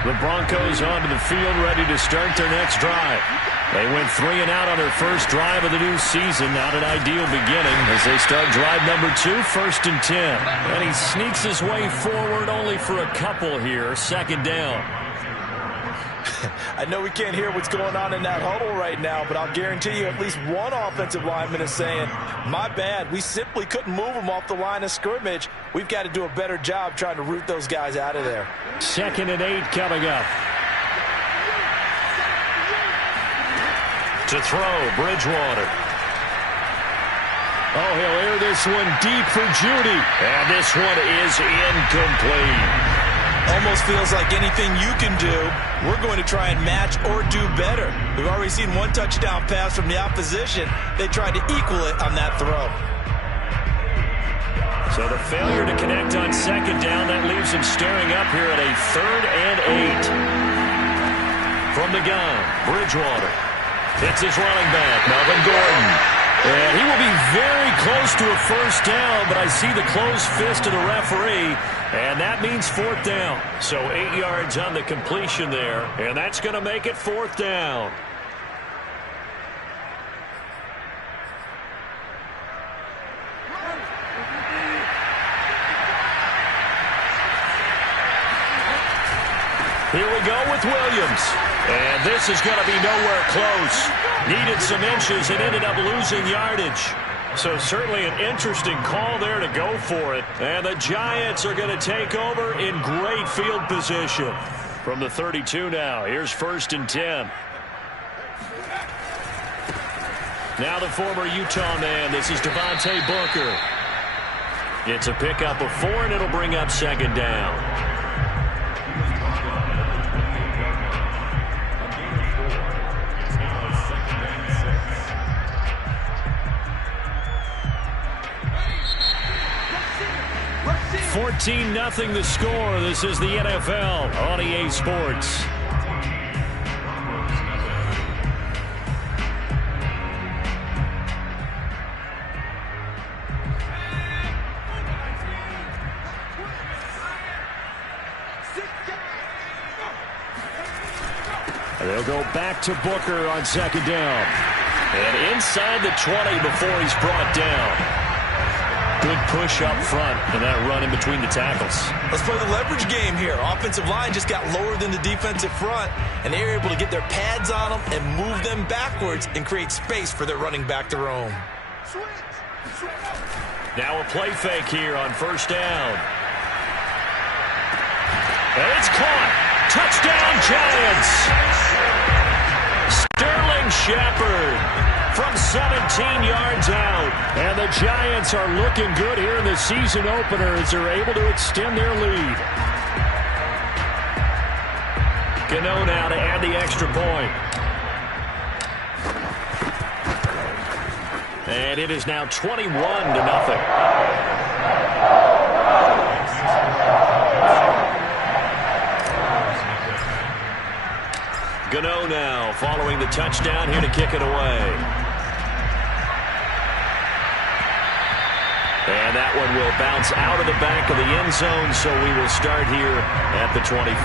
The Broncos onto the field, ready to start their next drive. They went 3 and out on their first drive of the new season. Not an ideal beginning as they start drive number 2, 1st and 10. And he sneaks his way forward only for a couple here. 2nd down. I know we can't hear what's going on in that huddle right now, but I'll guarantee you at least one offensive lineman is saying, my bad, we simply couldn't move them off the line of scrimmage. We've got to do a better job trying to root those guys out of there. 2nd and 8 coming up. To throw, Bridgewater. Oh, he'll air this one deep for Judy. And this one is incomplete. Almost feels like anything you can do, we're going to try and match or do better. We've already seen one touchdown pass from the opposition. They tried to equal it on that throw. So the failure to connect on 2nd down, that leaves him staring up here at a 3rd and 8. From the gun, Bridgewater. It's his running back, Melvin Gordon. And he will be very close to a 1st down, but I see the closed fist of the referee, and that means 4th down. So 8 yards on the completion there, and that's going to make it 4th down. Here we go with Williams. And this is going to be nowhere close. Needed some inches and ended up losing yardage. So certainly an interesting call there to go for it. And the Giants are going to take over in great field position. From the 32 now, here's 1st and 10. Now the former Utah man, this is Devontae Booker. It's a pickup of 4, and it'll bring up 2nd down. $14-0 the score. This is the NFL on EA Sports. They'll go back to Booker on 2nd down. And inside the 20 before he's brought down. Good push up front and that run in between the tackles. Let's play the leverage game here. Offensive line just got lower than the defensive front, and they were able to get their pads on them and move them backwards and create space for their running back to roam. Now a play fake here on 1st down. And it's caught. Touchdown, Giants. Sterling Shepard from 17 yards out. And the Giants are looking good here in the season opener as they're able to extend their lead. Gano now to add the extra point. And it is now 21-0. Gano now following the touchdown here to kick it away. And that one will bounce out of the back of the end zone, so we will start here at the 25.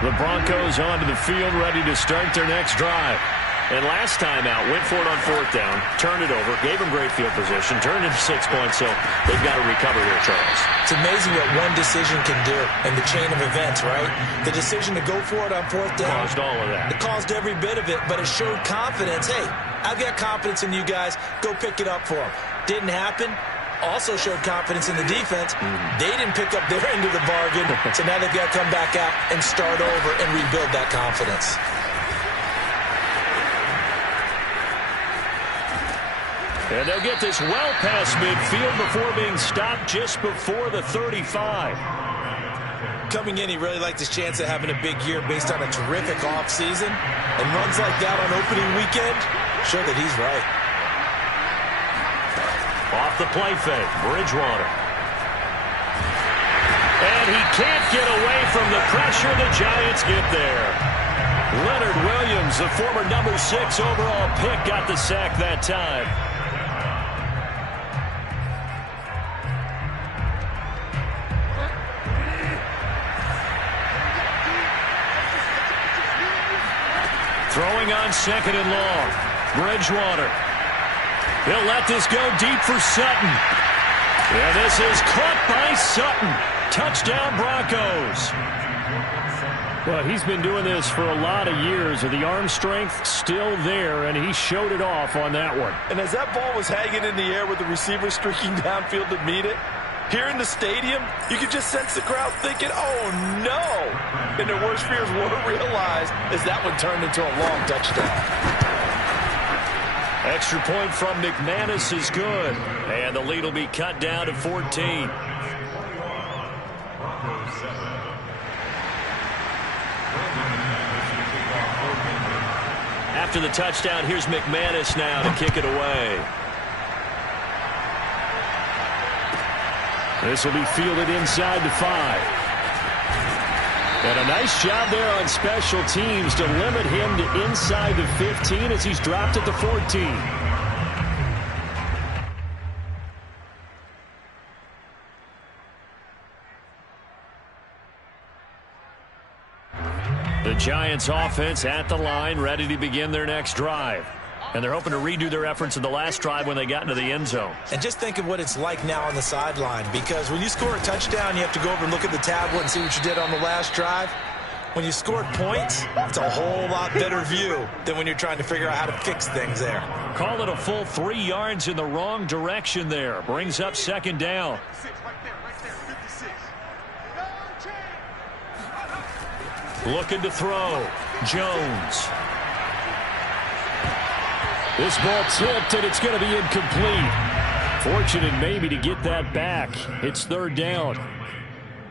The Broncos onto the field, ready to start their next drive. And last time out, went for it on 4th down, turned it over, gave them great field position, turned into 6 points, so they've got to recover here, Charles. It's amazing what one decision can do in the chain of events, right? The decision to go for it on 4th down. Caused all of that. It caused every bit of it, but it showed confidence. Hey, I've got confidence in you guys. Go pick it up for them. Didn't happen. Also showed confidence in the defense. They didn't pick up their end of the bargain, so now they've got to come back out and start over and rebuild that confidence. And they'll get this well past midfield before being stopped just before the 35. Coming in, he really liked his chance of having a big year based on a terrific offseason. And runs like that on opening weekend show that he's right. Off the play fake, Bridgewater. And he can't get away from the pressure. The Giants get there. Leonard Williams, the former number 6 overall pick, got the sack that time. Throwing on 2nd and long. Bridgewater. He'll let this go deep for Sutton. And this is caught by Sutton. Touchdown Broncos. Well, he's been doing this for a lot of years, and the arm strength still there, and he showed it off on that one. And as that ball was hanging in the air with the receiver streaking downfield to meet it, here in the stadium, you could just sense the crowd thinking, oh, no. And their worst fears weren't realized as that one turned into a long touchdown. Extra point from McManus is good. And the lead will be cut down to 14. After the touchdown, here's McManus now to kick it away. This will be fielded inside the 5. And a nice job there on special teams to limit him to inside the 15 as he's dropped at the 14. The Giants offense at the line, ready to begin their next drive. And they're hoping to redo their efforts in the last drive when they got into the end zone. And just think of what it's like now on the sideline, because when you score a touchdown, you have to go over and look at the tablet and see what you did on the last drive. When you scored points, it's a whole lot better view than when you're trying to figure out how to fix things there. Call it a full 3 yards in the wrong direction there. Brings up 2nd down. Looking to throw. Jones. This ball tipped, and it's going to be incomplete. Fortunate maybe to get that back. It's 3rd down.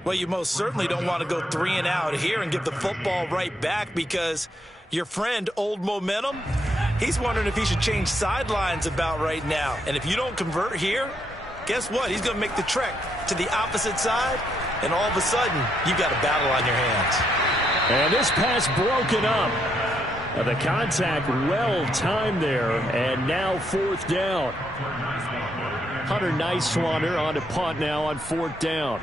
Well, you most certainly don't want to go 3 and out here and get the football right back, because your friend, Old Momentum, he's wondering if he should change sidelines about right now. And if you don't convert here, guess what? He's going to make the trek to the opposite side, and all of a sudden, you've got a battle on your hands. And this pass broken up. The contact well timed there, and now 4th down. Hunter Nicewander on to punt now on 4th down.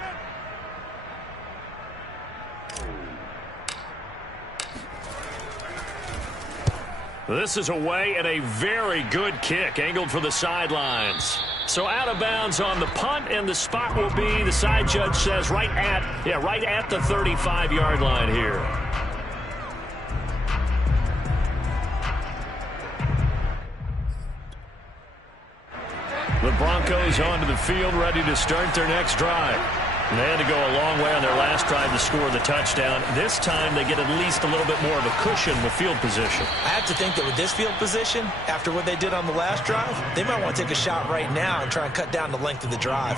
This is away, and a very good kick angled for the sidelines. So out of bounds on the punt, and the spot will be, the side judge says, right at the 35-yard line here. The Broncos onto the field, ready to start their next drive. And they had to go a long way on their last drive to score the touchdown. This time, they get at least a little bit more of a cushion with field position. I have to think that with this field position, after what they did on the last drive, they might want to take a shot right now and try and cut down the length of the drive.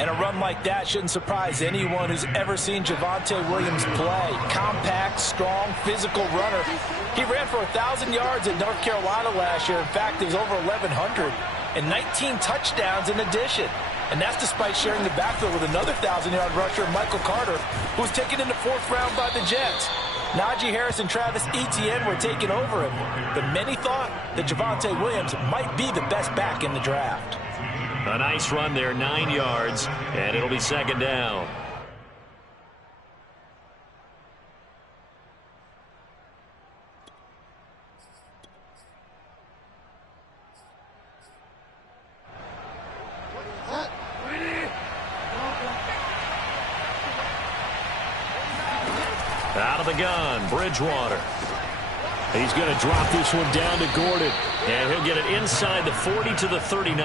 And a run like that shouldn't surprise anyone who's ever seen Javonte Williams play. Compact, strong, physical runner. He ran for 1,000 yards at North Carolina last year. In fact, it was over 1,100. And 19 touchdowns in addition. And that's despite sharing the backfield with another 1,000-yard rusher, Michael Carter, who was taken in the 4th round by the Jets. Najee Harris and Travis Etienne were taking over him. But many thought that Javonte Williams might be the best back in the draft. A nice run there, 9 yards, and it'll be 2nd down. Out of the gun, Bridgewater. He's going to drop this one down to Gordon, and he'll get it inside the 40 to the 39.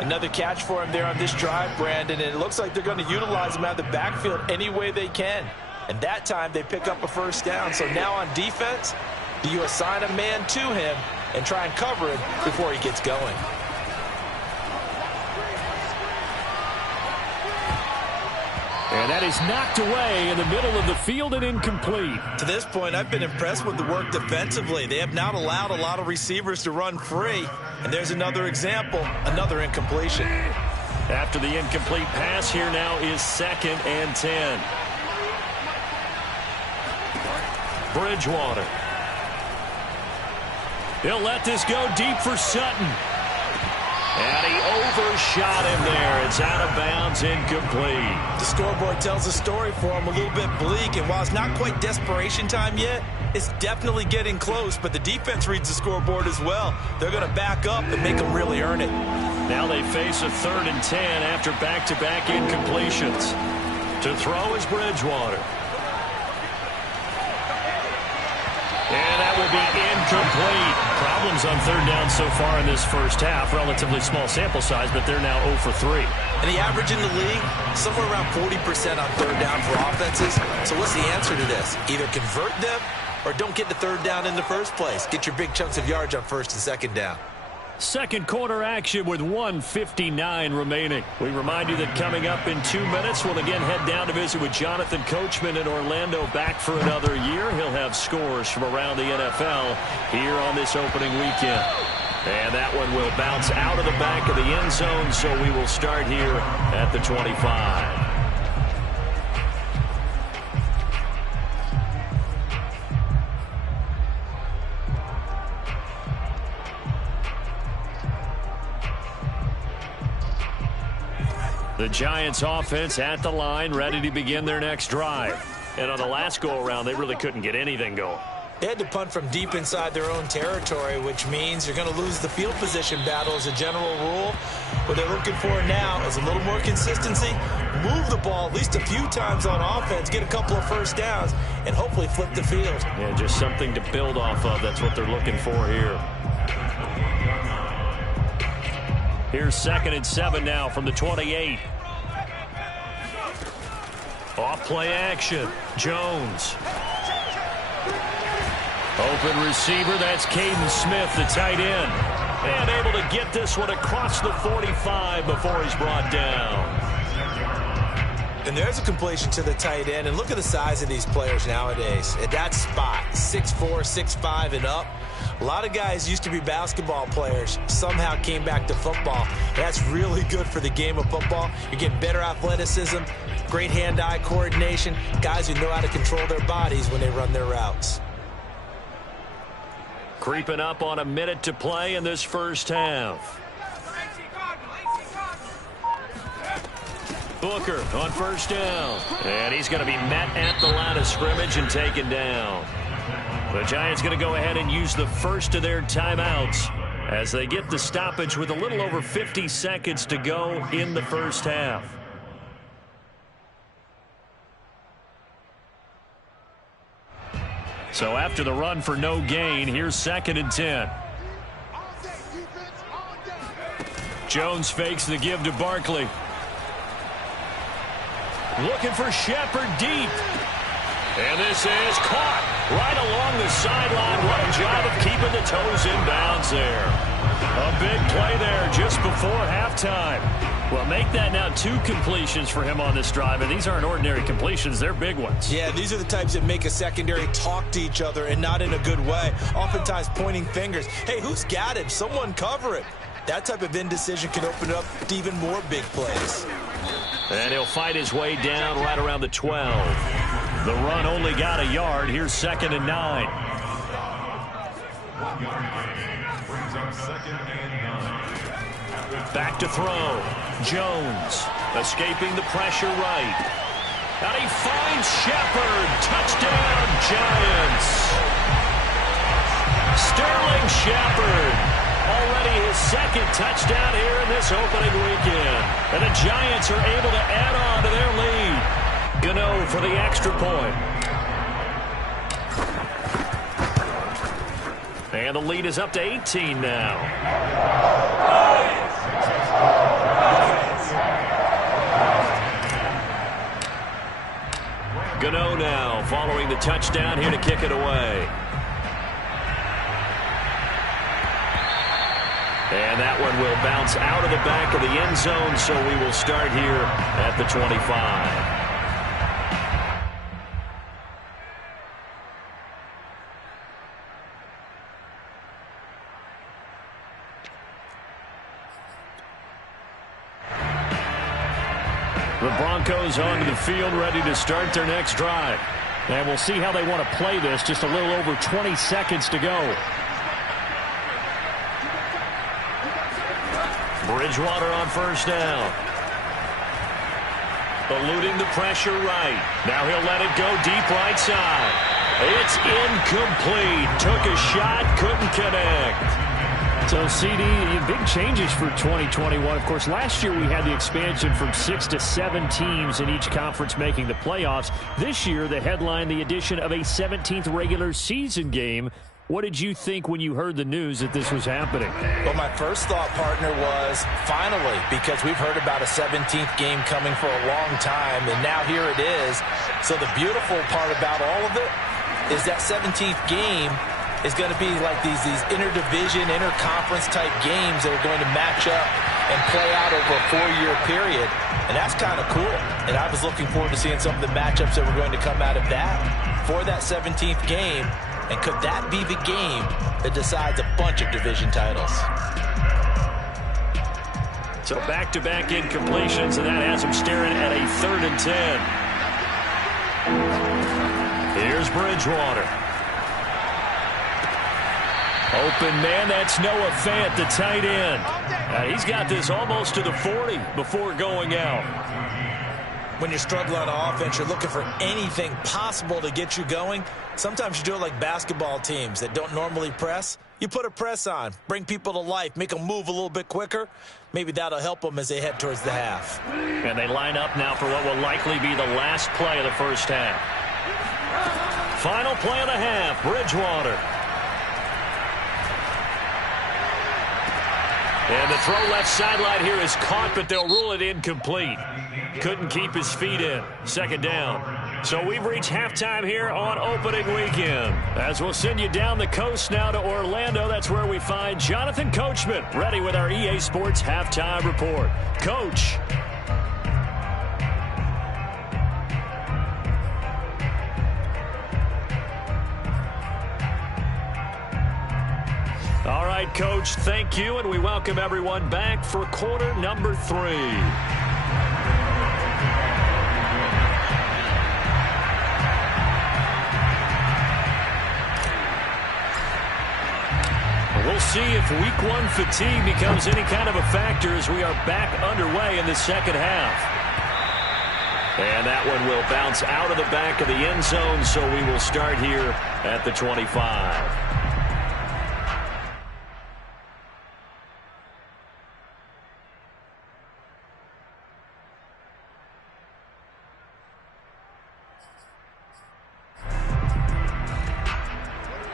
Another catch for him there on this drive, Brandon, and it looks like they're going to utilize him out of the backfield any way they can. And that time they pick up a 1st down. So now on defense, do you assign a man to him and try and cover him before he gets going? And that is knocked away in the middle of the field and incomplete. To this point, I've been impressed with the work defensively. They have not allowed a lot of receivers to run free. And there's another example, another incompletion. After the incomplete pass, here now is 2nd and 10. Bridgewater. He'll let this go deep for Sutton. And he overshot him there. It's out of bounds, incomplete. The scoreboard tells a story for him, a little bit bleak. And while it's not quite desperation time yet, it's definitely getting close. But the defense reads the scoreboard as well. They're going to back up and make them really earn it. Now they face a 3rd and 10 after back-to-back incompletions. To throw is Bridgewater. And that will be incomplete. Problems on 3rd down so far in this first half. Relatively small sample size, but they're now 0 for 3. And the average in the league, somewhere around 40% on 3rd down for offenses. So what's the answer to this? Either convert them or don't get to 3rd down in the first place. Get your big chunks of yards on 1st and 2nd down. Second quarter action with 1:59 remaining. We remind you that coming up in 2 minutes, we'll again head down to visit with Jonathan Coachman in Orlando, back for another year. He'll have scores from around the NFL here on this opening weekend. And that one will bounce out of the back of the end zone, so we will start here at the 25. The Giants offense at the line, ready to begin their next drive. And on the last go-around, they really couldn't get anything going. They had to punt from deep inside their own territory, which means you're going to lose the field position battle as a general rule. What they're looking for now is a little more consistency, move the ball at least a few times on offense, get a couple of 1st downs, and hopefully flip the field. Yeah, just something to build off of. That's what they're looking for here. Here's 2nd and 7 now from the 28. Off play action. Jones. Open receiver. That's Caden Smith, the tight end. And able to get this one across the 45 before he's brought down. And there's a completion to the tight end. And look at the size of these players nowadays. At that spot, 6'4", 6'5", and up. A lot of guys used to be basketball players, somehow came back to football. That's really good for the game of football. You're getting better athleticism, great hand-eye coordination, guys who know how to control their bodies when they run their routes. Creeping up on a minute to play in this first half. Booker on 1st down. And he's going to be met at the line of scrimmage and taken down. The Giants going to go ahead and use the first of their timeouts as they get the stoppage with a little over 50 seconds to go in the first half. So after the run for no gain, here's 2nd and 10. Jones fakes the give to Barkley. Looking for Shepard deep. And this is caught right along the sideline. What a job of keeping the toes in bounds there. A big play there just before halftime. Well, make that now 2 completions for him on this drive, and these aren't ordinary completions. They're big ones. Yeah, these are the types that make a secondary talk to each other, and not in a good way. Oftentimes pointing fingers. Hey, who's got him? Someone cover it. That type of indecision can open it up to even more big plays. And he'll fight his way down right around the 12. The run only got a yard. Here's 2nd and 9. Back to throw. Jones escaping the pressure right. And he finds Shepard. Touchdown, Giants. Sterling Shepard. Already his 2nd touchdown here in this opening weekend. And the Giants are able to add on to their lead. Gano for the extra point. And the lead is up to 18 now. Gano now following the touchdown here to kick it away. And that one will bounce out of the back of the end zone, so we will start here at the 25. The Broncos onto the field, ready to start their next drive. And we'll see how they want to play this. Just a little over 20 seconds to go. Bridgewater on first down. Eluding the pressure right. Now he'll let it go deep right side. It's incomplete. Took a shot, couldn't connect. So, CD, big changes for 2021. Of course, last year we had the expansion from 6 to 7 teams in each conference making the playoffs. This year, the headline, the addition of a 17th regular season game. What did you think when you heard the news that this was happening? Well, my first thought, partner, was finally, because we've heard about a 17th game coming for a long time, and now here it is. So the beautiful part about all of it is that 17th game is going to be like these interdivision, interconference type games that are going to match up and play out over a 4-year period. And that's kind of cool. And I was looking forward to seeing some of the matchups that were going to come out of that for that 17th game. And could that be the game that decides a bunch of division titles? So back-to-back incompletions, and that has him staring at a 3rd and 10. Here's Bridgewater. Open man, that's Noah Fant, the tight end. He's got this almost to the 40 before going out. When you're struggling on offense, you're looking for anything possible to get you going. Sometimes you do it like basketball teams that don't normally press. You put a press on, bring people to life, make them move a little bit quicker. Maybe that'll help them as they head towards the half. And they line up now for what will likely be the last play of the first half. Final play of the half, Bridgewater. And the throw left sideline here is caught, but they'll rule it incomplete. Couldn't keep his feet in. 2nd down. So we've reached halftime here on opening weekend. As we'll send you down the coast now to Orlando, that's where we find Jonathan Coachman, ready with our EA Sports Halftime Report. Coach. All right, Coach, thank you, and we welcome everyone back for quarter number 3. We'll see if week 1 fatigue becomes any kind of a factor as we are back underway in the second half. And that one will bounce out of the back of the end zone, so we will start here at the 25.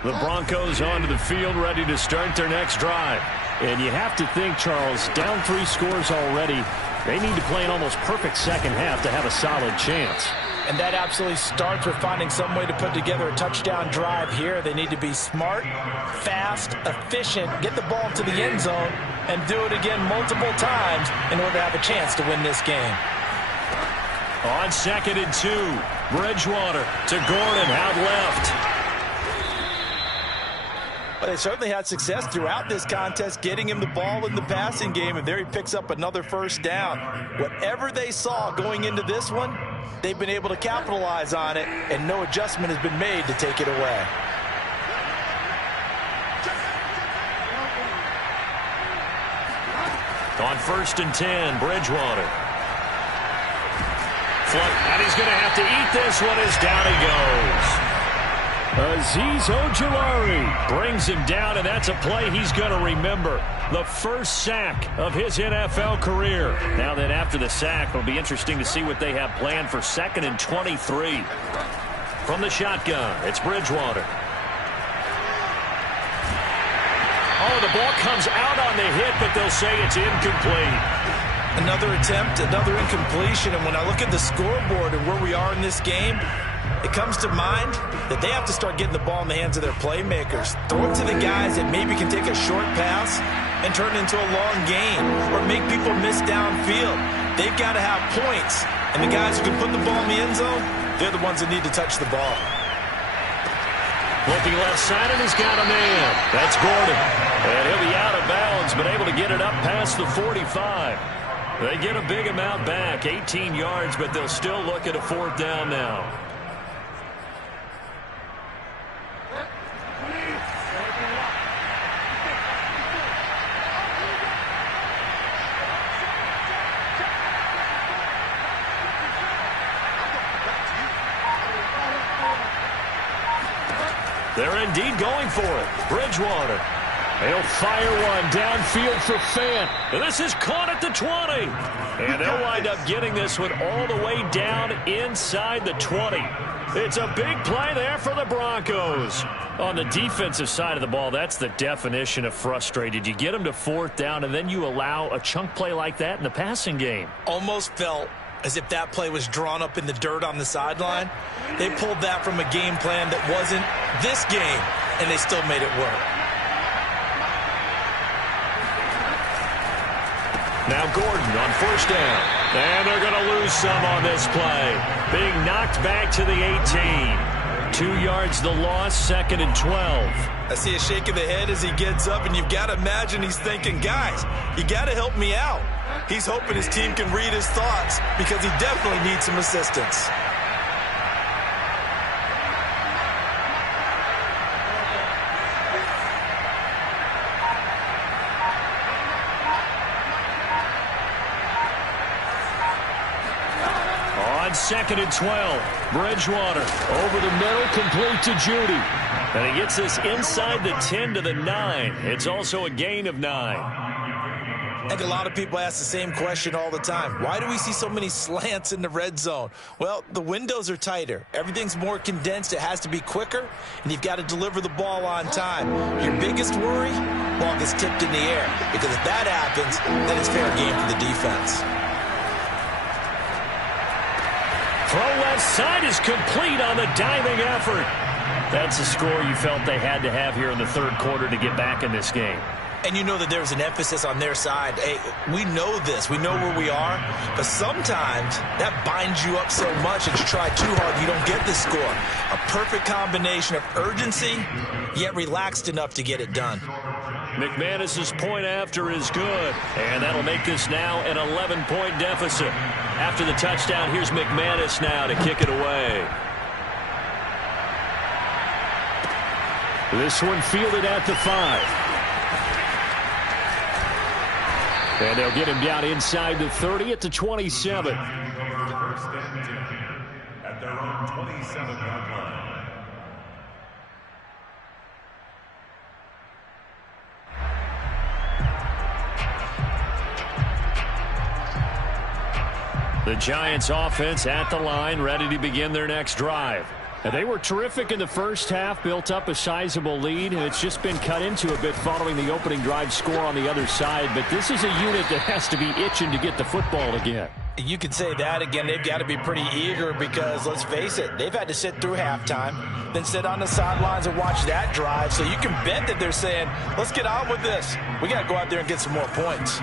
The Broncos onto the field, ready to start their next drive. And you have to think, Charles, down 3 scores already. They need to play an almost perfect second half to have a solid chance. And that absolutely starts with finding some way to put together a touchdown drive here. They need to be smart, fast, efficient, get the ball to the end zone, and do it again multiple times in order to have a chance to win this game. On 2nd and 2, Bridgewater to Gordon, out left. Well, they certainly had success throughout this contest getting him the ball in the passing game, and there he picks up another first down. Whatever they saw going into this one, they've been able to capitalize on it, and no adjustment has been made to take it away. On 1st and 10, Bridgewater. And he's going to have to eat this one as down he goes. Azeez Ojulari brings him down, and that's a play he's going to remember. The first sack of his NFL career. Now then, after the sack, it'll be interesting to see what they have planned for 2nd and 23. From the shotgun, it's Bridgewater. Oh, the ball comes out on the hit, but they'll say it's incomplete. Another attempt, another incompletion, and when I look at the scoreboard and where we are in this game, it comes to mind that they have to start getting the ball in the hands of their playmakers. Throw it to the guys that maybe can take a short pass and turn it into a long gain or make people miss downfield. They've got to have points, and the guys who can put the ball in the end zone, they're the ones that need to touch the ball. Looking left side, and he's got a man. That's Gordon. And he'll be out of bounds, but able to get it up past the 45. They get a big amount back, 18 yards, but they'll still look at a 4th down now. They're indeed going for it. Bridgewater. He'll fire one downfield for Fant. And this is caught at the 20. And they'll wind up getting this one all the way down inside the 20. It's a big play there for the Broncos. On the defensive side of the ball, that's the definition of frustrated. You get them to fourth down, and then you allow a chunk play like that in the passing game. Almost felt as if that play was drawn up in the dirt on the sideline. They pulled that from a game plan that wasn't this game, and they still made it work. Now Gordon on first down. And they're going to lose some on this play. Being knocked back to the 18. 2 yards the loss, 2nd and 12. I see a shake of the head as he gets up, and you've got to imagine he's thinking, guys, you got to help me out. He's hoping his team can read his thoughts because he definitely needs some assistance. On 2nd and 12, Bridgewater over the middle, complete to Judy. And he gets this inside the 10 to the 9. It's also a gain of 9. I think a lot of people ask the same question all the time. Why do we see so many slants in the red zone? Well, the windows are tighter. Everything's more condensed. It has to be quicker, and you've got to deliver the ball on time. Your biggest worry? Ball gets tipped in the air, because if that happens, then it's fair game for the defense. Throw left side is complete on the diving effort. That's a score you felt they had to have here in the third quarter to get back in this game. And you know that there's an emphasis on their side. Hey, we know this. We know where we are. But sometimes that binds you up so much that you try too hard, you don't get the score. A perfect combination of urgency, yet relaxed enough to get it done. McManus's point after is good. And that'll make this now an 11-point deficit. After the touchdown, here's McManus now to kick it away. This one fielded at the 5. And they'll get him down inside the 30 at the 27. First and 10 at their own 27-yard line. The Giants offense at the line, ready to begin their next drive. And they were terrific in the first half, built up a sizable lead, and it's just been cut into a bit following the opening drive score on the other side. But this is a unit that has to be itching to get the football again. You can say that again. They've got to be pretty eager because, let's face it, they've had to sit through halftime, then sit on the sidelines and watch that drive. So you can bet that they're saying, let's get on with this. We got to go out there and get some more points.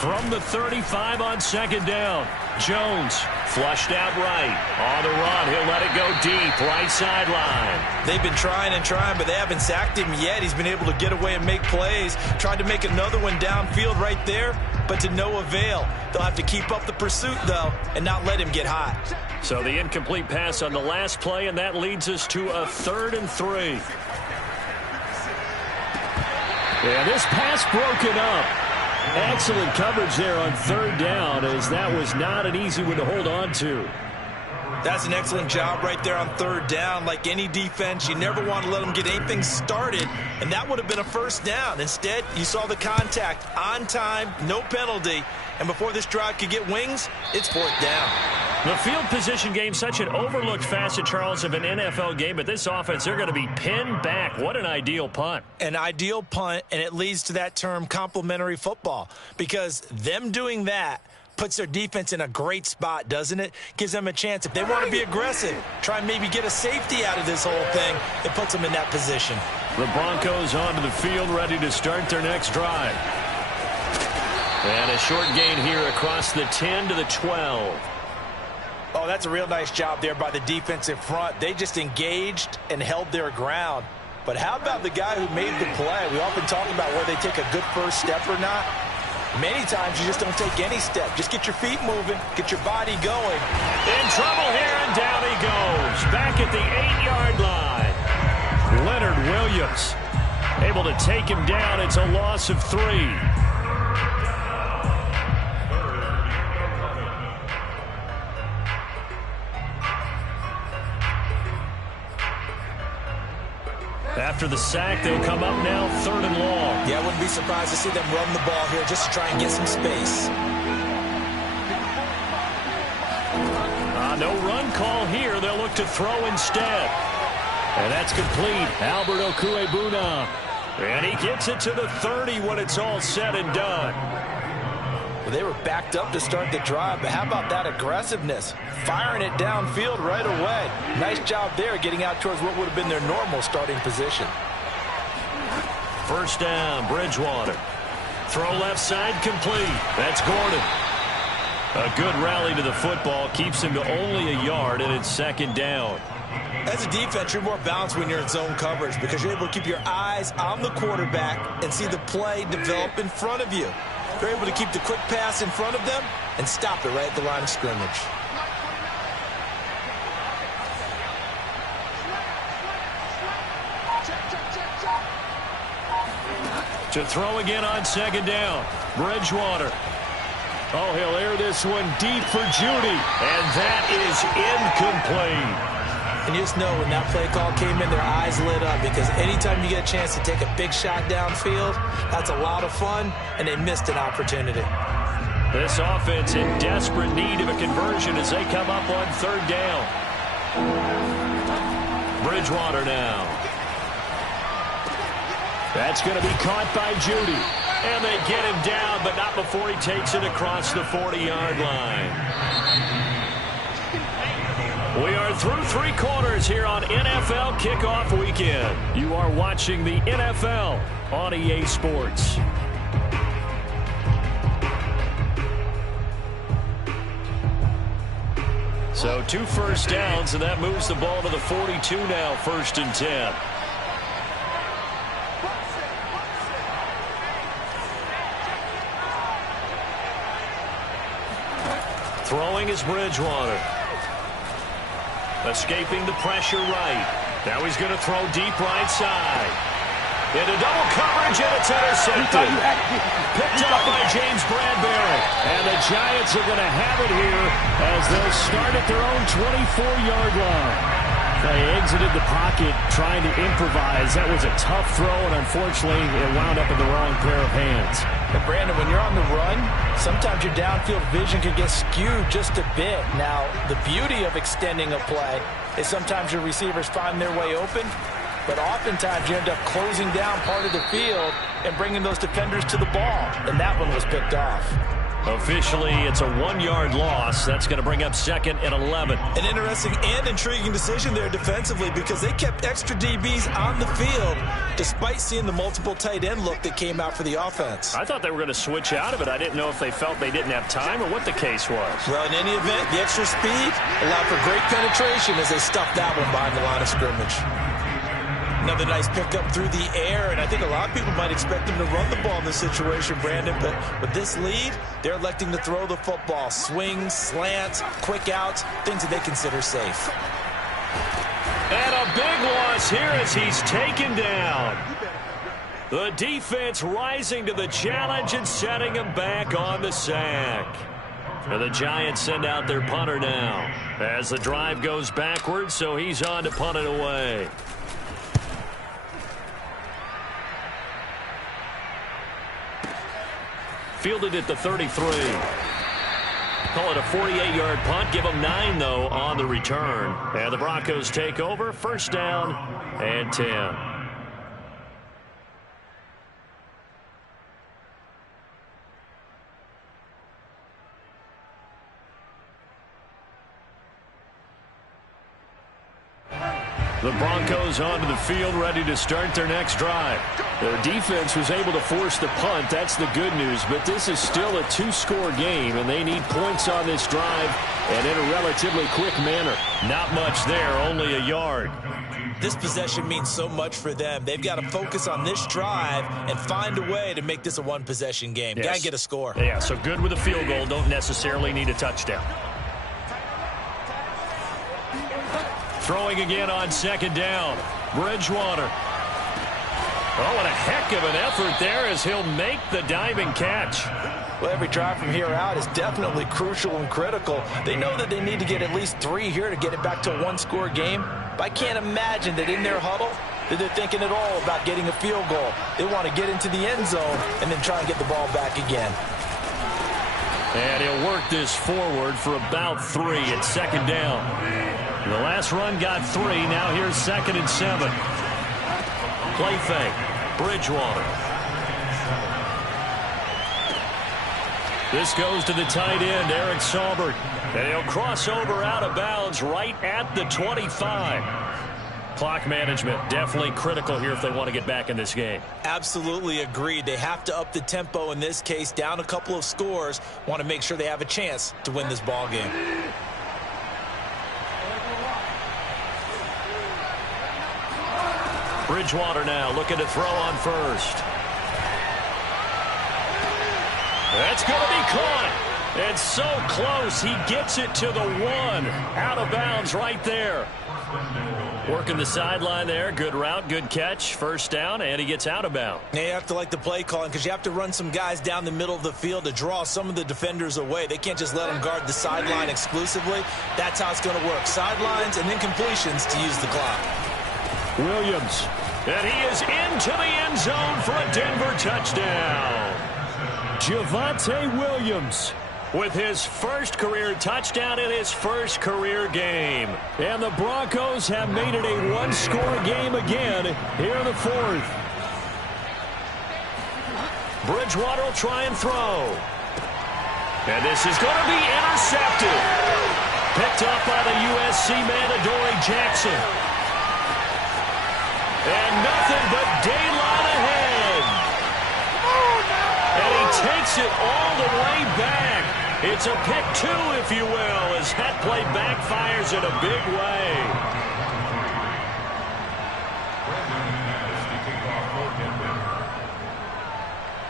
From the 35 on second down, Jones flushed out right. On the run, he'll let it go deep, right sideline. They've been trying and trying, but they haven't sacked him yet. He's been able to get away and make plays. Tried to make another one downfield right there, but to no avail. They'll have to keep up the pursuit, though, and not let him get hot. So the incomplete pass on the last play, and that leads us to a 3rd and 3. Yeah, this pass broken up. Excellent coverage there on 3rd down, as that was not an easy one to hold on to. That's an excellent job right there on 3rd down. Like any defense, you never want to let them get anything started, and that would have been a 1st down. Instead, you saw the contact on time, no penalty, and before this drive could get wings, it's 4th down. The field position game, such an overlooked facet, Charles, of an NFL game, but this offense, they're going to be pinned back. What an ideal punt. An ideal punt, and it leads to that term complementary football, because them doing that puts their defense in a great spot, doesn't it? Gives them a chance. If they want to be aggressive, try and maybe get a safety out of this whole thing, it puts them in that position. The Broncos onto the field, ready to start their next drive. And a short gain here across the 10 to the 12. Oh, that's a real nice job there by the defensive front. They just engaged and held their ground. But how about the guy who made the play? We often talk about whether they take a good first step or not. Many times you just don't take any step. Just get your feet moving, get your body going. In trouble here, and down he goes. Back at the 8-yard line. Leonard Williams able to take him down. It's a loss of 3. After the sack, they'll come up now 3rd and long. Yeah, I wouldn't be surprised to see them run the ball here just to try and get some space. No run call here. They'll look to throw instead. And that's complete. Albert Okuebuna. And he gets it to the 30 when it's all said and done. Well, they were backed up to start the drive, but how about that aggressiveness? Firing it downfield right away. Nice job there getting out towards what would have been their normal starting position. 1st down, Bridgewater. Throw left side complete. That's Gordon. A good rally to the football keeps him to only a yard, and it's 2nd down. As a defense, you're more balanced when you're in zone coverage because you're able to keep your eyes on the quarterback and see the play develop in front of you. You're able to keep the quick pass in front of them and stop it right at the line of scrimmage. To throw again on 2nd down. Bridgewater. Oh, he'll air this one deep for Judy. And that is incomplete. And you just know when that play call came in, their eyes lit up because anytime you get a chance to take a big shot downfield, that's a lot of fun, and they missed an opportunity. This offense in desperate need of a conversion as they come up on 3rd down. Bridgewater now. That's going to be caught by Judy. And they get him down, but not before he takes it across the 40-yard line. We are through 3 quarters here on NFL Kickoff Weekend. You are watching the NFL on EA Sports. So 2 first downs, and that moves the ball to the 42 now, 1st and 10. Throwing is Bridgewater. Escaping the pressure right. Now he's going to throw deep right side. Into double coverage, and it's intercepted. Picked up by James Bradbury. And the Giants are going to have it here as they'll start at their own 24-yard line. They exited the pocket trying to improvise. That was a tough throw, and unfortunately, it wound up in the wrong pair of hands. And Brandon, when you're on the run, sometimes your downfield vision can get skewed just a bit. Now, the beauty of extending a play is sometimes your receivers find their way open, but oftentimes you end up closing down part of the field and bringing those defenders to the ball, and that one was picked off. Officially, it's a 1-yard loss. That's going to bring up 2nd and 11. An interesting and intriguing decision there defensively because they kept extra DBs on the field despite seeing the multiple tight end look that came out for the offense. I thought they were going to switch out of it. I didn't know if they felt they didn't have time or what the case was. Well, in any event, the extra speed allowed for great penetration as they stuffed that one behind the line of scrimmage. Another nice pickup through the air, and I think a lot of people might expect them to run the ball in this situation, Brandon, but with this lead, they're electing to throw the football. Swings, slants, quick outs, things that they consider safe. And a big loss here as he's taken down. The defense rising to the challenge and setting him back on the sack. And the Giants send out their punter now as the drive goes backwards, so he's on to punt it away. Fielded at the 33. Call it a 48-yard punt. Give them 9, though, on the return. And the Broncos take over. 1st down and 10. The Broncos onto the field, ready to start their next drive. Their defense was able to force the punt. That's the good news. But this is still a 2-score game, and they need points on this drive and in a relatively quick manner. Not much there, only a yard. This possession means so much for them. They've got to focus on this drive and find a way to make this a one-possession game. Yes. Got to get a score. Yeah, so good with a field goal. Don't necessarily need a touchdown. Throwing again on 2nd down. Bridgewater. Oh, what a heck of an effort there as he'll make the diving catch. Well, every drive from here out is definitely crucial and critical. They know that they need to get at least 3 here to get it back to a 1-score game. But I can't imagine that in their huddle, that they're thinking at all about getting a field goal. They want to get into the end zone and then try and get the ball back again. And he'll work this forward for about 3 at second down. The last run got 3. Now here's 2nd and 7. Play fake. Bridgewater. This goes to the tight end, Eric Saubert. And he'll cross over out of bounds right at the 25. Clock management definitely critical here if they want to get back in this game. Absolutely agreed. They have to up the tempo in this case, down a couple of scores. Want to make sure they have a chance to win this ball game. Bridgewater now looking to throw on first. That's going to be caught. And so close, he gets it to the 1. Out of bounds right there. Working the sideline there. Good route, good catch. First down, and he gets out of bounds. Now you have to like the play calling because you have to run some guys down the middle of the field to draw some of the defenders away. They can't just let them guard the sideline exclusively. That's how it's going to work. Sidelines and then completions to use the clock. Williams. And he is into the end zone for a Denver touchdown. Javonte Williams with his first career touchdown in his first career game. And the Broncos have made it a one-score game again here in the 4th. Bridgewater will try and throw. And this is going to be intercepted. Picked up by the USC man, Adoree Jackson. And nothing but daylight ahead. And he takes it all the way back. It's a pick 2, if you will, as that play backfires in a big way.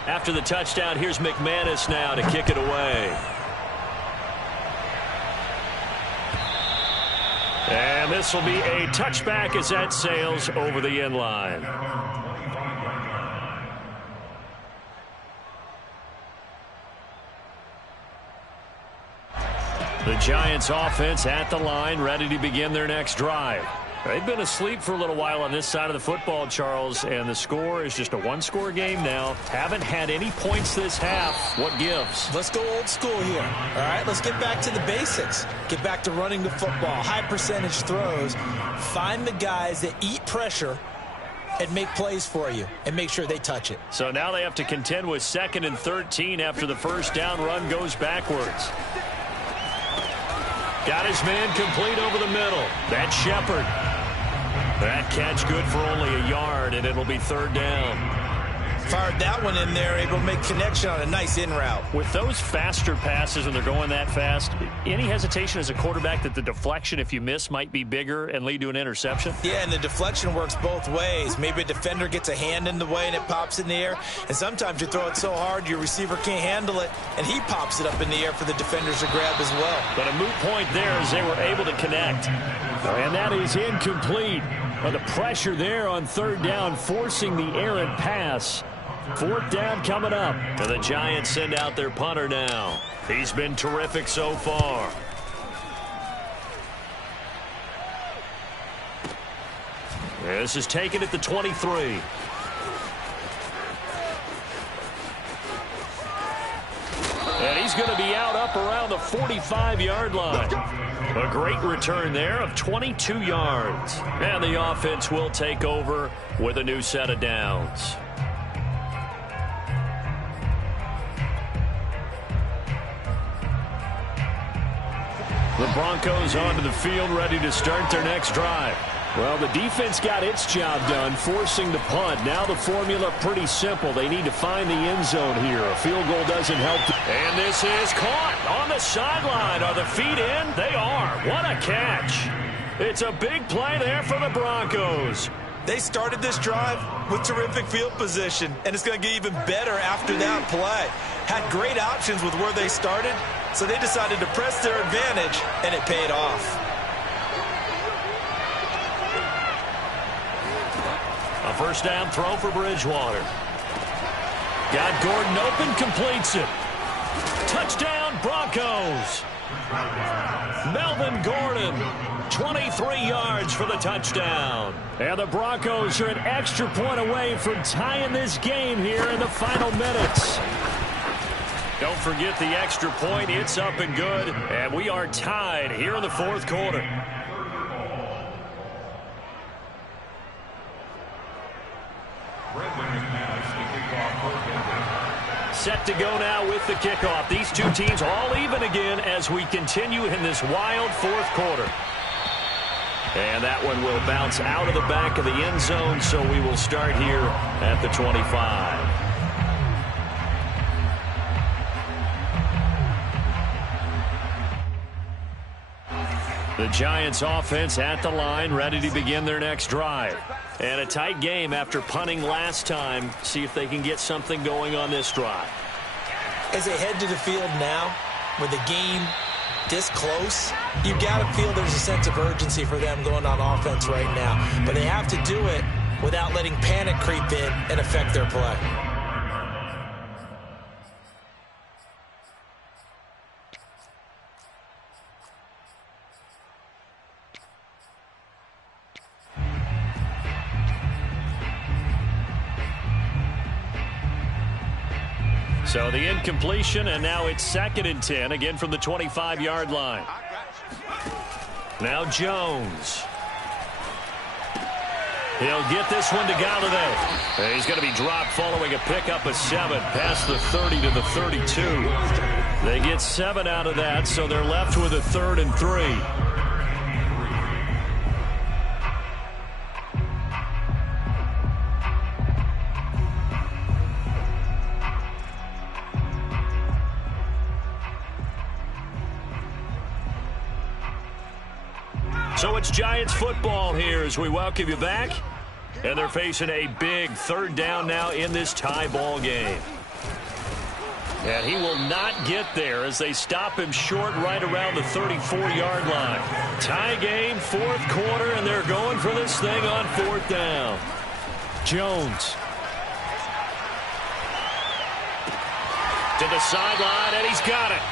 After the touchdown, here's McManus now to kick it away. And this will be a touchback as that sails over the end line. The Giants offense at the line, ready to begin their next drive. They've been asleep for a little while on this side of the football, Charles, and the score is just a one-score game now. Haven't had any points this half. What gives? Let's go old school here. All right, let's get back to the basics. Get back to running the football, high percentage throws. Find the guys that eat pressure and make plays for you and make sure they touch it. So now they have to contend with 2nd and 13 after the first down run goes backwards. Got his man complete over the middle. That's Shepard. That catch good for only a yard, and it'll be 3rd down. Fired that one in there, able to make connection on a nice in route. With those faster passes when they're going that fast, any hesitation as a quarterback that the deflection, if you miss, might be bigger and lead to an interception? Yeah, and the deflection works both ways. Maybe a defender gets a hand in the way and it pops in the air. And sometimes you throw it so hard your receiver can't handle it, and he pops it up in the air for the defenders to grab as well. But a moot point there as they were able to connect. And that is incomplete. The pressure there on 3rd down, forcing the errant pass. 4th down coming up. And the Giants send out their punter now. He's been terrific so far. This is taken at the 23. And he's going to be out up around the 45-yard line. A great return there of 22 yards. And the offense will take over with a new set of downs. The Broncos onto the field, ready to start their next drive. Well, the defense got its job done, forcing the punt. Now the formula pretty simple. They need to find the end zone here. A field goal doesn't help. And this is caught on the sideline. Are the feet in? They are. What a catch. It's a big play there for the Broncos. They started this drive with terrific field position, and it's going to get even better after that play. Had great options with where they started, so they decided to press their advantage, and it paid off. A first down throw for Bridgewater. Got Gordon open, completes it. Touchdown, Broncos. Melvin Gordon 23 yards for the touchdown. And the Broncos are an extra point away from tying this game here in the final minutes. Don't forget the extra point. It's up and good. And we are tied here in the fourth quarter. Set to go now with the kickoff. These two teams all even again as we continue in this wild fourth quarter. And that one will bounce out of the back of the end zone, so we will start here at the 25. The Giants offense at the line, ready to begin their next drive. And a tight game after punting last time. See if they can get something going on this drive. As they head to the field now, with the game this close, you've got to feel there's a sense of urgency for them going on offense right now. But they have to do it without letting panic creep in and affect their play. So the incompletion, and now it's 2nd and 10, again from the 25-yard line. Now Jones. He'll get this one to Galladay. He's going to be dropped following a pickup of 7 past the 30 to the 32. They get 7 out of that, so they're left with a 3rd and 3. So it's Giants football here as we welcome you back. And they're facing a big 3rd down now in this tie ball game. And he will not get there as they stop him short right around the 34-yard line. Tie game, 4th quarter, and they're going for this thing on 4th down. Jones. To the sideline, and he's got it.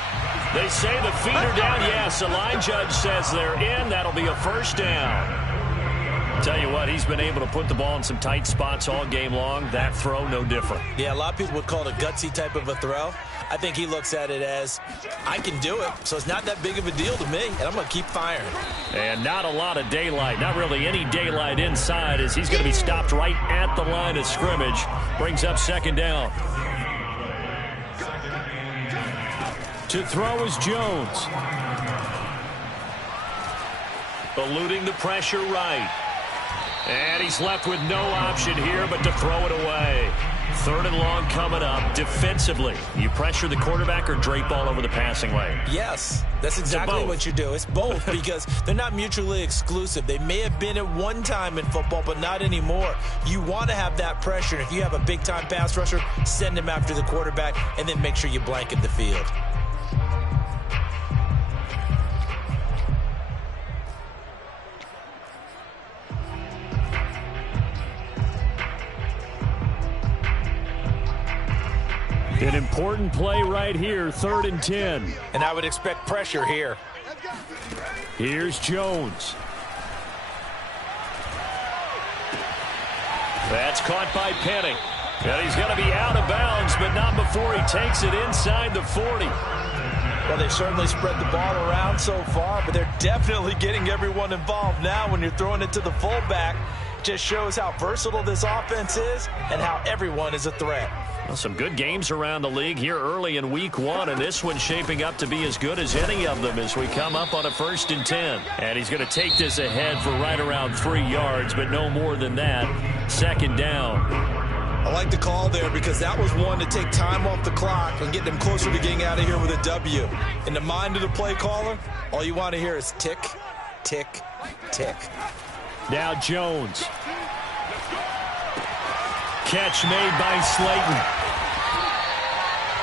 They say the feet are down. Yes, the line judge says they're in. That'll be a 1st down. Tell you what, he's been able to put the ball in some tight spots all game long. That throw, no different. Yeah, a lot of people would call it a gutsy type of a throw. I think he looks at it as, I can do it, so it's not that big of a deal to me, and I'm going to keep firing. And not a lot of daylight, not really any daylight inside, as he's going to be stopped right at the line of scrimmage. Brings up 2nd down. To throw is Jones. Eluding the pressure right. And he's left with no option here but to throw it away. 3rd and long coming up. Defensively, you pressure the quarterback or drape all over the passing lane? Yes, that's exactly what you do. It's both because they're not mutually exclusive. They may have been at one time in football, but not anymore. You want to have that pressure. And if you have a big-time pass rusher, send him after the quarterback and then make sure you blanket the field. An important play right here, 3rd and 10. And I would expect pressure here. Here's Jones. That's caught by Penning. And he's going to be out of bounds, but not before he takes it inside the 40. Well, they've certainly spread the ball around so far, but they're definitely getting everyone involved now when you're throwing it to the fullback. Just shows how versatile this offense is and how everyone is a threat. Well, some good games around the league here early in week 1, and this one's shaping up to be as good as any of them as we come up on a 1st and 10. And he's going to take this ahead for right around 3 yards, but no more than that. 2nd down. I like the call there because that was one to take time off the clock and get them closer to getting out of here with a W. In the mind of the play caller, all you want to hear is tick, tick, tick. Now Jones. Catch made by Slayton.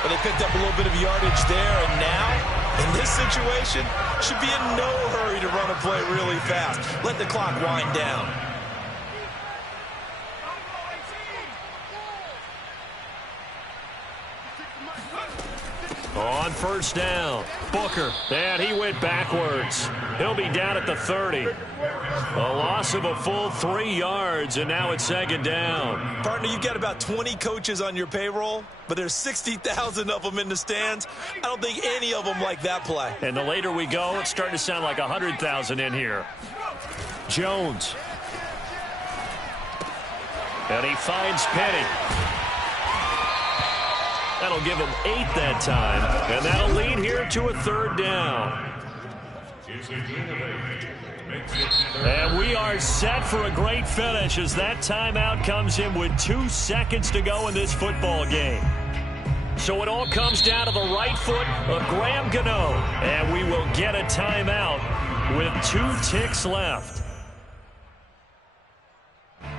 But they picked up a little bit of yardage there, and now, in this situation, should be in no hurry to run a play really fast. Let the clock wind down. On first down, Booker, and he went backwards. He'll be down at the 30. A loss of a full 3 yards, and now it's second down. Partner, you've got about 20 coaches on your payroll, but there's 60,000 of them in the stands. I don't think any of them like that play. And the later we go, it's starting to sound like 100,000 in here. Jones. And he finds Penny. That'll give him 8 that time, and that'll lead here to a third down. And we are set for a great finish as that timeout comes in with 2 seconds to go in this football game. So it all comes down to the right foot of Graham Gano, and we will get a timeout with 2 ticks left.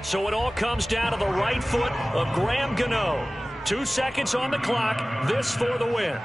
So it all comes down to the right foot of Graham Gano. 2 seconds on the clock. This for the win.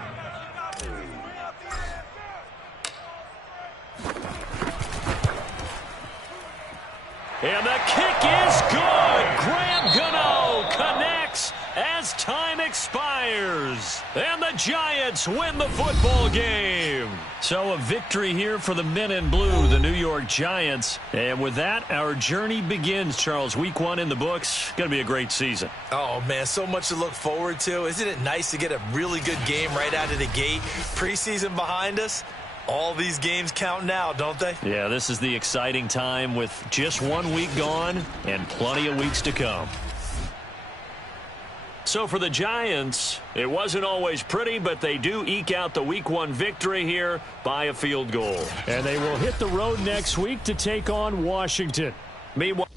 And the kick is good. Graham Gano connects as time expires. And the Giants win the football game. So a victory here for the men in blue, the New York Giants. And with that, our journey begins, Charles. Week 1 in the books. Going to be a great season. Oh, man, so much to look forward to. Isn't it nice to get a really good game right out of the gate? Preseason behind us. All these games count now, don't they? Yeah, this is the exciting time with just 1 week gone and plenty of weeks to come. So for the Giants, it wasn't always pretty, but they do eke out the Week 1 victory here by a field goal. And they will hit the road next week to take on Washington. Meanwhile,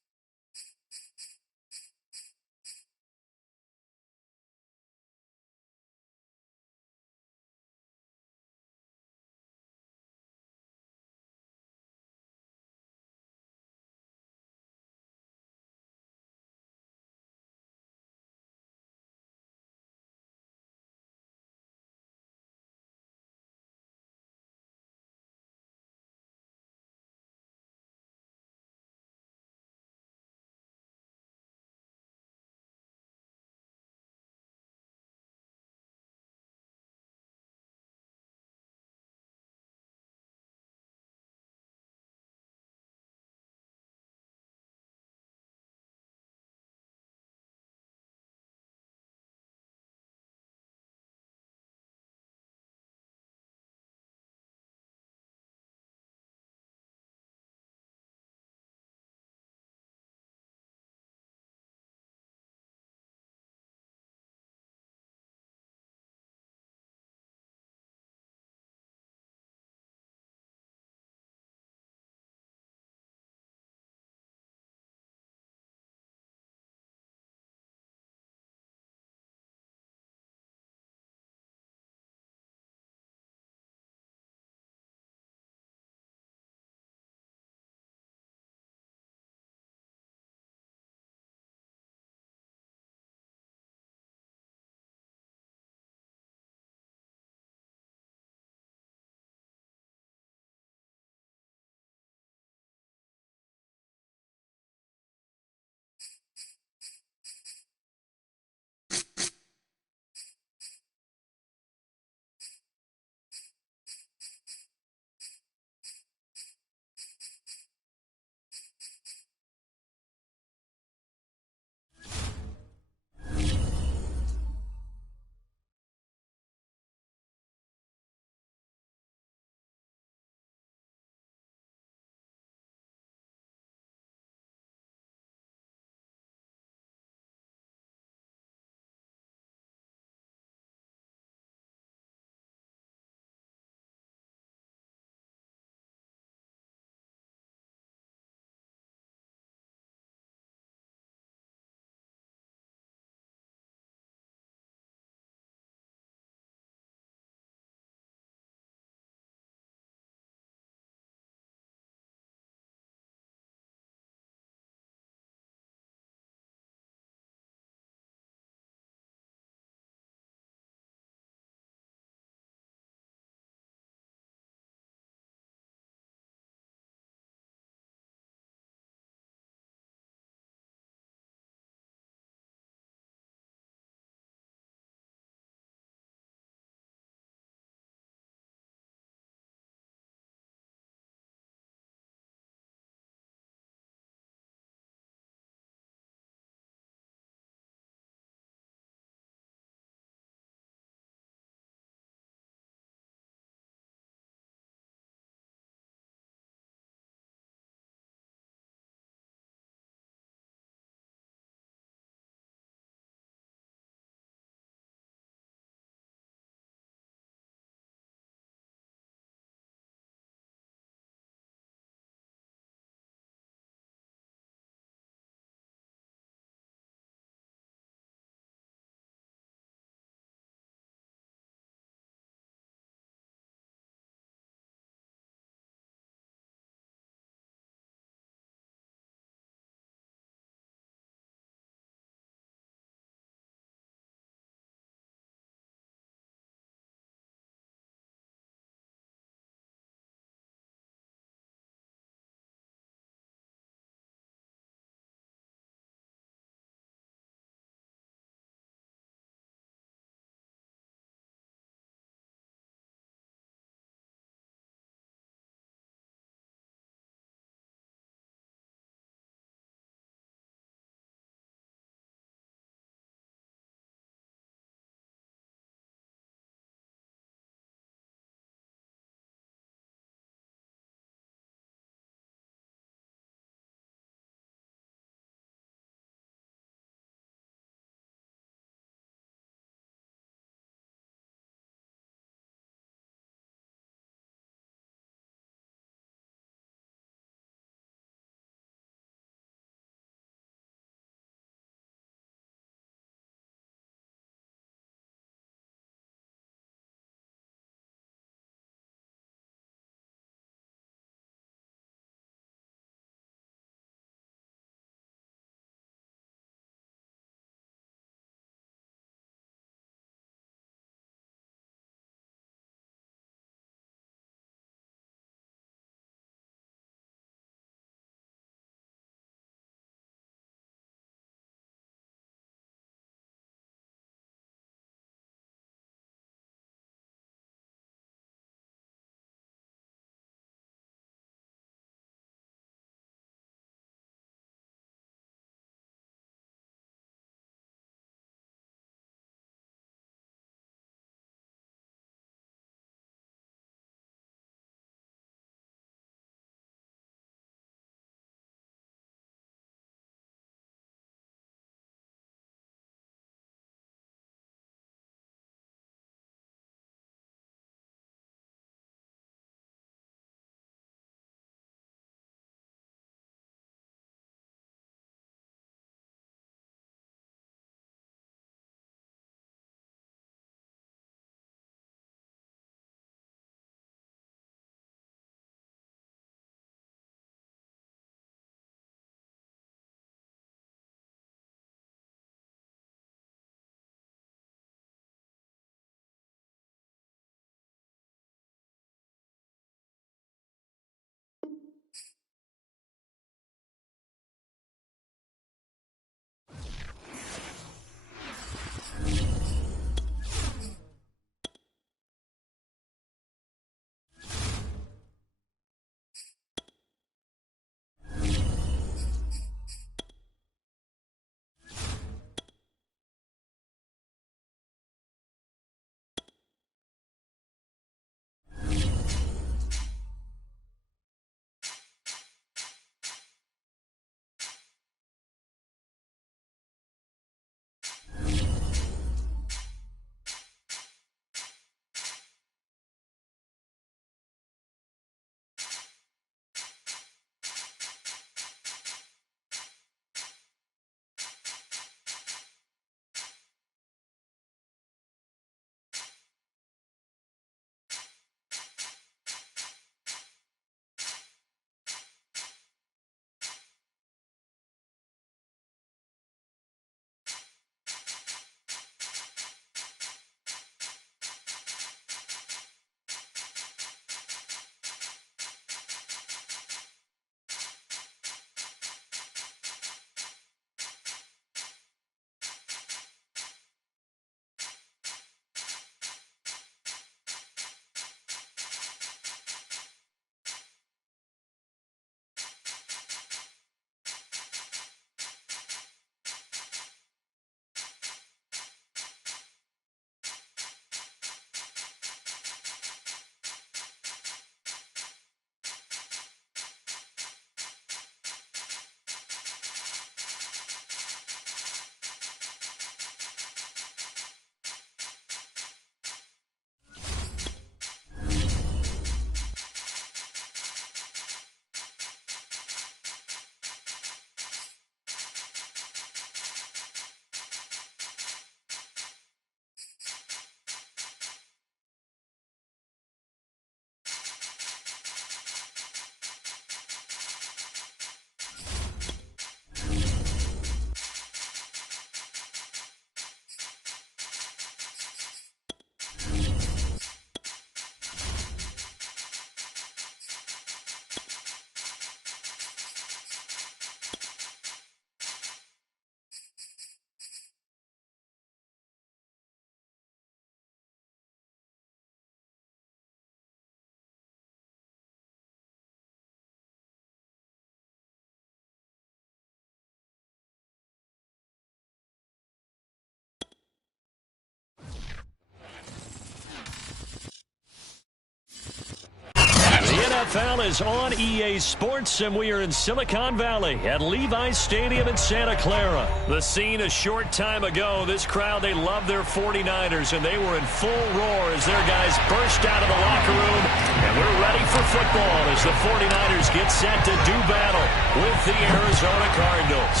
NFL is on EA Sports, and we are in Silicon Valley at Levi's Stadium in Santa Clara. The scene a short time ago. This crowd, they love their 49ers, and they were in full roar as their guys burst out of the locker room. And we're ready for football as the 49ers get set to do battle with the Arizona Cardinals.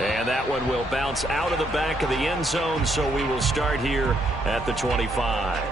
And that one will bounce out of the back of the end zone, so we will start here at the 25.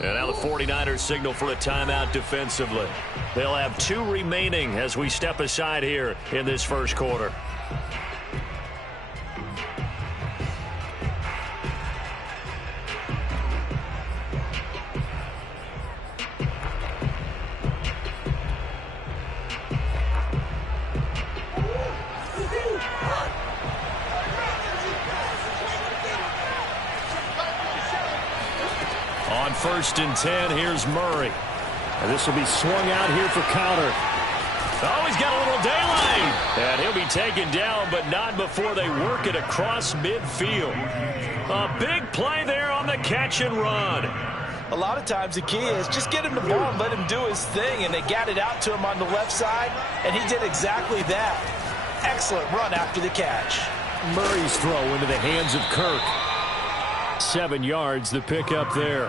And now the 49ers signal for a timeout defensively. They'll have 2 remaining as we step aside here in this first quarter. On 1st and 10, here's Murray. And this will be swung out here for counter. Oh, he's got a little daylight. And he'll be taken down, but not before they work it across midfield. A big play there on the catch and run. A lot of times the key is just get him the ball and let him do his thing, and they got it out to him on the left side, and he did exactly that. Excellent run after the catch. Murray's throw into the hands of Kirk. 7 yards, the pickup there.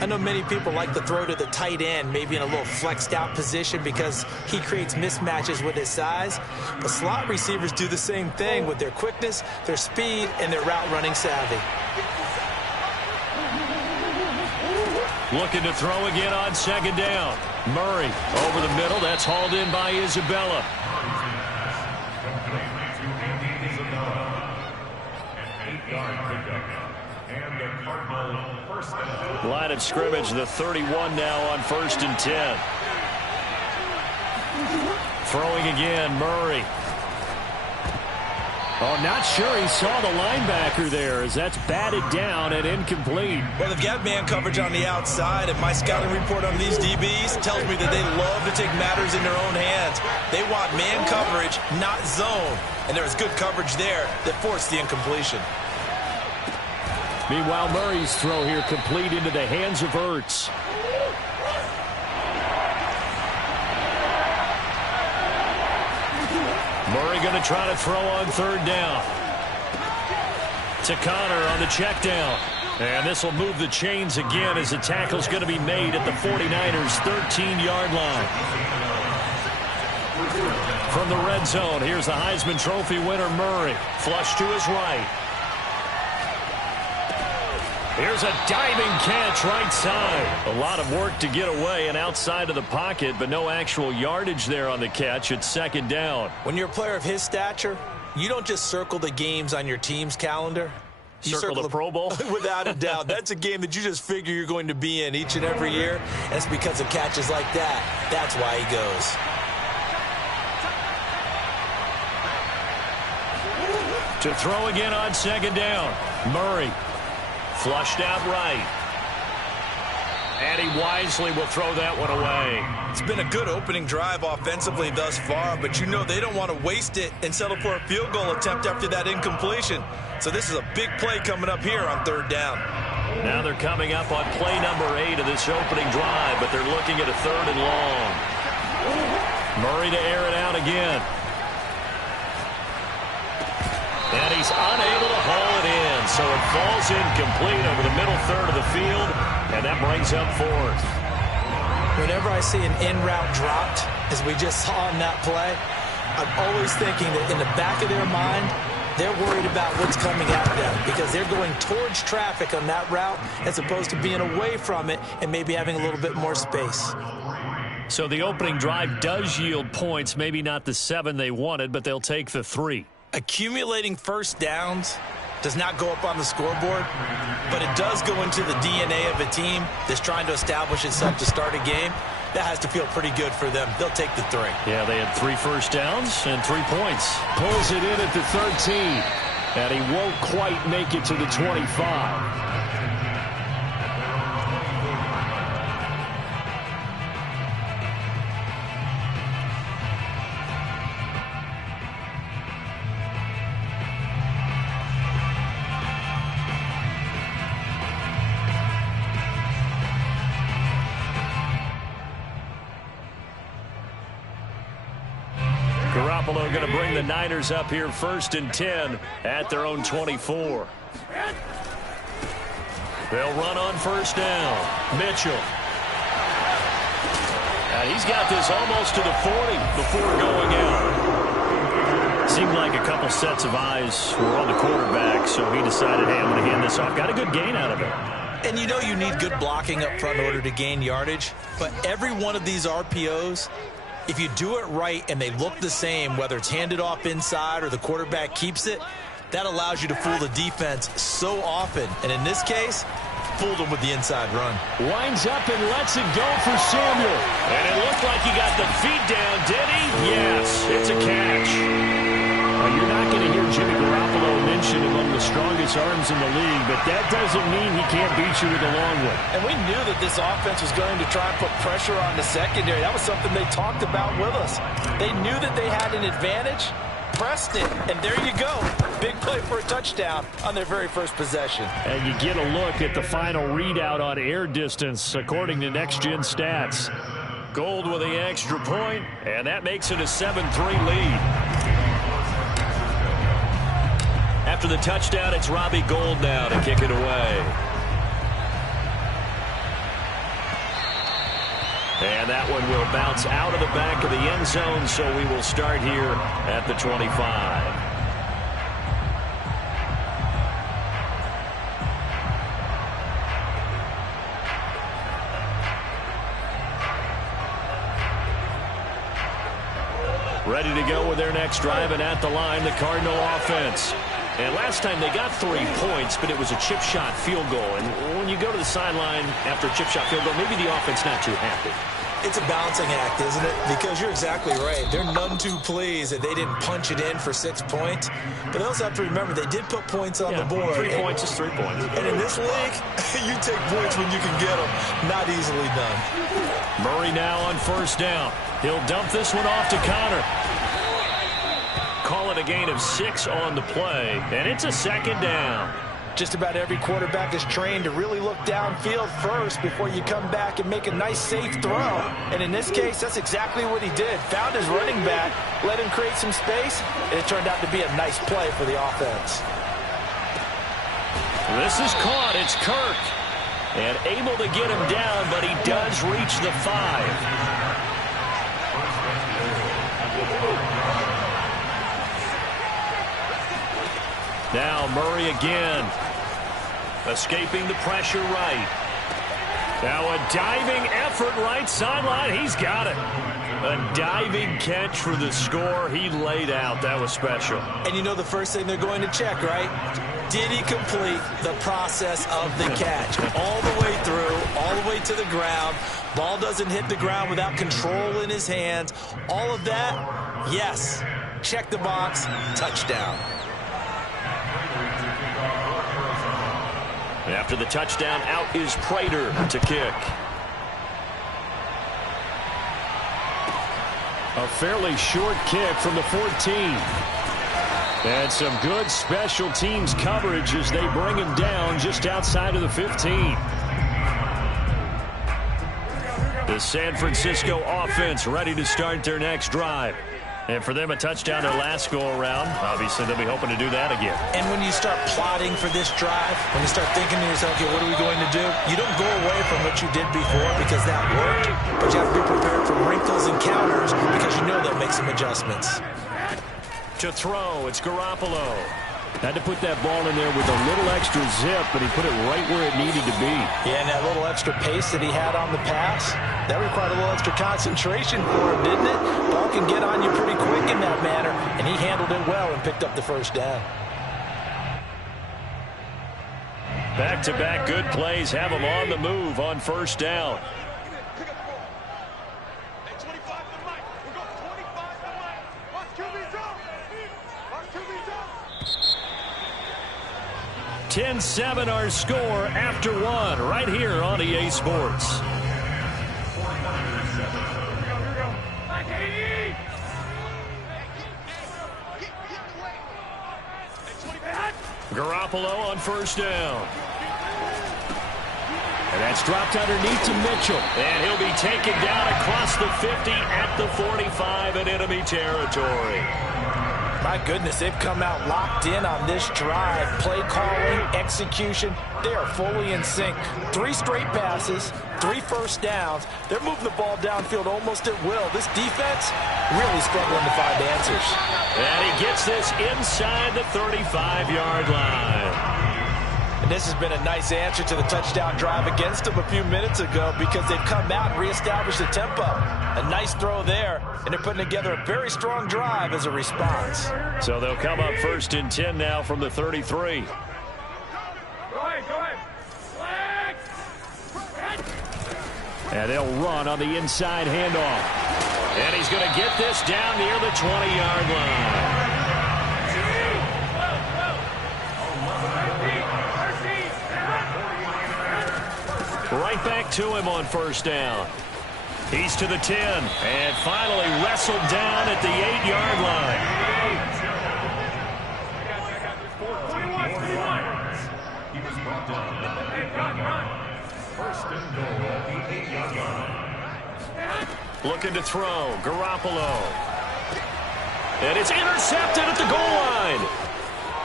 I know many people like to throw to the tight end, maybe in a little flexed out position because he creates mismatches with his size. But slot receivers do the same thing with their quickness, their speed, and their route running savvy. Looking to throw again on 2nd down. Murray over the middle. That's hauled in by Isabella. Line of scrimmage, the 31 now on 1st and 10. Throwing again, Murray. Oh, not sure he saw the linebacker there as that's batted down and incomplete. Well, they've got man coverage on the outside, and my scouting report on these DBs tells me that they love to take matters in their own hands. They want man coverage, not zone, and there was good coverage there that forced the incompletion. Meanwhile, Murray's throw here complete into the hands of Ertz. Murray going to try to throw on 3rd down. To Connor on the check down. And this will move the chains again as the tackle's going to be made at the 49ers' 13-yard line. From the red zone, here's the Heisman Trophy winner, Murray. Flush to his right. Here's a diving catch right side. A lot of work to get away and outside of the pocket, but no actual yardage there on the catch. It's 2nd down. When you're a player of his stature, you don't just circle the games on your team's calendar. You circle the Pro Bowl? Without a doubt. That's a game that you just figure you're going to be in each and every year. And it's because of catches like that. That's why he goes. To throw again on 2nd down. Murray. Flushed out right. And he wisely will throw that one away. It's been a good opening drive offensively thus far, but you know they don't want to waste it and settle for a field goal attempt after that incompletion. So this is a big play coming up here on 3rd down. Now they're coming up on play number 8 of this opening drive, but they're looking at a 3rd and long. Murray to air it out again. And he's unable to haul it in, so it falls incomplete over the middle 3rd of the field, and that brings up 4th. Whenever I see an in-route dropped, as we just saw in that play, I'm always thinking that in the back of their mind, they're worried about what's coming at them because they're going towards traffic on that route as opposed to being away from it and maybe having a little bit more space. So the opening drive does yield points, maybe not the 7 they wanted, but they'll take the 3. Accumulating first downs does not go up on the scoreboard, but it does go into the DNA of a team that's trying to establish itself to start a game. That has to feel pretty good for them. They'll take the 3. Yeah, they had 3 first downs and 3 points. Pulls it in at the 13, and he won't quite make it to the 25. Garoppolo going to bring the Niners up here 1st and 10 at their own 24. They'll run on 1st down. Mitchell. And he's got this almost to the 40 before going out. Seemed like a couple sets of eyes were on the quarterback, so he decided, hey, I'm going to hand this off. Got a good gain out of it. And you know you need good blocking up front in order to gain yardage, but every one of these RPOs, if you do it right and they look the same, whether it's handed off inside or the quarterback keeps it, that allows you to fool the defense so often. And in this case, fooled them with the inside run. Winds up and lets it go for Samuel. And it looked like he got the feet down, did he? Yes, it's a catch. You're not going to hear Jimmy Garoppolo mentioned among the strongest arms in the league, but that doesn't mean he can't beat you with a long one. And we knew that this offense was going to try and put pressure on the secondary. That was something they talked about with us. They knew that they had an advantage, pressed it, and there you go. Big play for a touchdown on their very first possession. And you get a look at the final readout on air distance, according to Next Gen Stats. Gold with the extra point, and that makes it a 7-3 lead. After the touchdown, it's Robbie Gould now to kick it away. And that one will bounce out of the back of the end zone, so we will start here at the 25. Ready to go with their next drive, and at the line, the Cardinal offense. And last time they got 3 points, but it was a chip shot field goal. And when you go to the sideline after a chip shot field goal, maybe the offense not too happy. It's a balancing act, isn't it? Because you're exactly right. They're none too pleased that they didn't punch it in for 6 points. But they also have to remember they did put points on the board. 3 points is 3 points. And in this league, you take points when you can get them. Not easily done. Murray now on 1st down. He'll dump this one off to Connor. Call it a gain of 6 on the play, and it's a 2nd down. Just about every quarterback is trained to really look downfield first before you come back and make a nice, safe throw. And in this case, that's exactly what he did. Found his running back, let him create some space, and it turned out to be a nice play for the offense. This is caught. It's Kirk. And able to get him down, but he does reach the 5. Now Murray again, escaping the pressure right. Now a diving effort right sideline. He's got it. A diving catch for the score. He laid out. That was special. And you know the first thing they're going to check, right? Did he complete the process of the catch? All the way through, all the way to the ground. Ball doesn't hit the ground without control in his hands. All of that, yes. Check the box, touchdown. After the touchdown, out is Prater to kick. A fairly short kick from the 14. And some good special teams coverage as they bring him down just outside of the 15. The San Francisco offense ready to start their next drive. And for them, a touchdown their last go-around. Obviously, they'll be hoping to do that again. And when you start plotting for this drive, when you start thinking to yourself, okay, what are we going to do? You don't go away from what you did before because that worked. But you have to be prepared for wrinkles and counters because you know they'll make some adjustments. To throw, it's Garoppolo. Had to put that ball in there with a little extra zip, but he put it right where it needed to be. Yeah, and that little extra pace that he had on the pass, that required a little extra concentration for him, didn't it? Ball can get on you pretty quick in that manner, and he handled it well and picked up the 1st down. Back-to-back good plays have them on the move on first down. 10-7 our score after one right here on EA Sports. Garoppolo on first down. And that's dropped underneath to Mitchell. And he'll be taken down across the 50 at the 45 in enemy territory. My goodness, they've come out locked in on this drive. Play calling, execution, they are fully in sync. 3 straight passes, 3 first downs. They're moving the ball downfield almost at will. This defense really struggling to find answers. And he gets this inside the 35-yard line. And this has been a nice answer to the touchdown drive against them a few minutes ago because they've come out and reestablished the tempo. A nice throw there, and they're putting together a very strong drive as a response. So they'll come up first and 10 now from the 33. And they'll run on the inside handoff. And he's going to get this down near the 20-yard line. Right back to him on first down. He's to the 10 and finally wrestled down at the 8-yard line. He was brought down at the 8-yard line. First and goal at the 8-yard line. Looking to throw. Garoppolo. And it's intercepted at the goal line.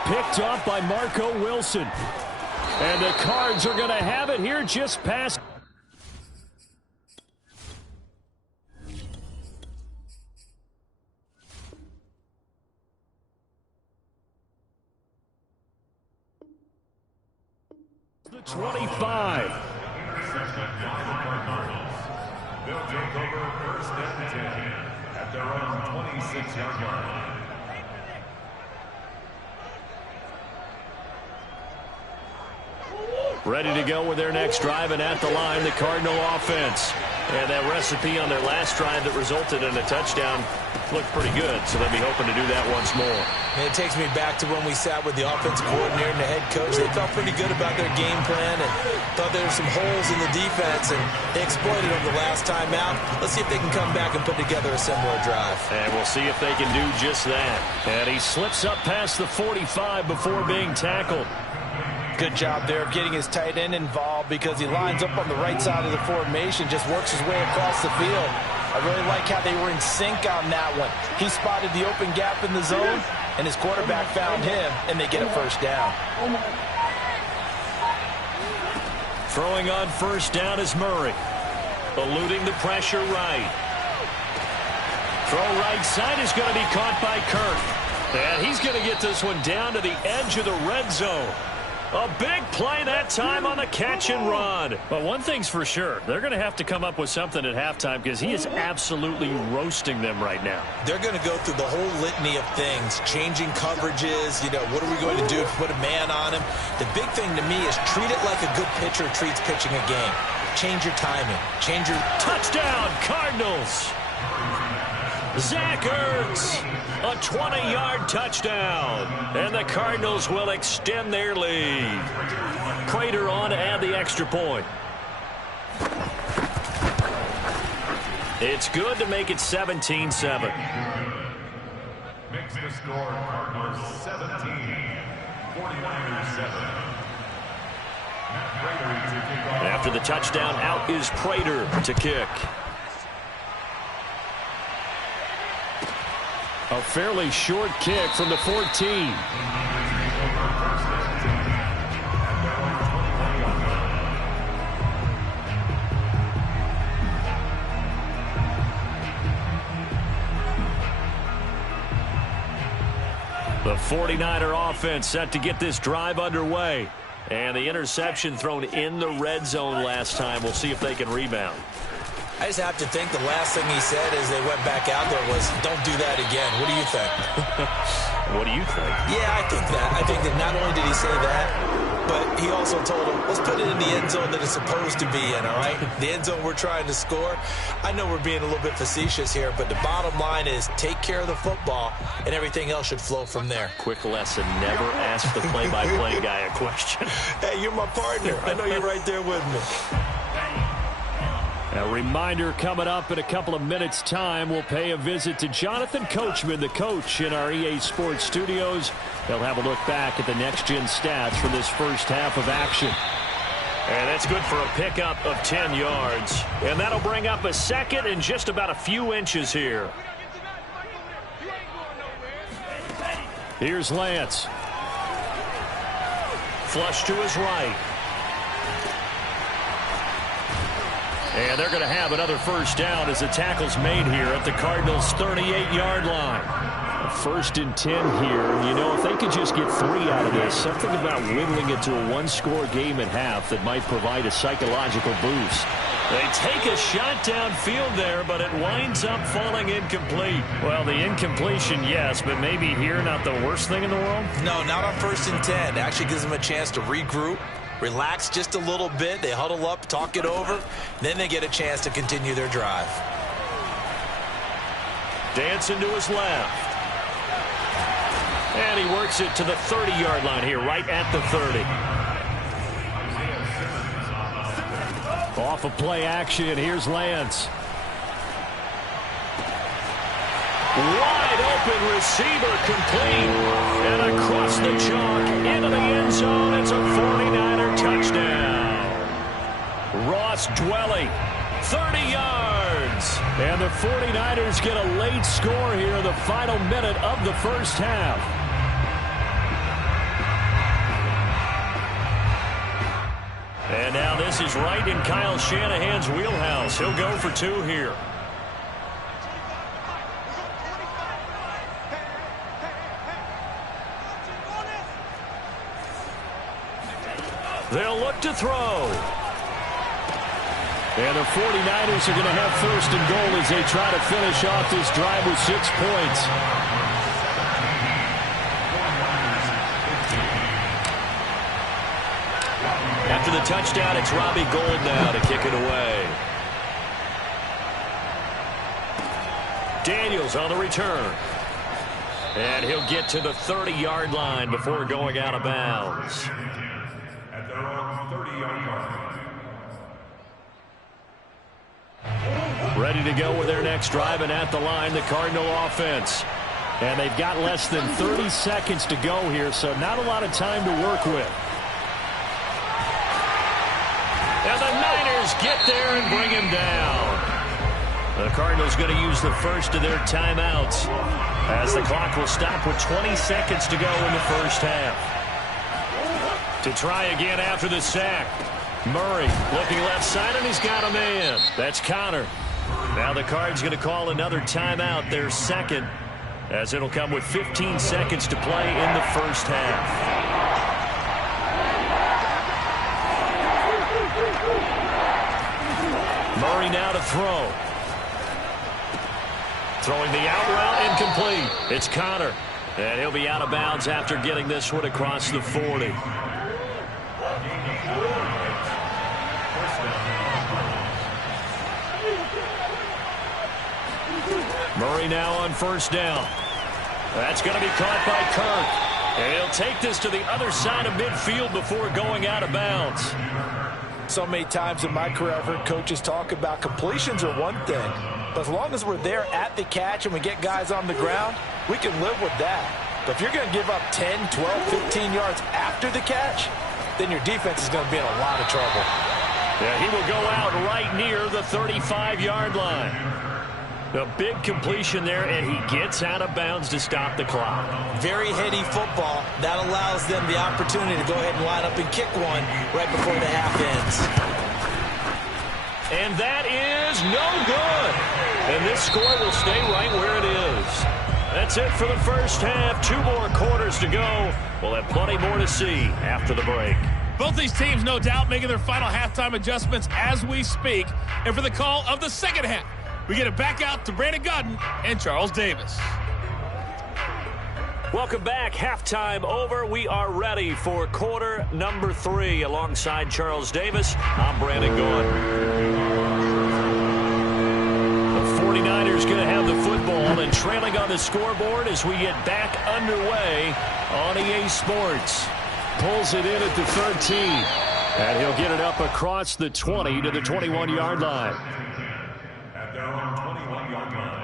Picked off by Marco Wilson. And the Cards are going to have it here just past. The 25. They'll take over first and 10 at their own 26-yard line. Ready to go with their next drive, and at the line, the Cardinal offense. And that recipe on their last drive that resulted in a touchdown looked pretty good, so they'll be hoping to do that once more. And it takes me back to when we sat with the offensive coordinator and the head coach. They felt pretty good about their game plan and thought there were some holes in the defense, and they exploited them the last time out. Let's see if they can come back and put together a similar drive. And we'll see if they can do just that. And he slips up past the 45 before being tackled. Good job there of getting his tight end involved because he lines up on the right side of the formation, just works his way across the field. I really like how they were in sync on that one. He spotted the open gap in the zone, and his quarterback found him, and they get a first down. Throwing on first down is Murray. Eluding the pressure right. Throw right side is going to be caught by Kirk. And he's going to get this one down to the edge of the red zone. A big play that time on the catch and run. But one thing's for sure, they're going to have to come up with something at halftime because he is absolutely roasting them right now. They're going to go through the whole litany of things, changing coverages, what are we going to do if we put a man on him? The big thing to me is treat it like a good pitcher treats pitching a game. Change your timing. Change your... Touchdown, Cardinals! Zach Ertz, a 20-yard touchdown, and the Cardinals will extend their lead. Prater on to add the extra point. It's good to make it 17-7. Makes the score Cardinals 17, 49ers 7. After the touchdown, out is Prater to kick. A fairly short kick from the 14. The 49er offense set to get this drive underway. And the interception thrown in the red zone last time. We'll see if they can rebound. I just have to think the last thing he said as they went back out there was, don't do that again. What do you think? What do you think? Yeah, I think that. I think that not only did he say that, but he also also told him, let's put it in the end zone that it's supposed to be in, all right? The end zone we're trying to score. I know we're being a little bit facetious here, but the bottom line is take care of the football, and everything else should flow from there. Quick lesson, never ask the play-by-play guy a question. Hey, you're my partner. I know you're right there with me. A reminder coming up in a couple of minutes' time. We'll pay a visit to Jonathan Coachman, the coach in our EA Sports studios. They'll have a look back at the next-gen stats from this first half of action. And that's good for a pickup of 10 yards. And that'll bring up a second and just about a few inches here. Here's Lance. Flush to his right. And they're going to have another first down as the tackle's made here at the Cardinals' 38-yard line. First and 10 here. You know, if they could just get 3 out of this, something about whittling it to a one-score game at half that might provide a psychological boost. They take a shot downfield there, but it winds up falling incomplete. Well, the incompletion, yes, but maybe here not the worst thing in the world? No, not on first and 10. It actually gives them a chance to regroup, relax just a little bit. They huddle up, talk it over. Then they get a chance to continue their drive. Dancing to his left. And he works it to the 30-yard line here, right at the 30. Off of play action, here's Lance. Wide open receiver complete. And across the chalk into the end zone. It's a 49er touchdown. Ross Dwelly, 30 yards. And the 49ers get a late score here in the final minute of the first half. And now this is right in Kyle Shanahan's wheelhouse. He'll go for 2 here. They'll look to throw. And the 49ers are going to have first and goal as they try to finish off this drive with 6 points. After the touchdown, it's Robbie Gould now to kick it away. Daniels on the return. And he'll get to the 30-yard line before going out of bounds. At their own 30-yard line. Ready to go with their next drive, and at the line, the Cardinal offense. And they've got less than 30 seconds to go here, so not a lot of time to work with. And the Niners get there and bring him down. The Cardinals going to use the first of their timeouts as the clock will stop with 20 seconds to go in the first half. To try again after the sack. Murray looking left side, and he's got a man. That's Connor. Now the Cards going to call another timeout, their second, as it'll come with 15 seconds to play in the first half. Murray now to throw. Throwing the out route, incomplete. It's Connor. And he'll be out of bounds after getting this one across the 40. Murray now on first down. That's going to be caught by Kirk. And he'll take this to the other side of midfield before going out of bounds. So many times in my career, I've heard coaches talk about completions are one thing. But as long as we're there at the catch and we get guys on the ground, we can live with that. But if you're going to give up 10, 12, 15 yards after the catch, then your defense is going to be in a lot of trouble. Yeah, he will go out right near the 35-yard line. A big completion there, and he gets out of bounds to stop the clock. Very heady football. That allows them the opportunity to go ahead and line up and kick one right before the half ends. And that is no good. And this score will stay right where it is. That's it for the first half. 2 more quarters to go. We'll have plenty more to see after the break. Both these teams, no doubt, making their final halftime adjustments as we speak. And for the call of the second half, we get it back out to Brandon Godden and Charles Davis. Welcome back. Halftime over. We are ready for quarter number 3. Alongside Charles Davis, I'm Brandon Gaudin. The 49ers going to have the football and trailing on the scoreboard as we get back underway on EA Sports. Pulls it in at the 13. And he'll get it up across the 20 to the 21-yard line. At their own 21-yard line.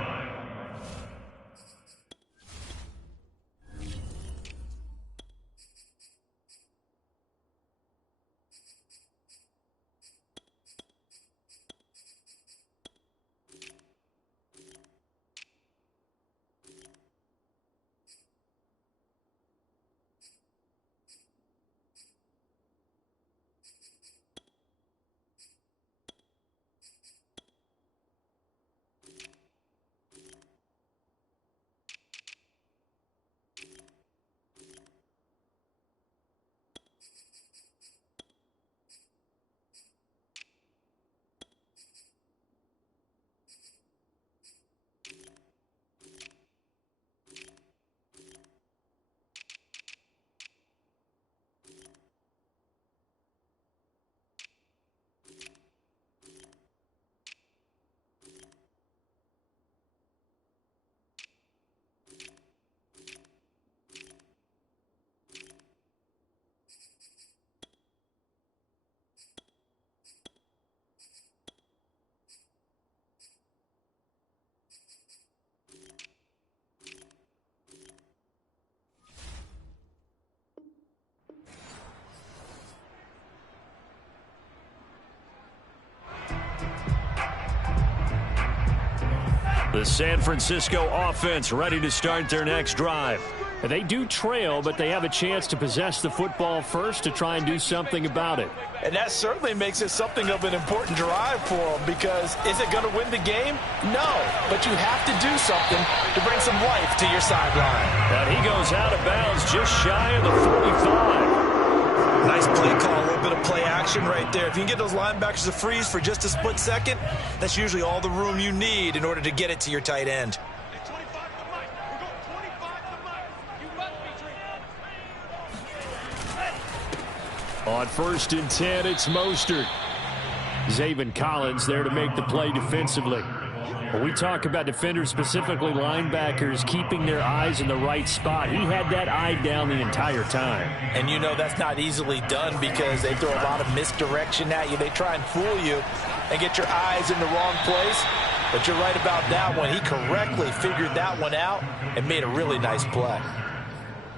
The San Francisco offense ready to start their next drive. They do trail, but they have a chance to possess the football first to try and do something about it. And that certainly makes it something of an important drive for them, because is it going to win the game? No, but you have to do something to bring some life to your sideline. And he goes out of bounds just shy of the 45. Nice play call, a little bit of play action right there. If you can get those linebackers to freeze for just a split second, that's usually all the room you need in order to get it to your tight end. On 1st and 10, it's Mostert. Zaven Collins there to make the play defensively. When we talk about defenders, specifically linebackers, keeping their eyes in the right spot, he had that eye down the entire time. And you know that's not easily done because they throw a lot of misdirection at you. They try and fool you and get your eyes in the wrong place. But you're right about that one. He correctly figured that one out and made a really nice play.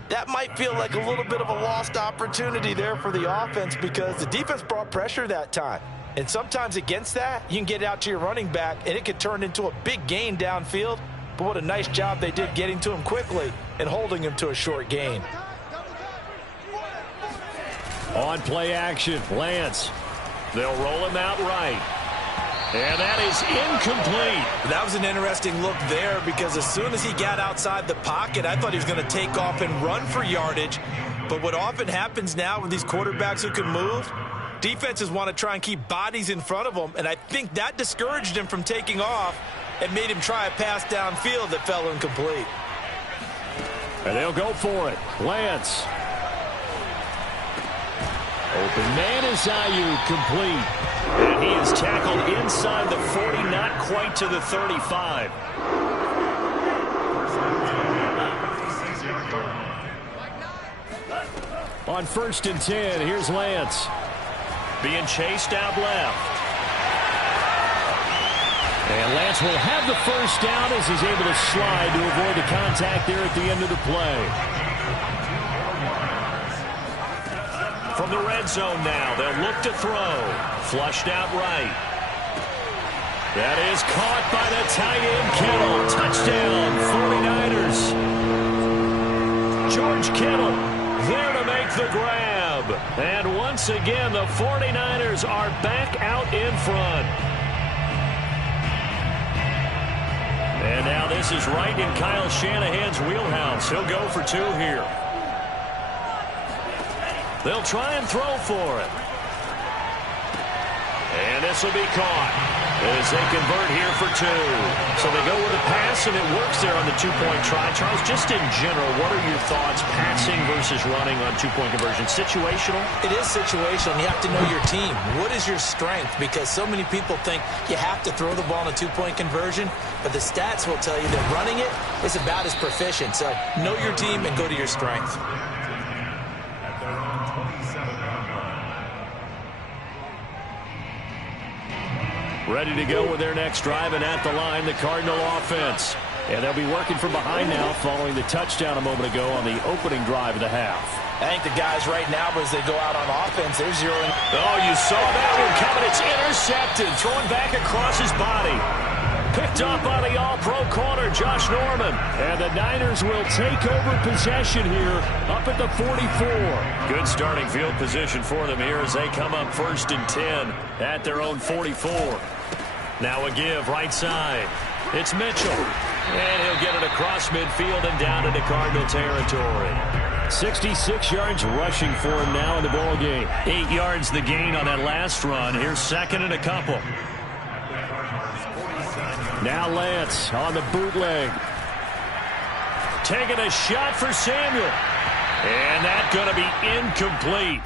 That might feel like a little bit of a lost opportunity there for the offense because the defense brought pressure that time. And sometimes against that, you can get it out to your running back, and it could turn into a big gain downfield. But what a nice job they did getting to him quickly and holding him to a short gain. On play action, Lance. They'll roll him out right. And that is incomplete. That was an interesting look there because as soon as he got outside the pocket, I thought he was going to take off and run for yardage. But what often happens now with these quarterbacks who can move, defenses want to try and keep bodies in front of them, and I think that discouraged him from taking off and made him try a pass downfield that fell incomplete. And they'll go for it. Lance. Open man is Ayuk, complete. And he is tackled inside the 40, not quite to the 35. On 1st and 10, here's Lance. Being chased out left. And Lance will have the first down as he's able to slide to avoid the contact there at the end of the play. From the red zone now, they'll look to throw. Flushed out right. That is caught by the tight end, Kittle. Touchdown, 49ers. George Kittle there to make the grab. And once again, the 49ers are back out in front. And now this is right in Kyle Shanahan's wheelhouse. He'll go for 2 here. They'll try and throw for it. And this will be caught. as they convert here for 2. So they go with a pass, and it works there on the two-point try. Charles, just in general, what are your thoughts passing versus running on two-point conversion? Situational? It is situational. You have to know your team. What is your strength? Because so many people think you have to throw the ball in a two-point conversion, but the stats will tell you that running it is about as proficient. So know your team and go to your strength. Ready to go with their next drive, and at the line, the Cardinal offense. And they'll be working from behind now following the touchdown a moment ago on the opening drive of the half. I think the guys right now, as they go out on offense, they're zeroing. Oh, you saw that one coming. It's intercepted. Thrown back across his body. Picked up by the all-pro corner, Josh Norman. And the Niners will take over possession here up at the 44. Good starting field position for them here as they come up 1st and 10 at their own 44. Now a give right side. It's Mitchell. And he'll get it across midfield and down into Cardinal territory. 66 yards rushing for him now in the ball game. 8 yards the gain on that last run. Here's 2nd and a couple. Now Lance on the bootleg. Taking a shot for Samuel. And that's going to be incomplete.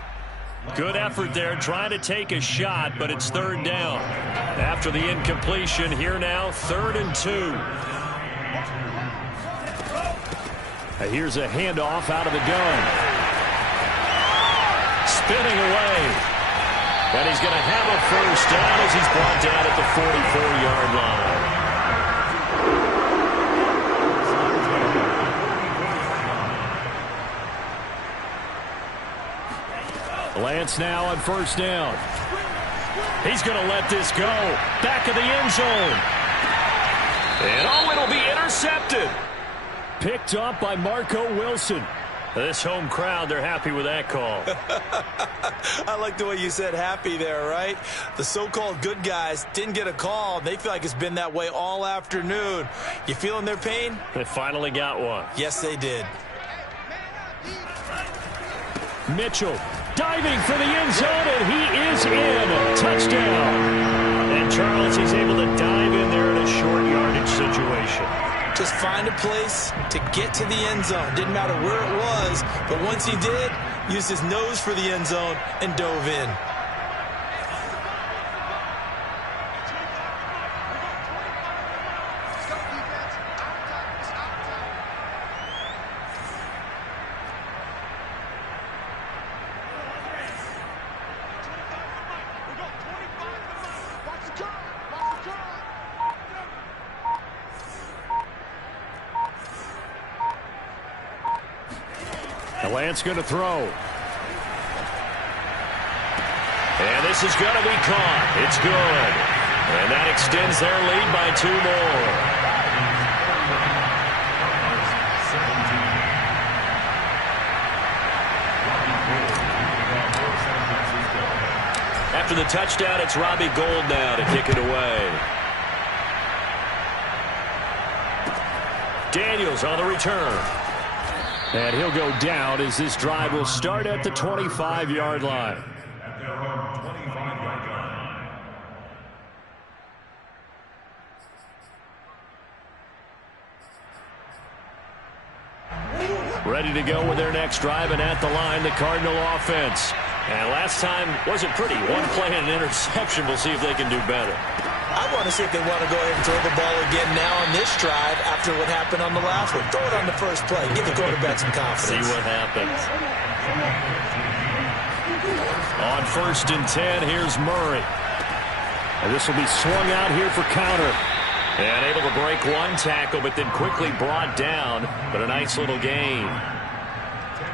Good effort there trying to take a shot, but it's 3rd down. After the incompletion, here now 3rd and 2. Here's a handoff out of the gun. Spinning away. And he's going to have a 1st down as he's brought down at the 44-yard line. Lance now on 1st down. He's going to let this go. Back of the end zone. And oh, it'll be intercepted. Picked up by Marco Wilson. This home crowd, they're happy with that call. I like the way you said happy there, right? The so-called good guys didn't get a call. They feel like it's been that way all afternoon. You feeling their pain? They finally got one. Yes, they did. Mitchell diving for the end zone, and he is in. Touchdown. And Charles, he's able to dive in there in a short yardage situation. Just find a place to get to the end zone. Didn't matter where it was, but once he did, used his nose for the end zone and dove in. Lance going to throw. And this is going to be caught. It's good. And that extends their lead by 2 more. After the touchdown, it's Robbie Gould now to kick it away. Daniels on the return. And he'll go down as this drive will start at the 25-yard line. At their own 25-yard line. Ready to go with their next drive, and at the line, the Cardinal offense. And last time wasn't pretty. 1 play and an interception. We'll see if they can do better. I want to see if they want to go ahead and throw the ball again now on this drive after what happened on the last one. Throw it on the first play. Give the quarterback some confidence. See what happens. On 1st and 10, here's Murray. And this will be swung out here for counter. And able to break 1 tackle, but then quickly brought down. But a nice little gain.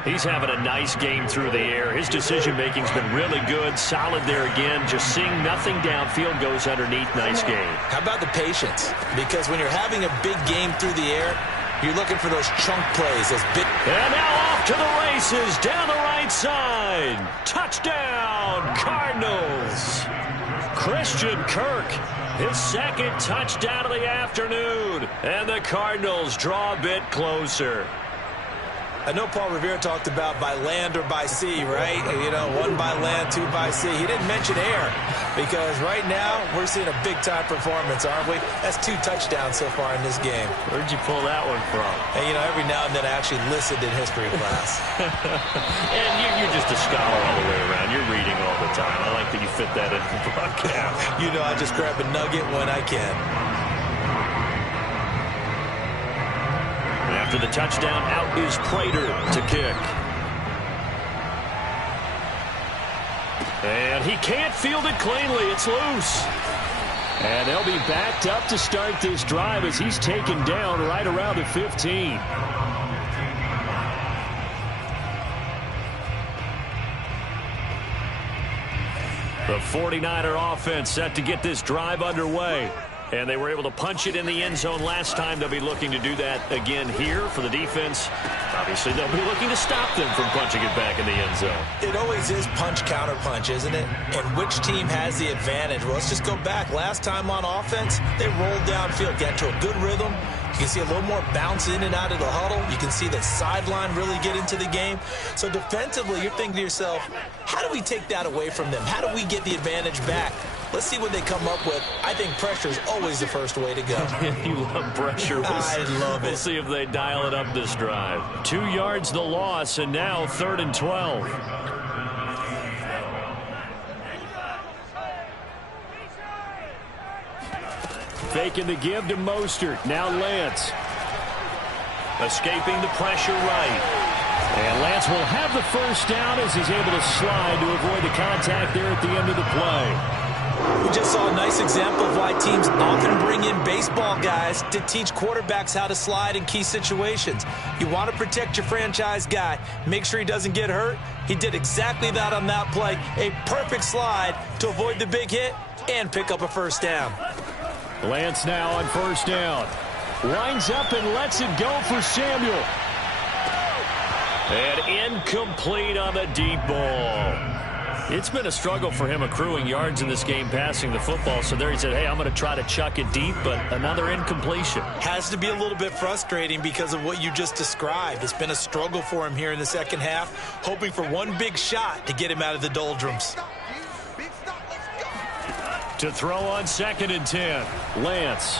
He's having a nice game through the air. His decision-making's been really good. Solid there again. Just seeing nothing downfield, goes underneath. Nice game. How about the patience? Because when you're having a big game through the air, you're looking for those chunk plays. Those big. And now off to the races down the right side. Touchdown, Cardinals. Christian Kirk, his 2nd touchdown of the afternoon. And the Cardinals draw a bit closer. I know Paul Revere talked about by land or by sea, right? You know, 1 by land, 2 by sea. He didn't mention air because right now we're seeing a big-time performance, aren't we? That's 2 touchdowns so far in this game. Where'd you pull that one from? And, you know, every now and then I actually listened in history class. And you're just a scholar all the way around. You're reading all the time. I like that you fit that into the broadcast. You know, I just grab a nugget when I can. After the touchdown, out is Prater to kick. And he can't field it cleanly. It's loose. And they'll be backed up to start this drive as he's taken down right around the 15. The 49er offense set to get this drive underway. And they were able to punch it in the end zone last time. They'll be looking to do that again here for the defense. Obviously, they'll be looking to stop them from punching it back in the end zone. It always is punch-counter-punch, isn't it? And which team has the advantage? Well, let's just go back. Last time on offense, they rolled downfield, got to a good rhythm. You can see a little more bounce in and out of the huddle. You can see the sideline really get into the game. So defensively, you're thinking to yourself, how do we take that away from them? How do we get the advantage back? Let's see what they come up with. I think pressure is always the first way to go. You love pressure. I love it. We'll see if they dial it up this drive. 2 yards the loss, and now 3rd and 12. Faking the give to Mostert. Now Lance. Escaping the pressure right. And Lance will have the first down as he's able to slide to avoid the contact there at the end of the play. We just saw a nice example of why teams often bring in baseball guys to teach quarterbacks how to slide in key situations. You want to protect your franchise guy. Make sure he doesn't get hurt. He did exactly that on that play. A perfect slide to avoid the big hit and pick up a first down. Lance now on first down. Lines up and lets it go for Samuel. And incomplete on the deep ball. It's been a struggle for him accruing yards in this game passing the football. So there he said, hey, I'm going to try to chuck it deep, but another incompletion. Has to be a little bit frustrating because of what you just described. It's been a struggle for him here in the second half, hoping for one big shot to get him out of the doldrums. To throw on 2nd and 10. Lance.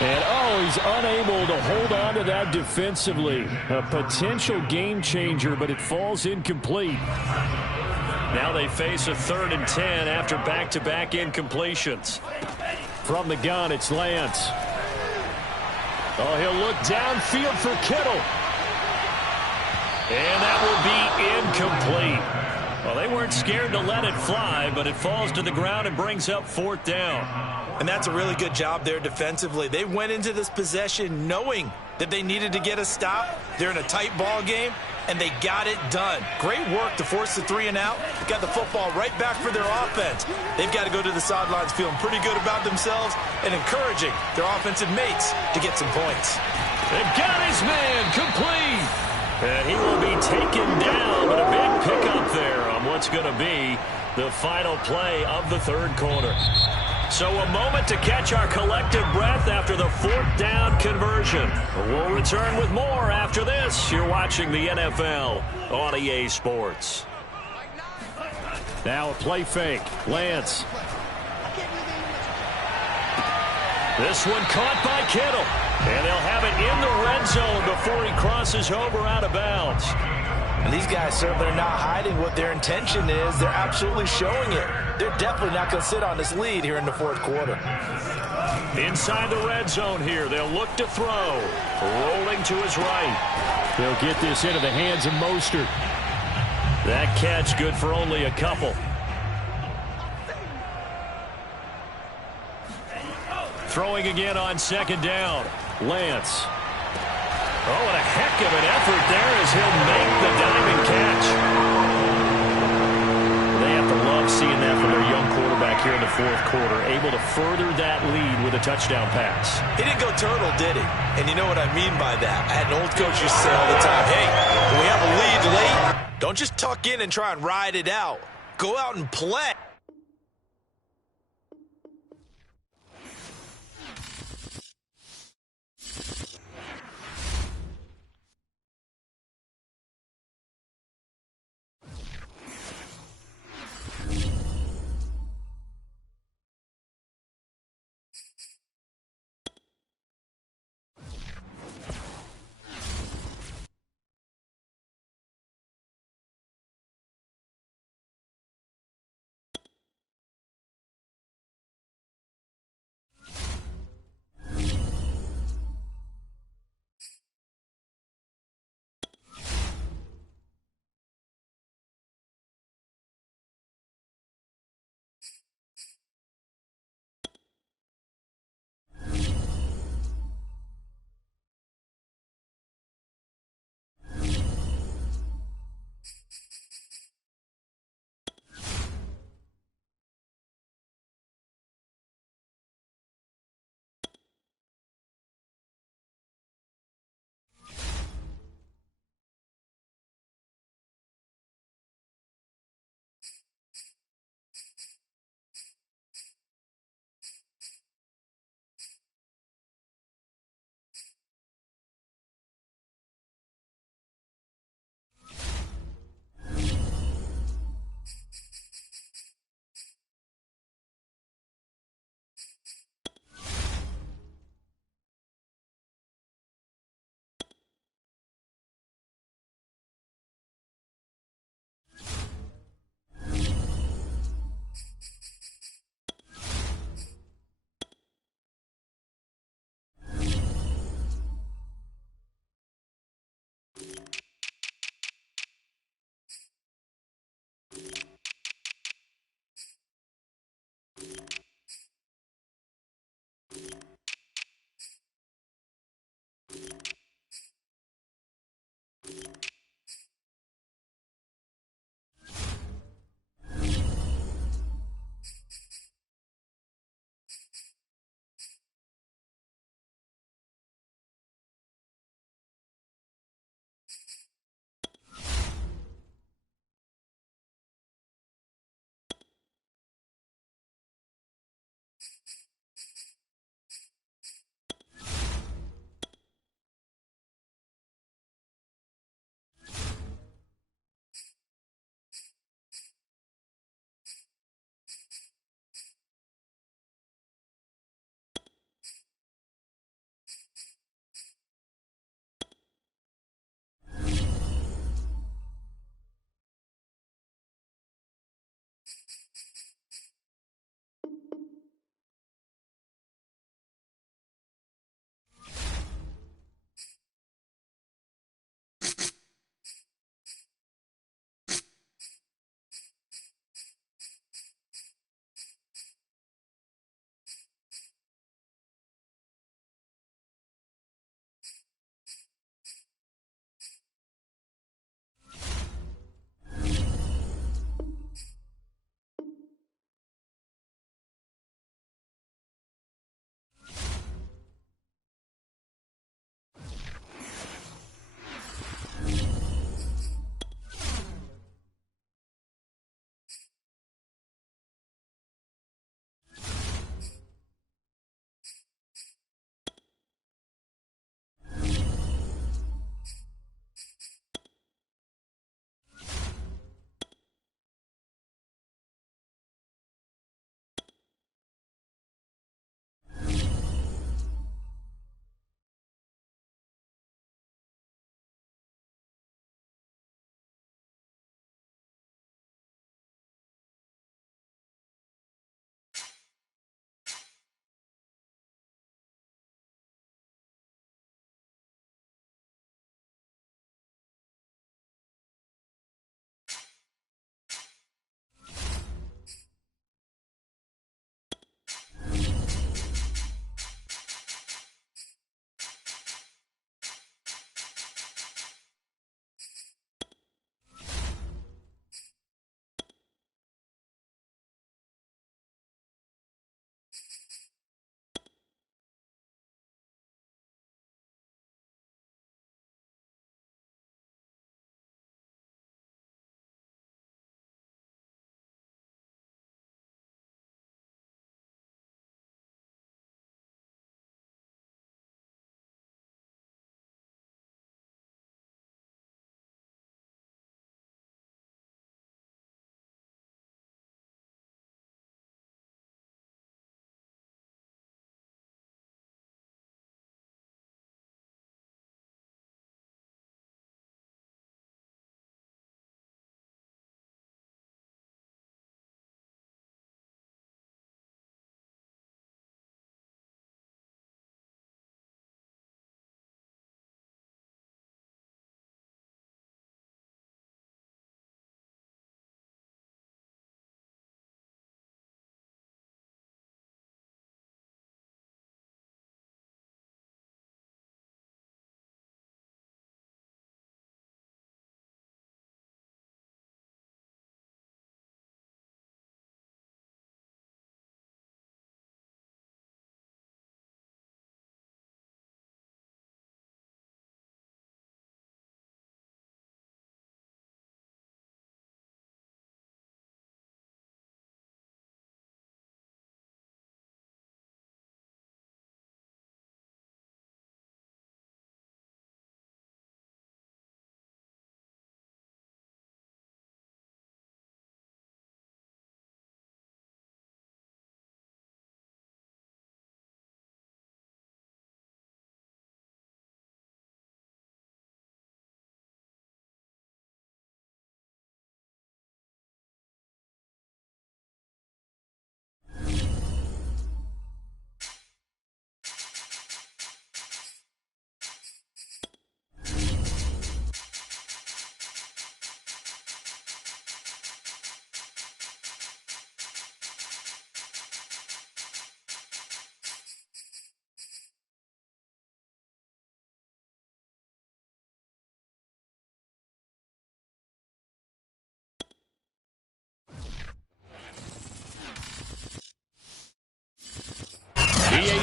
And, he's unable to hold on to that defensively. A potential game changer, but it falls incomplete. Now they face a 3rd and 10 after back-to-back incompletions. From the gun, it's Lance. He'll look downfield for Kittle. And that will be incomplete. Well, they weren't scared to let it fly, but it falls to the ground and brings up 4th down. And that's a really good job there defensively. They went into this possession knowing that they needed to get a stop. They're in a tight ball game, and they got it done. Great work to force the 3 and out. Got the football right back for their offense. They've got to go to the sidelines feeling pretty good about themselves and encouraging their offensive mates to get some points. They've got his man complete. And he will be taken down, but a big pickup there on what's going to be the final play of the 3rd quarter. So a moment to catch our collective breath after the 4th down conversion. We'll return with more after this. You're watching the NFL on EA Sports. Now a play fake. Lance. This one caught by Kittle. And they'll have it in the red zone before he crosses over out of bounds. And these guys certainly are not hiding what their intention is. They're absolutely showing it. They're definitely not going to sit on this lead here in the 4th quarter. Inside the red zone here, they'll look to throw. Rolling to his right. They'll get this into the hands of Mostert. That catch good for only a couple. Throwing again on 2nd down. Lance. What a heck of an effort there as he'll make the diamond catch. They have to love seeing that from their young quarterback here in the 4th quarter, able to further that lead with a touchdown pass. He didn't go turtle, did he? And you know what I mean by that. I had an old coach used to say all the time, hey, when we have a lead late, don't just tuck in and try and ride it out. Go out and play.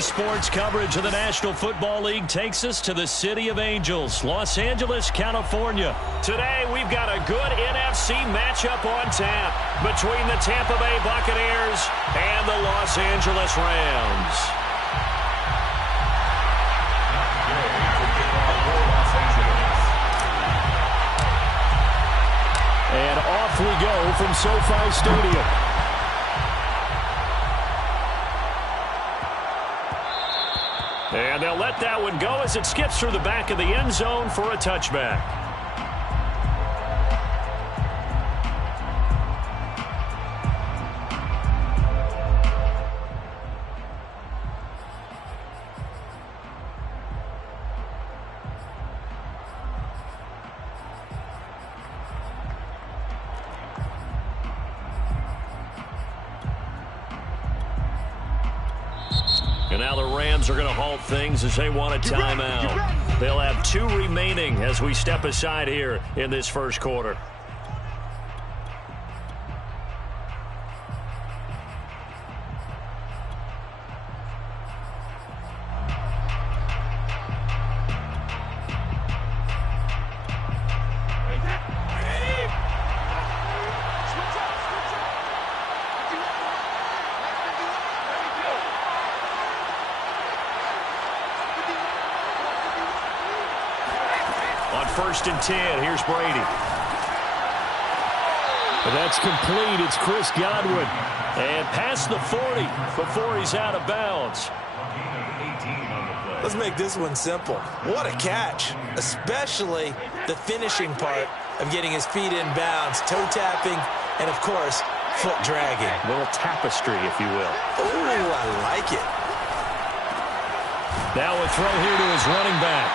Sports coverage of the National Football League takes us to the City of Angels, Los Angeles, California. Today, we've got a good NFC matchup on tap between the Tampa Bay Buccaneers and the Los Angeles Rams. And off we go from SoFi Stadium. And they'll let that one go as it skips through the back of the end zone for a touchback. And now the Rams are going to halt things as they want a timeout. They'll have 2 remaining as we step aside here in this first quarter. On 1st and 10, here's Brady. That's complete. It's Chris Godwin. And past the 40 before he's out of bounds. Let's make this one simple. What a catch, especially the finishing part of getting his feet in bounds, toe tapping, and, of course, foot dragging. A little tapestry, if you will. Ooh, I like it. Now a throw here to his running back.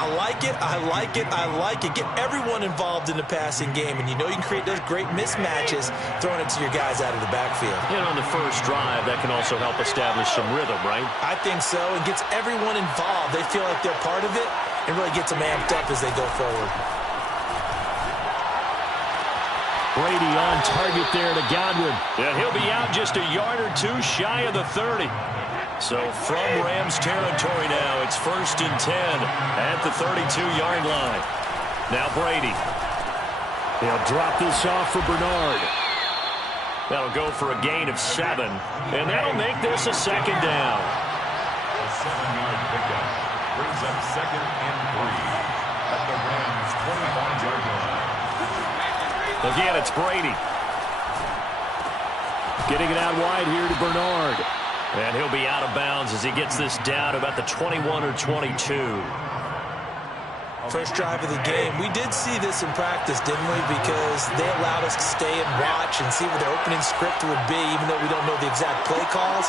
I like it, I like it, I like it. Get everyone involved in the passing game, and you know you can create those great mismatches throwing it to your guys out of the backfield. And on the first drive, that can also help establish some rhythm, right? I think so. It gets everyone involved. They feel like they're part of it and really gets them amped up as they go forward. Brady on target there to Godwin. And he'll be out just a yard or 2 shy of the 30. So from Rams territory now, it's 1st and 10 at the 32-yard line. Now Brady. They'll drop this off for Bernard. That'll go for a gain of 7, and that'll make this a 2nd down. A 7-yard pickup brings up 2nd and 3 at the Rams' 25-yard line. Again, it's Brady. Getting it out wide here to Bernard. And he'll be out of bounds as he gets this down about the 21 or 22. First drive of the game. We did see this in practice, didn't we? Because they allowed us to stay and watch and see what their opening script would be, even though we don't know the exact play calls.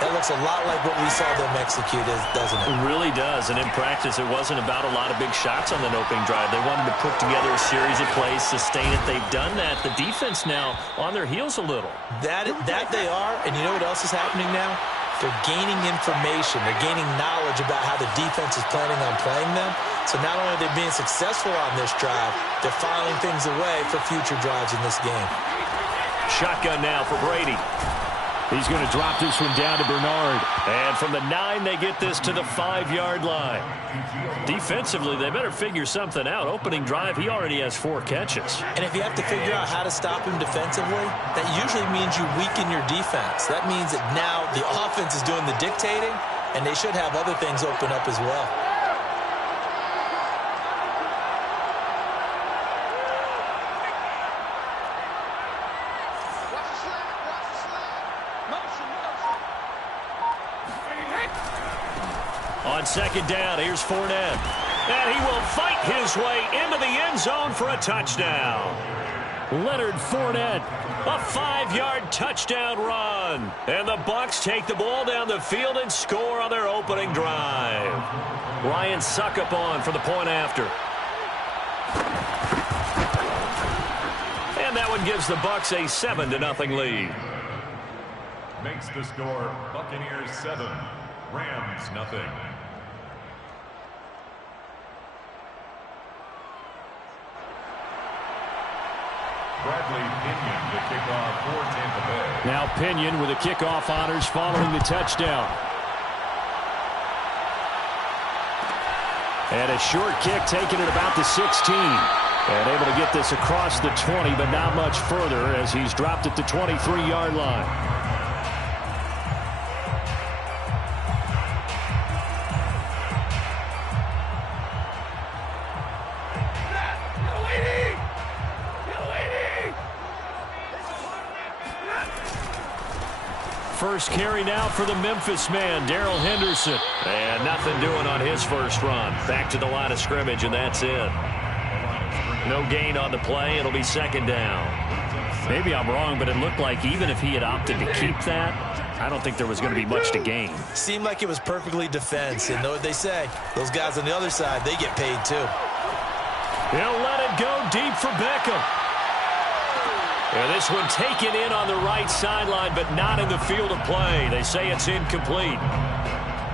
That looks a lot like what we saw them execute, doesn't it? It really does. And in practice, it wasn't about a lot of big shots on that opening drive. They wanted to put together a series of plays, sustain it. They've done that. The defense now on their heels a little. That they are. And you know what else is happening now? They're gaining information. They're gaining knowledge about how the defense is planning on playing them. So not only are they being successful on this drive, they're filing things away for future drives in this game. Shotgun now for Brady. He's going to drop this one down to Bernard. And from the 9, they get this to the 5-yard line. Defensively, they better figure something out. Opening drive, he already has 4 catches. And if you have to figure out how to stop him defensively, that usually means you weaken your defense. That means that now the offense is doing the dictating, and they should have other things open up as well. On 2nd down, here's Fournette. And he will fight his way into the end zone for a touchdown. Leonard Fournette. A 5-yard touchdown run. And the Bucs take the ball down the field and score on their opening drive. Ryan Suckup on for the point after. And that one gives the Bucs a 7-0 lead. Makes the score Buccaneers 7, Rams 0. Bradley Pinion, the kickoff for Tampa Bay. Now Pinion with the kickoff honors following the touchdown. And a short kick taken at about the 16. And able to get this across the 20, but not much further as he's dropped at the 23-yard line. First carry now for the Memphis man, Darrell Henderson. And nothing doing on his first run. Back to the line of scrimmage, and that's it. No gain on the play. It'll be second down. Maybe I'm wrong, but it looked like even if he had opted to keep that, I don't think there was going to be much to gain. Seemed like it was perfectly defense. And know what they say? Those guys on the other side, they get paid too. He'll let it go deep for Beckham. And this one taken in on the right sideline, but not in the field of play. They say it's incomplete.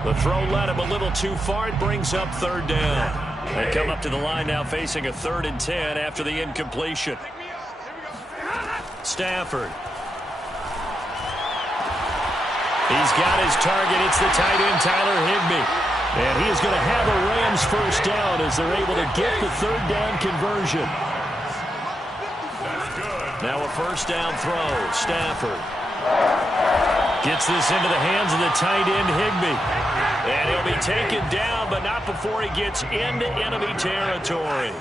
The throw led him a little too far. It brings up third down. They come up to the line now facing a 3rd and 10 after the incompletion. Stafford. He's got his target. It's the tight end, Tyler Higbee. And he is going to have a Rams first down as they're able to get the 3rd down conversion. Now a first down throw. Stafford gets this into the hands of the tight end, Higbee. And he'll be taken down, but not before he gets into enemy territory.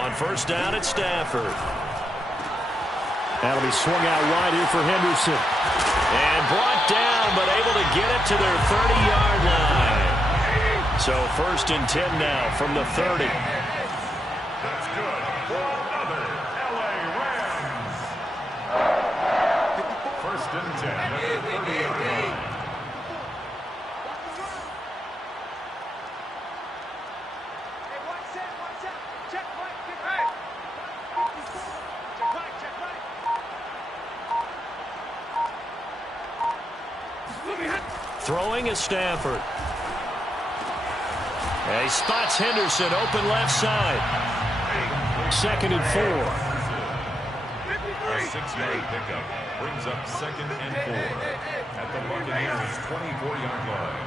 On first down, it's Stafford. That'll be swung out wide here for Henderson. And brought down, but able to get it to their 30-yard line. So 1st and 10 now from the 30. That's good for another LA Rams. 1st and 10 at the 30-yard line. Throwing is Stafford. And he spots Henderson open left side. 2nd and 4. A 6-yard pickup brings up 2nd and 4 at the Buccaneers' 24-yard line.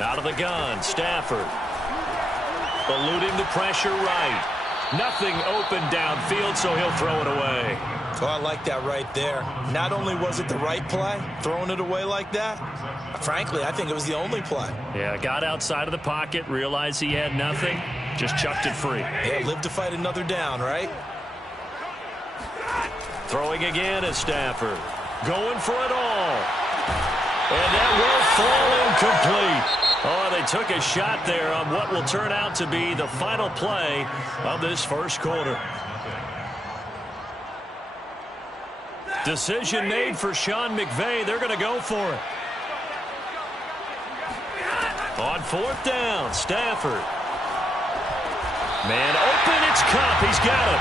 Out of the gun, Stafford. Eluding the pressure right. Nothing open downfield, so he'll throw it away. Oh, I like that right there. Not only was it the right play, throwing it away like that, frankly, I think it was the only play. Yeah, got outside of the pocket, realized he had nothing, just chucked it free. Yeah, live to fight another down, right? Throwing again is Stafford. Going for it all. And that will fall incomplete. Oh, they took a shot there on what will turn out to be the final play of this first quarter. Decision made for Sean McVay. They're going to go for it. On 4th down, Stafford. Man open, it's Cup. He's got it.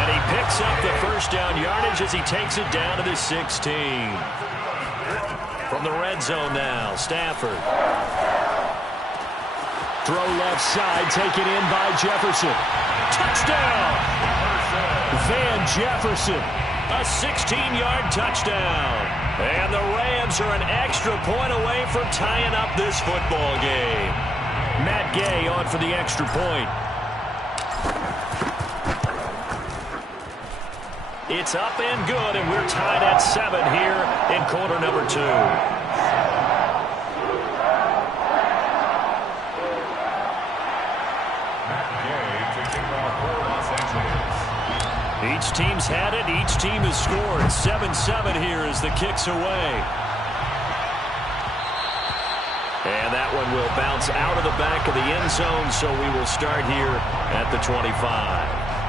And he picks up the first down yardage as he takes it down to the 16. From the red zone now, Stafford. Throw left side, taken in by Jefferson. Touchdown! Van Jefferson. A 16-yard touchdown. And the Rams are an extra point away from tying up this football game. Matt Gay on for the extra point. It's up and good, and we're tied at 7 here in quarter number 2. Each team's had it. Each team has scored. 7-7 here as the kick's away. And that one will bounce out of the back of the end zone, so we will start here at the 25.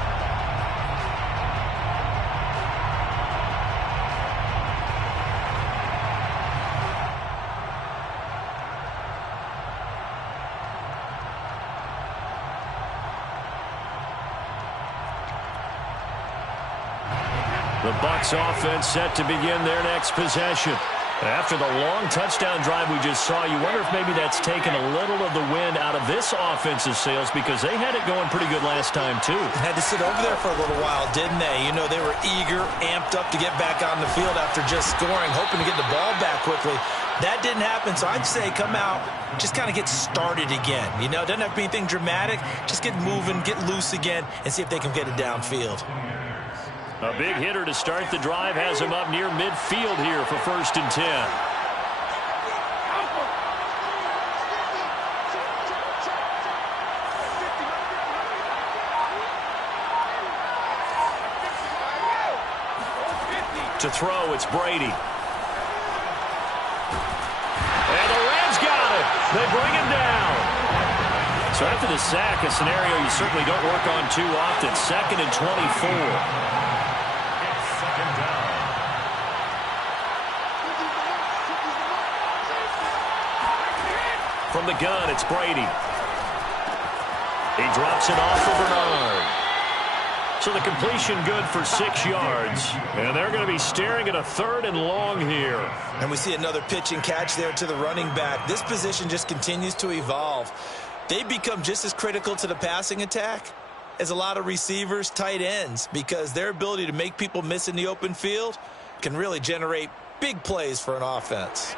The Bucs offense set to begin their next possession. After the long touchdown drive we just saw, you wonder if maybe that's taken a little of the wind out of this offense's sails, because they had it going pretty good last time, too. Had to sit over there for a little while, didn't they? You know, they were eager, amped up to get back on the field after just scoring, hoping to get the ball back quickly. That didn't happen, so I'd say come out, just kind of get started again. You know, doesn't have to be anything dramatic. Just get moving, get loose again, and see if they can get it downfield. A big hitter to start the drive has him up near midfield here for 1st and 10. To throw, it's Brady. And the Rams got it. They bring him down. So after the sack, a scenario you certainly don't work on too often. 2nd and 24. From the gun, it's Brady. He drops it off for Bernard. So the completion good for 6 yards. And they're going to be staring at a 3rd and long here. And we see another pitch and catch there to the running back. This position just continues to evolve. They become just as critical to the passing attack as a lot of receivers, tight ends, because their ability to make people miss in the open field can really generate big plays for an offense.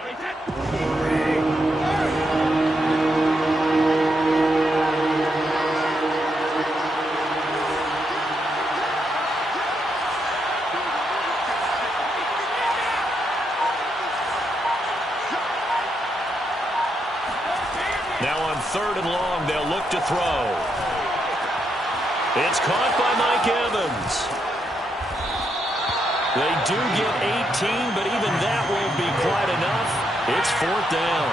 Now on 3rd and long, they'll look to throw. It's caught by Mike Evans. They do get 18, but even that won't be quite enough. It's 4th down.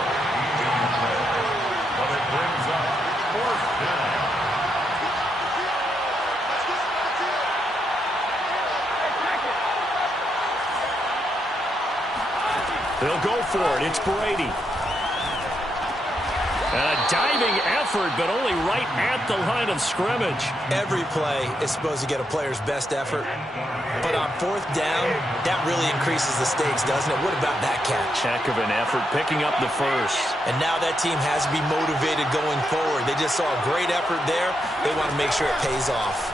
But it brings up 4th down. They'll go for it. It's Brady. A diving effort, but only right at the line of scrimmage. Every play is supposed to get a player's best effort. But on 4th down, that really increases the stakes, doesn't it? What about that catch? Heck of an effort, picking up the first. And now that team has to be motivated going forward. They just saw a great effort there. They want to make sure it pays off.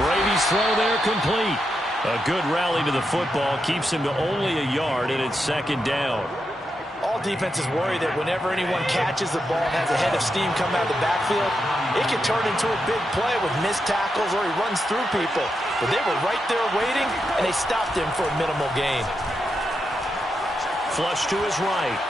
Brady's throw there complete. A good rally to the football keeps him to only a yard, and it's 2nd down. All defenses worry that whenever anyone catches the ball and has a head of steam come out of the backfield, it can turn into a big play with missed tackles or he runs through people. But they were right there waiting, and they stopped him for a minimal gain. Flush to his right.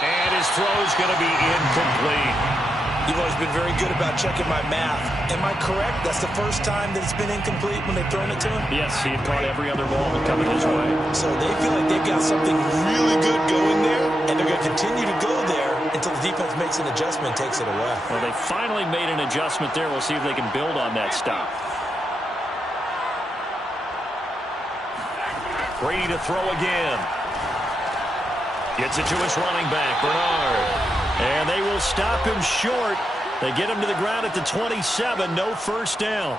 And his throw's going to be incomplete. You've always been very good about checking my math. Am I correct? That's the first time that it's been incomplete when they've thrown it to him? Yes, he had caught every other ball coming his way. So they feel like they've got something really good going there, and they're going to continue to go there until the defense makes an adjustment and takes it away. Well, they finally made an adjustment there. We'll see if they can build on that stop. Brady to throw again. Gets it to his running back, Bernard. And they will stop him short. They get him to the ground at the 27. No 1st down.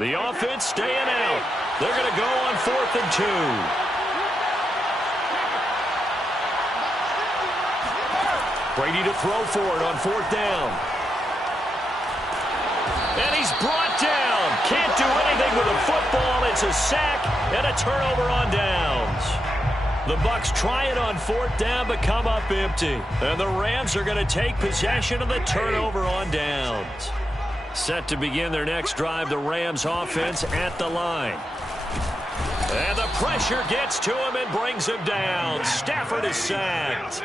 The offense staying out. They're going to go on 4th and 2. Brady to throw for it on 4th down. And he's brought down. Can't do anything with a football. It's a sack and a turnover on downs. The Bucs try it on 4th down, but come up empty. And the Rams are going to take possession of the turnover on downs. Set to begin their next drive, the Rams offense at the line. And the pressure gets to him and brings him down. Stafford is sacked.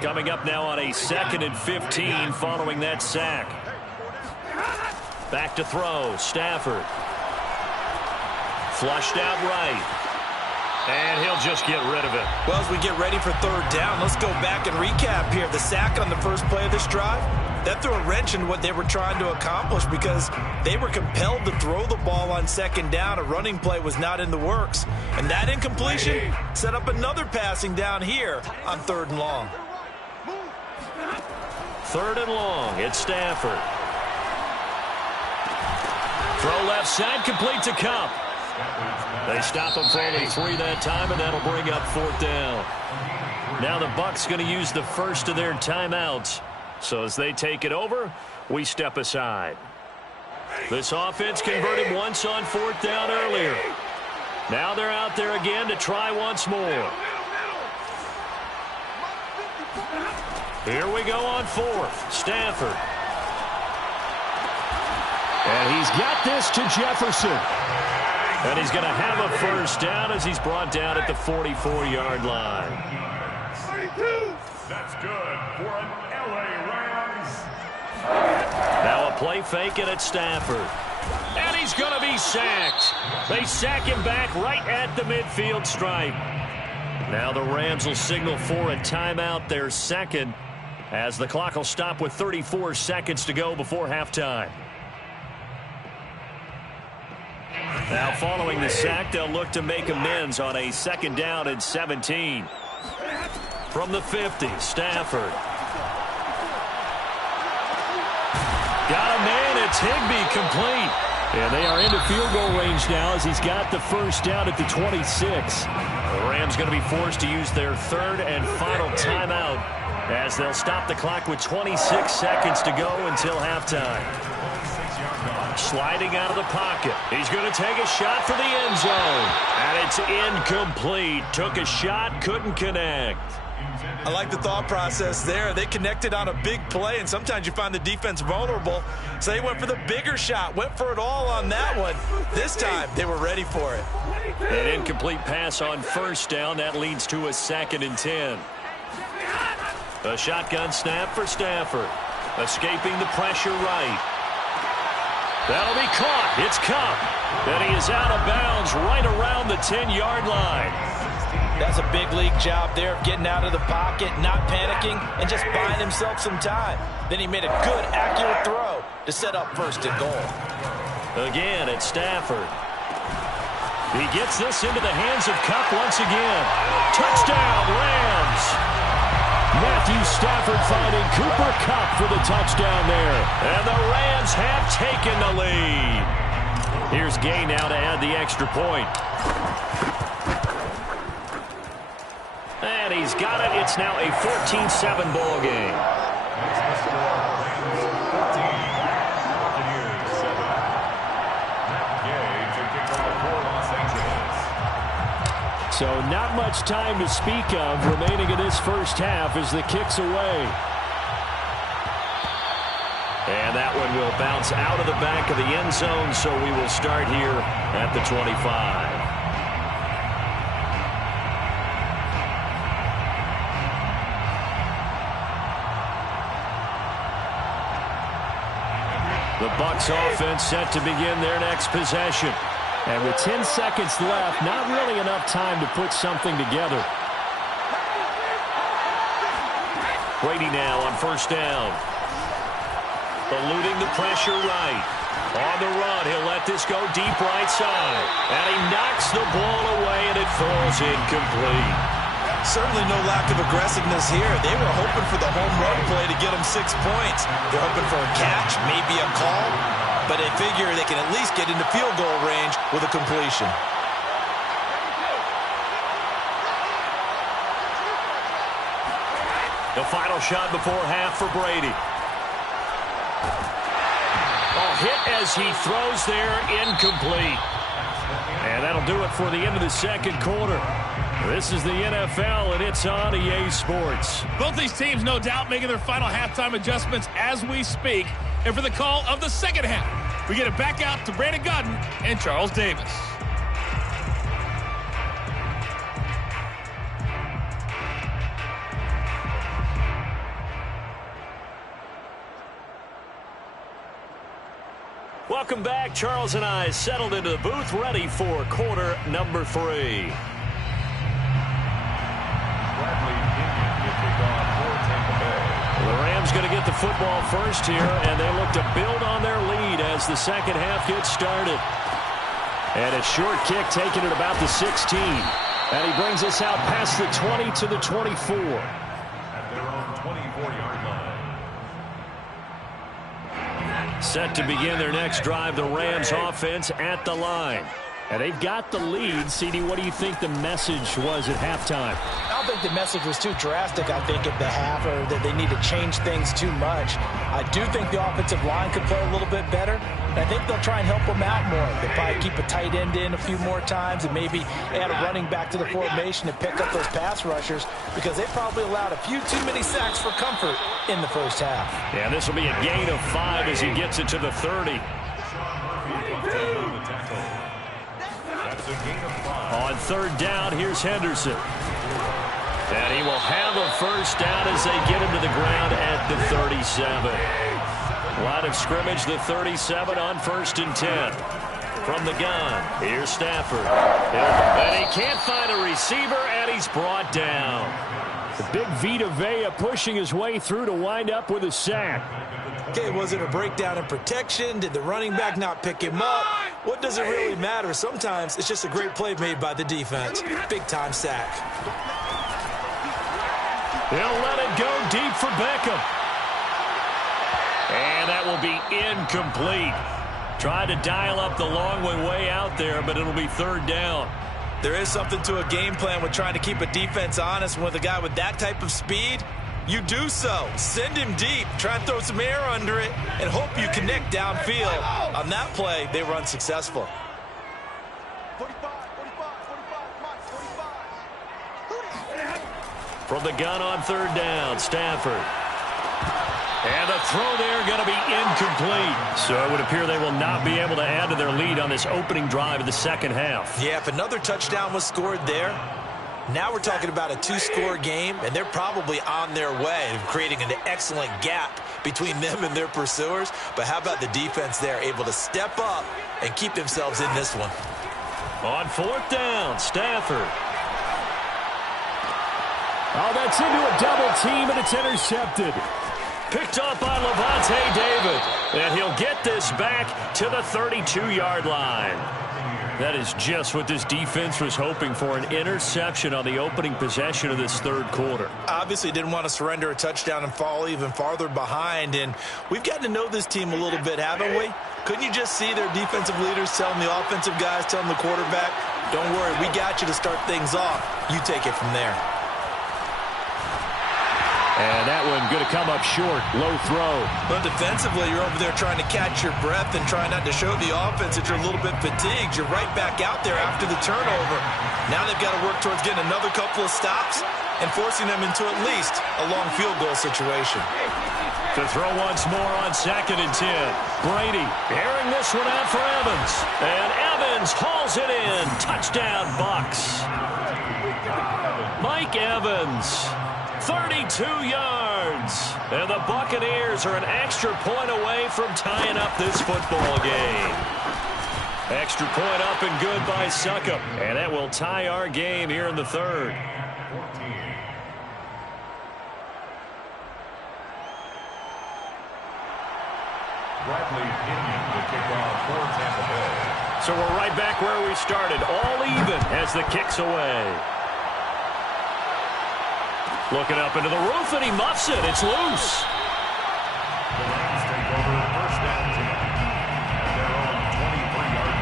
Coming up now on a 2nd and 15 following that sack. Back to throw, Stafford. Flushed out right. And he'll just get rid of it. Well, as we get ready for 3rd down, let's go back and recap here. The sack on the first play of this drive, that threw a wrench in what they were trying to accomplish because they were compelled to throw the ball on 2nd down. A running play was not in the works. And that incompletion set up another passing down here on 3rd and long. 3rd and long, it's Stafford. Throw left side, complete to Cup. They stop him for only 3 that time, and that'll bring up 4th down. Now the Bucs going to use the first of their timeouts. So as they take it over, we step aside. This offense converted once on 4th down earlier. Now they're out there again to try once more. Here we go on 4th. Stafford. And he's got this to Jefferson. And he's going to have a first down as he's brought down at the 44-yard line. That's good for an LA Rams. Now a play fake it at Stafford. And he's going to be sacked. They sack him back right at the midfield stripe. Now the Rams will signal for a timeout, their second, as the clock will stop with 34 seconds to go before halftime. Now following the sack, they'll look to make amends on a 2nd down and 17. From the 50, Stafford. Got a man, it's Higbee, complete. And they are into field goal range now as he's got the first down at the 26. The Rams going to be forced to use their 3rd and final timeout as they'll stop the clock with 26 seconds to go until halftime. Sliding out of the pocket. He's going to take a shot for the end zone. And it's incomplete. Took a shot, couldn't connect. I like the thought process there. They connected on a big play, and sometimes you find the defense vulnerable. So they went for the bigger shot, went for it all on that one. This time, they were ready for it. An incomplete pass on 1st down. That leads to a 2nd and 10. A shotgun snap for Stafford. Escaping the pressure right. That'll be caught. It's Cup. And he is out of bounds right around the 10-yard line. That's a big league job there of getting out of the pocket, not panicking, and just buying himself some time. Then he made a good, accurate throw to set up 1st and goal. Again, it's Stafford. He gets this into the hands of Cup once again. Touchdown, Rams! Matthew Stafford finding Cooper Kupp for the touchdown there. And the Rams have taken the lead. Here's Gay now to add the extra point. And he's got it. It's now a 14-7 ball game. So not much time to speak of remaining in this first half as the kick's away. And that one will bounce out of the back of the end zone, so we will start here at the 25. The Bucs offense set to begin their next possession. And with 10 seconds left, not really enough time to put something together. Brady now on 1st down. Eluding the pressure right. On the run, he'll let this go deep right side. And he knocks the ball away, and it falls incomplete. Certainly no lack of aggressiveness here. They were hoping for the home run play to get them 6 points. They're hoping for a catch, maybe a call. But they figure they can at least get into field goal range with a completion. The final shot before half for Brady. Oh, hit as he throws there, incomplete. And that'll do it for the end of the 2nd quarter. This is the NFL, and it's on EA Sports. Both these teams, no doubt, making their final halftime adjustments as we speak. And for the call of the 2nd half, we get it back out to Brandon Godden and Charles Davis. Welcome back. Charles and I settled into the booth, ready for quarter number 3. The Rams going to get the football first here, and they look to build on their lead as the 2nd half gets started. And a short kick taken at about the 16. And he brings us out past the 20 to the 24. At their own 24-yard line. Set to begin their next drive, the Rams offense at the line. And they've got the lead. CD, what do you think the message was at halftime? I don't think the message was too drastic, I think, at the half, or that they need to change things too much. I do think the offensive line could play a little bit better, and I think they'll try and help them out more. They'll probably keep a tight end in a few more times and maybe add a running back to the formation to pick up those pass rushers, because they probably allowed a few too many sacks for comfort in the first half. Yeah, this will be a gain of 5 as he gets it to the 30. On third down, here's Henderson. And he will have a first down as they get him to the ground at the 37. Line of scrimmage, the 37 on 1st and 10. From the gun, here's Stafford. And he can't find a receiver, and he's brought down. The big Vita Vea pushing his way through to wind up with a sack. Okay, was it a breakdown in protection? Did the running back not pick him up? What does it really matter? Sometimes it's just a great play made by the defense. Big-time sack. He'll let it go deep for Beckham. And that will be incomplete. Tried to dial up the long way out there, but it'll be third down. There is something to a game plan with trying to keep a defense honest. With a guy with that type of speed, you do so. Send him deep. Try and throw some air under it and hope you connect downfield. On that play, they were unsuccessful. From the gun on third down, Stafford. And the throw there going to be incomplete. So it would appear they will not be able to add to their lead on this opening drive of the second half. Yeah, if another touchdown was scored there, now we're talking about a 2-score game, and they're probably on their way of creating an excellent gap between them and their pursuers. But how about the defense there, able to step up and keep themselves in this one? On fourth down, Stafford. Oh, that's into a double team, and it's intercepted. Picked up by Levante David. And he'll get this back to the 32-yard line. That is just what this defense was hoping for, an interception on the opening possession of this third quarter. Obviously didn't want to surrender a touchdown and fall even farther behind, and we've gotten to know this team a little bit, haven't we? Couldn't you just see their defensive leaders telling the offensive guys, telling the quarterback, don't worry, we got you to start things off. You take it from there. And that one going to come up short. Low throw. But defensively, you're over there trying to catch your breath and trying not to show the offense that you're a little bit fatigued. You're right back out there after the turnover. Now they've got to work towards getting another couple of stops and forcing them into at least a long field goal situation. To throw once more on 2nd and 10. Brady airing this one out for Evans. And Evans hauls it in. Touchdown, Bucs. Mike Evans. 32 yards. And the Buccaneers are an extra point away from tying up this football game. Extra point up and good by Succop. And that will tie our game here in the third. So we're right back where we started. All even as the kick's away. Looking up into the roof, and he muffs it. It's loose. The Rams take over first down 10 at their own 23-yard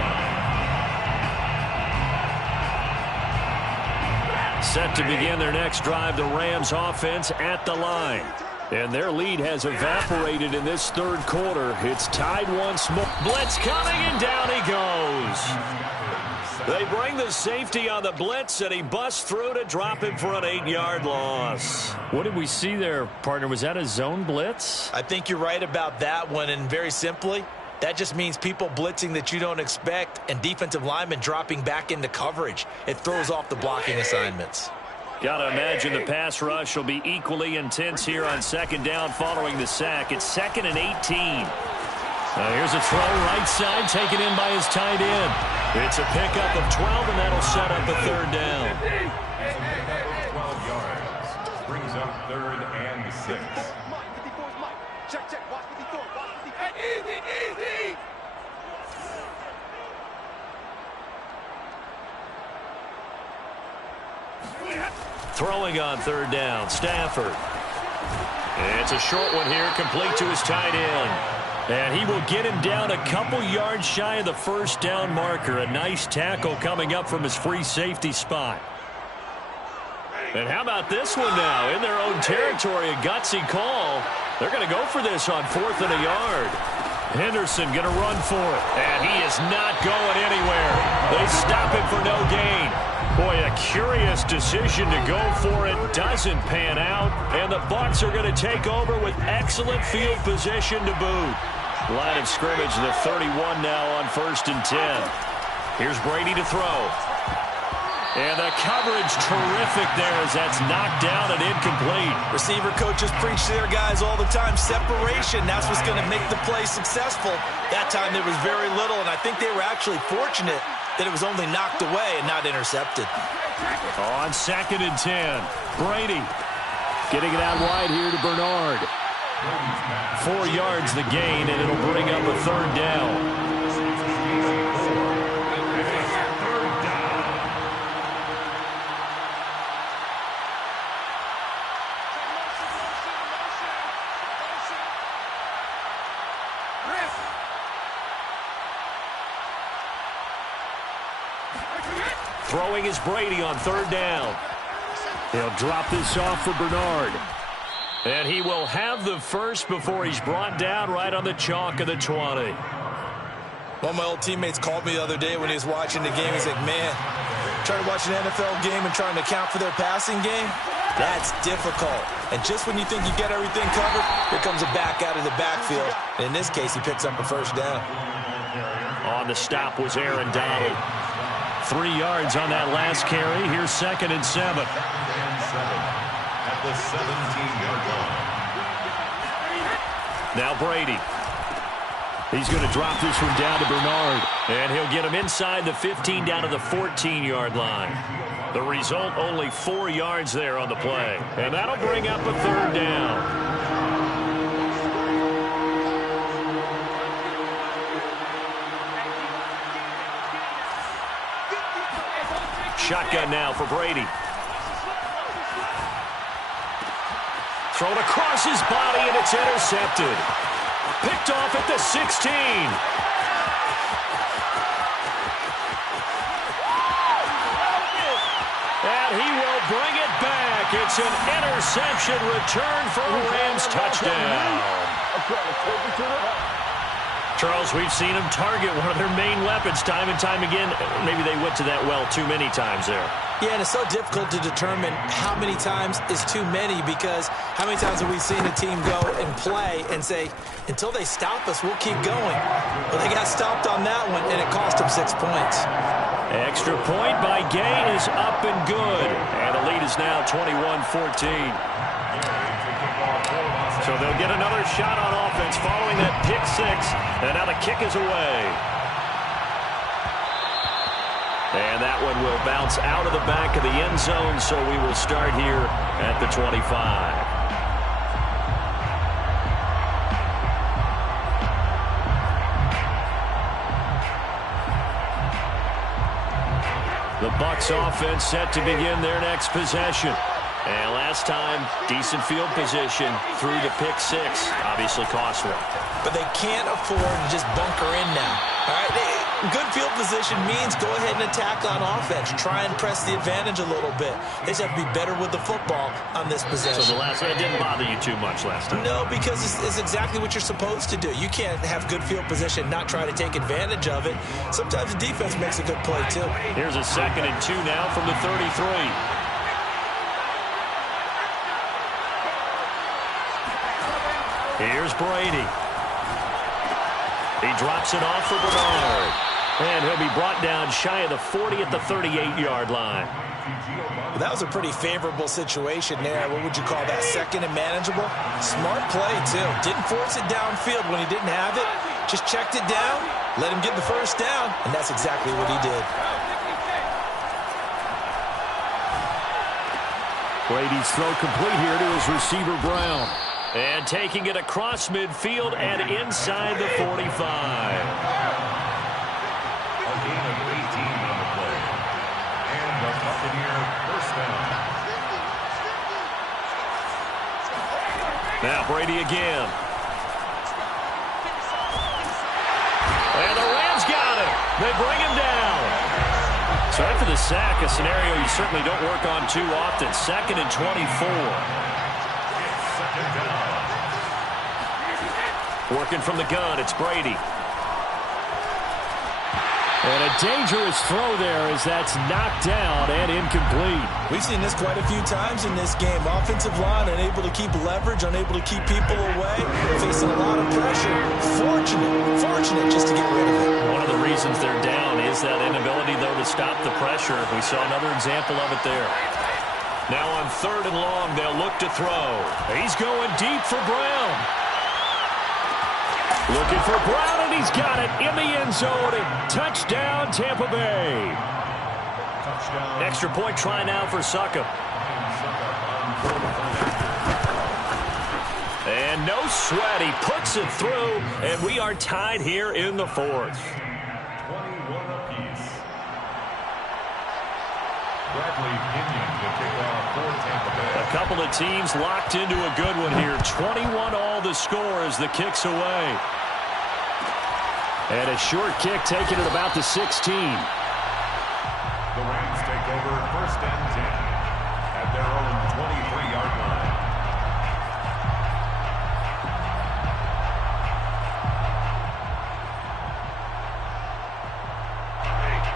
line. Set to begin their next drive, the Rams offense at the line. And their lead has evaporated in this third quarter. It's tied once more. Blitz coming, and down he goes. They bring the safety on the blitz, and he busts through to drop him for an 8-yard loss. What did we see there, partner? Was that a zone blitz? I think you're right about that one, and very simply, that just means people blitzing that you don't expect and defensive linemen dropping back into coverage. It throws off the blocking assignments. Got to imagine the pass rush will be equally intense here on 2nd down following the sack. It's 2nd and 18. Here's a throw right side taken in by his tight end. It's a pickup of 12, and that'll set up a third down. 12 yards. Brings up 3rd and 6. Throwing on 3rd down, Stafford. It's a short one here, complete to his tight end. And he will get him down a couple yards shy of the first down marker. A nice tackle coming up from his free safety spot. And how about this one now? In their own territory, a gutsy call. They're going to go for this on 4th and a yard. Henderson going to run for it. And he is not going anywhere. They stop him for no gain. Boy, a curious decision to go for it. Doesn't pan out. And the Bucs are going to take over with excellent field position to boot. Line of scrimmage, the 31 now on 1st and 10. Here's Brady to throw. And the coverage terrific there as that's knocked down and incomplete. Receiver coaches preach to their guys all the time. Separation, that's what's going to make the play successful. That time there was very little, and I think they were actually fortunate that it was only knocked away and not intercepted. On 2nd and 10, Brady getting it out wide here to Bernard. 4 yards the gain, and it'll bring up a 3rd down. Throwing is Brady on 3rd down. He'll drop this off for Bernard. And he will have the first before he's brought down right on the chalk of the 20. One of my old teammates called me the other day when he was watching the game. He's like, man, trying to watch an NFL game and trying to account for their passing game, that's difficult. And just when you think you get everything covered, here comes a back out of the backfield. And in this case, he picks up a 1st down. On the stop was Aaron Donald. 3 yards on that last carry. Here's 2nd and 7. At the 17-yard line. Now Brady. He's going to drop this one down to Bernard. And he'll get him inside the 15 down to the 14-yard line. The result, only 4 yards there on the play. And that'll bring up a 3rd down. Shotgun now for Brady. Thrown across his body, and it's intercepted. Picked off at the 16. And he will bring it back. It's an interception return for a Rams touchdown. Charles, we've seen them target one of their main weapons time and time again. Maybe they went to that well too many times there. Yeah, and it's so difficult to determine how many times is too many, because how many times have we seen a team go and play and say, until they stop us, we'll keep going. Well, they got stopped on that one, and it cost them 6 points. Extra point by Gay is up and good. And the lead is now 21-14. So they'll get another shot on offense following that pick 6. And now the kick is away. And that one will bounce out of the back of the end zone, so we will start here at the 25. The Bucs offense set to begin their next possession. And last time, decent field position through the pick 6. Obviously cost one. But they can't afford to just bunker in now. All right, good field position means go ahead and attack on offense. Try and press the advantage a little bit. They just have to be better with the football on this possession. So the last one didn't bother you too much last time? No, because it's exactly what you're supposed to do. You can't have good field position, not try to take advantage of it. Sometimes the defense makes a good play, too. Here's a 2nd and 2 now from the 33. Here's Brady. He drops it off for Bernard. And he'll be brought down shy of the 40 at the 38-yard line. Well, that was a pretty favorable situation there. What would you call that? 2nd and manageable? Smart play, too. Didn't force it downfield when he didn't have it. Just checked it down, let him get the 1st down, and that's exactly what he did. Brady's throw complete here to his receiver, Brown. And taking it across midfield and inside the 45. A gain of 18 on the play. And the Buccaneer 1st down. Now Brady again. They bring him down. So after the sack, a scenario you certainly don't work on too often. 2nd and 24. Working from the gun, it's Brady. And a dangerous throw there as that's knocked down and incomplete. We've seen this quite a few times in this game. Offensive line unable to keep leverage, unable to keep people away, facing a lot of pressure. Fortunate just to get rid of it. One of the reasons they're down is that inability, though, to stop the pressure. We saw another example of it there. Now on 3rd and long, they'll look to throw. He's going deep for Brown. Looking for Brown, and he's got it in the end zone. Touchdown, Tampa Bay. Extra point try now for Suckup. And no sweat. He puts it through, and we are tied here in the 4th. 21 apiece. Bradley Pinion to kick off for Tampa Bay. A couple of teams locked into a good one here. 21 all the score as the kick's away. And a short kick taken at about the 16. The Rams take over 1st and 10 at their own 23-yard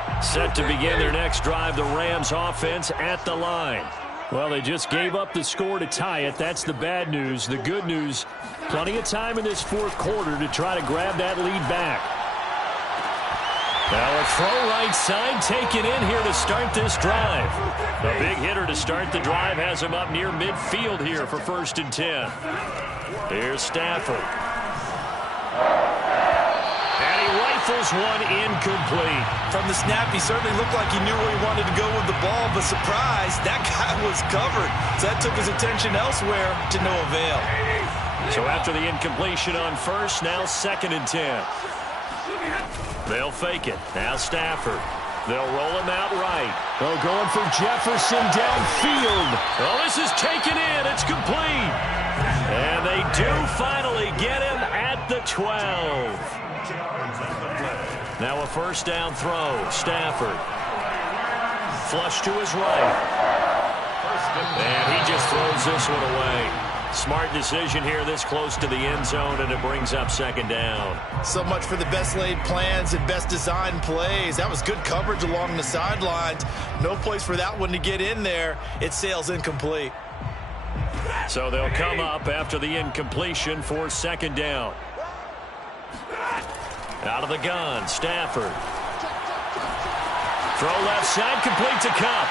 line. Set to begin their next drive, the Rams offense at the line. Well, they just gave up the score to tie it. That's the bad news. The good news, plenty of time in this 4th quarter to try to grab that lead back. Now a throw right side taken in here to start this drive. A big hitter to start the drive has him up near midfield here for 1st and 10. Here's Stafford. And he rifles one incomplete. From the snap, he certainly looked like he knew where he wanted to go with the ball, but surprise, that guy was covered. So that took his attention elsewhere to no avail. So after the incompletion on 1st, now 2nd and 10. They'll fake it. Now Stafford. They'll roll him out right. Oh, going for Jefferson downfield. Oh, this is taken in. It's complete. And they do finally get him at the 12. Now a 1st down throw. Stafford. Flush to his right. And he just throws this one away. Smart decision here this close to the end zone, and it brings up 2nd down. So much for the best laid plans and best designed plays. That was good coverage along the sidelines. No place for that one to get in there. It sails incomplete. So they'll come up after the incompletion for 2nd down. Out of the gun, Stafford. Throw left side, complete to Kupp.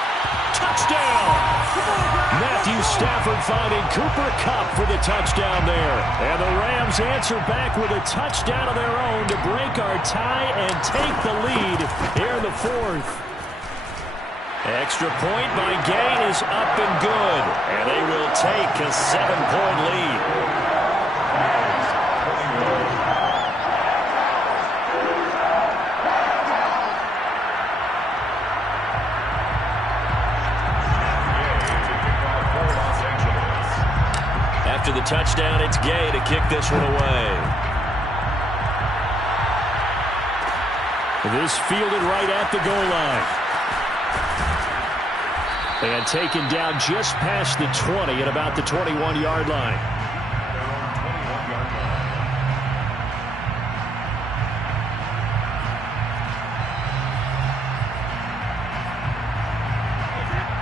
Touchdown! Matthew Stafford finding Cooper Kupp for the touchdown there. And the Rams answer back with a touchdown of their own to break our tie and take the lead here in the 4th. Extra point by Gay is up and good. And they will take a 7-point lead. After the touchdown, it's Gay to kick this one away. This fielded right at the goal line. And taken down just past the 20 at about the 21-yard line.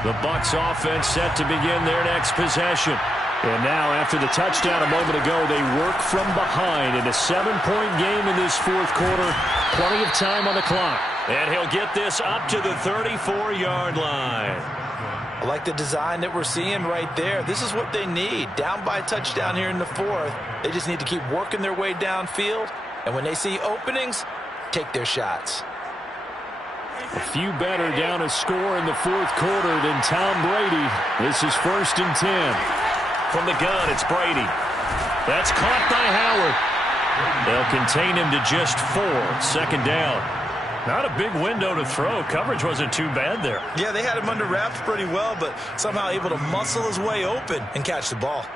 The Bucs offense set to begin their next possession. And now, after the touchdown a moment ago, they work from behind in a 7-point game in this 4th quarter. Plenty of time on the clock. And he'll get this up to the 34-yard line. I like the design that we're seeing right there. This is what they need. Down by a touchdown here in the 4th. They just need to keep working their way downfield. And when they see openings, take their shots. A few better down a score in the 4th quarter than Tom Brady. This is 1st and 10. From the gun, it's Brady. That's caught by Howard. They'll contain him to just 4. 2nd down. Not a big window to throw. Coverage wasn't too bad there. Yeah, they had him under wraps pretty well, but somehow able to muscle his way open and catch the ball.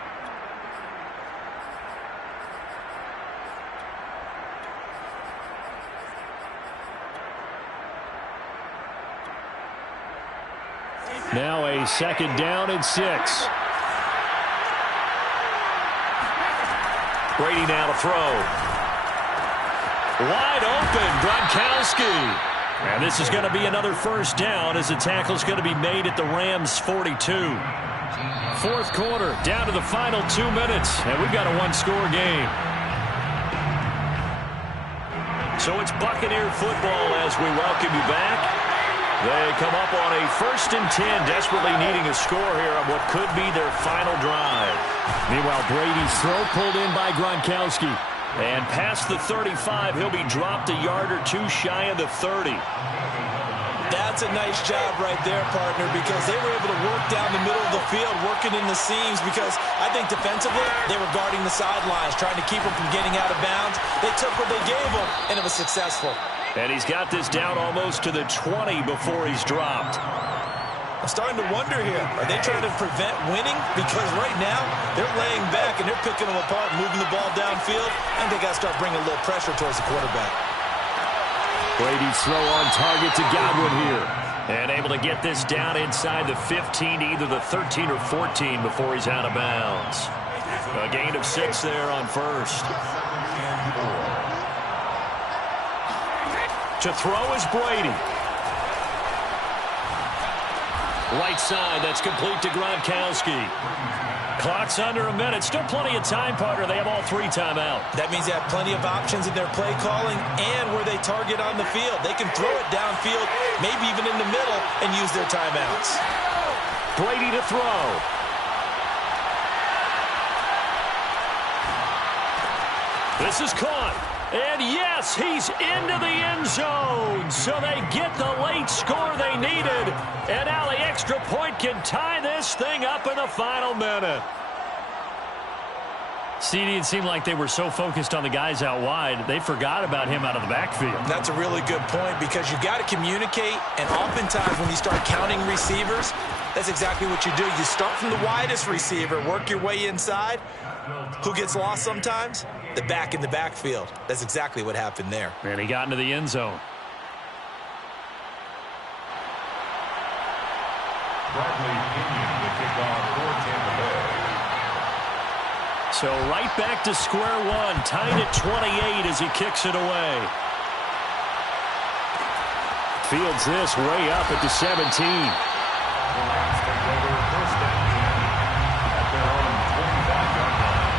Now a 2nd down and 6. Brady now to throw. Wide open, Gronkowski. And this is going to be another 1st down as the tackle's going to be made at the Rams' 42. 4th quarter, down to the final 2 minutes, and we've got a 1-score game. So it's Buccaneer football as we welcome you back. They come up on a 1st and 10, desperately needing a score here on what could be their final drive. Meanwhile, Brady's throw pulled in by Gronkowski. And past the 35, he'll be dropped a yard or 2 shy of the 30. That's a nice job right there, partner, because they were able to work down the middle of the field, working in the seams, because I think defensively, they were guarding the sidelines, trying to keep them from getting out of bounds. They took what they gave them, and it was successful. And he's got this down almost to the 20 before he's dropped. I'm starting to wonder here, are they trying to prevent winning? Because right now, they're laying back and they're picking them apart, moving the ball downfield, and they got to start bringing a little pressure towards the quarterback. Brady's throw on target to Godwin here. And able to get this down inside the 15, either the 13 or 14 before he's out of bounds. A gain of 6 there on 1st. To throw is Brady. Right side, that's complete to Gronkowski. Clock's under a minute. Still plenty of time, partner. They have all 3 timeout. That means they have plenty of options in their play calling and where they target on the field. They can throw it downfield, maybe even in the middle, and use their timeouts. Brady to throw. This is caught. And yes, he's into the end zone. So they get the late score they needed. And now the extra point can tie this thing up in the final minute. CD, it seemed like they were so focused on the guys out wide, they forgot about him out of the backfield. That's a really good point, because you got to communicate, and oftentimes when you start counting receivers, that's exactly what you do. You start from the widest receiver, work your way inside. Who gets lost sometimes? The back in the backfield. That's exactly what happened there. And he got into the end zone. Bradley Pinion will kick off for Tampa Bay. So right back to square one, tied at 28 as he kicks it away. Fields this way up at the 17. The Rams take over 1st and 10 at their own 25-yard line.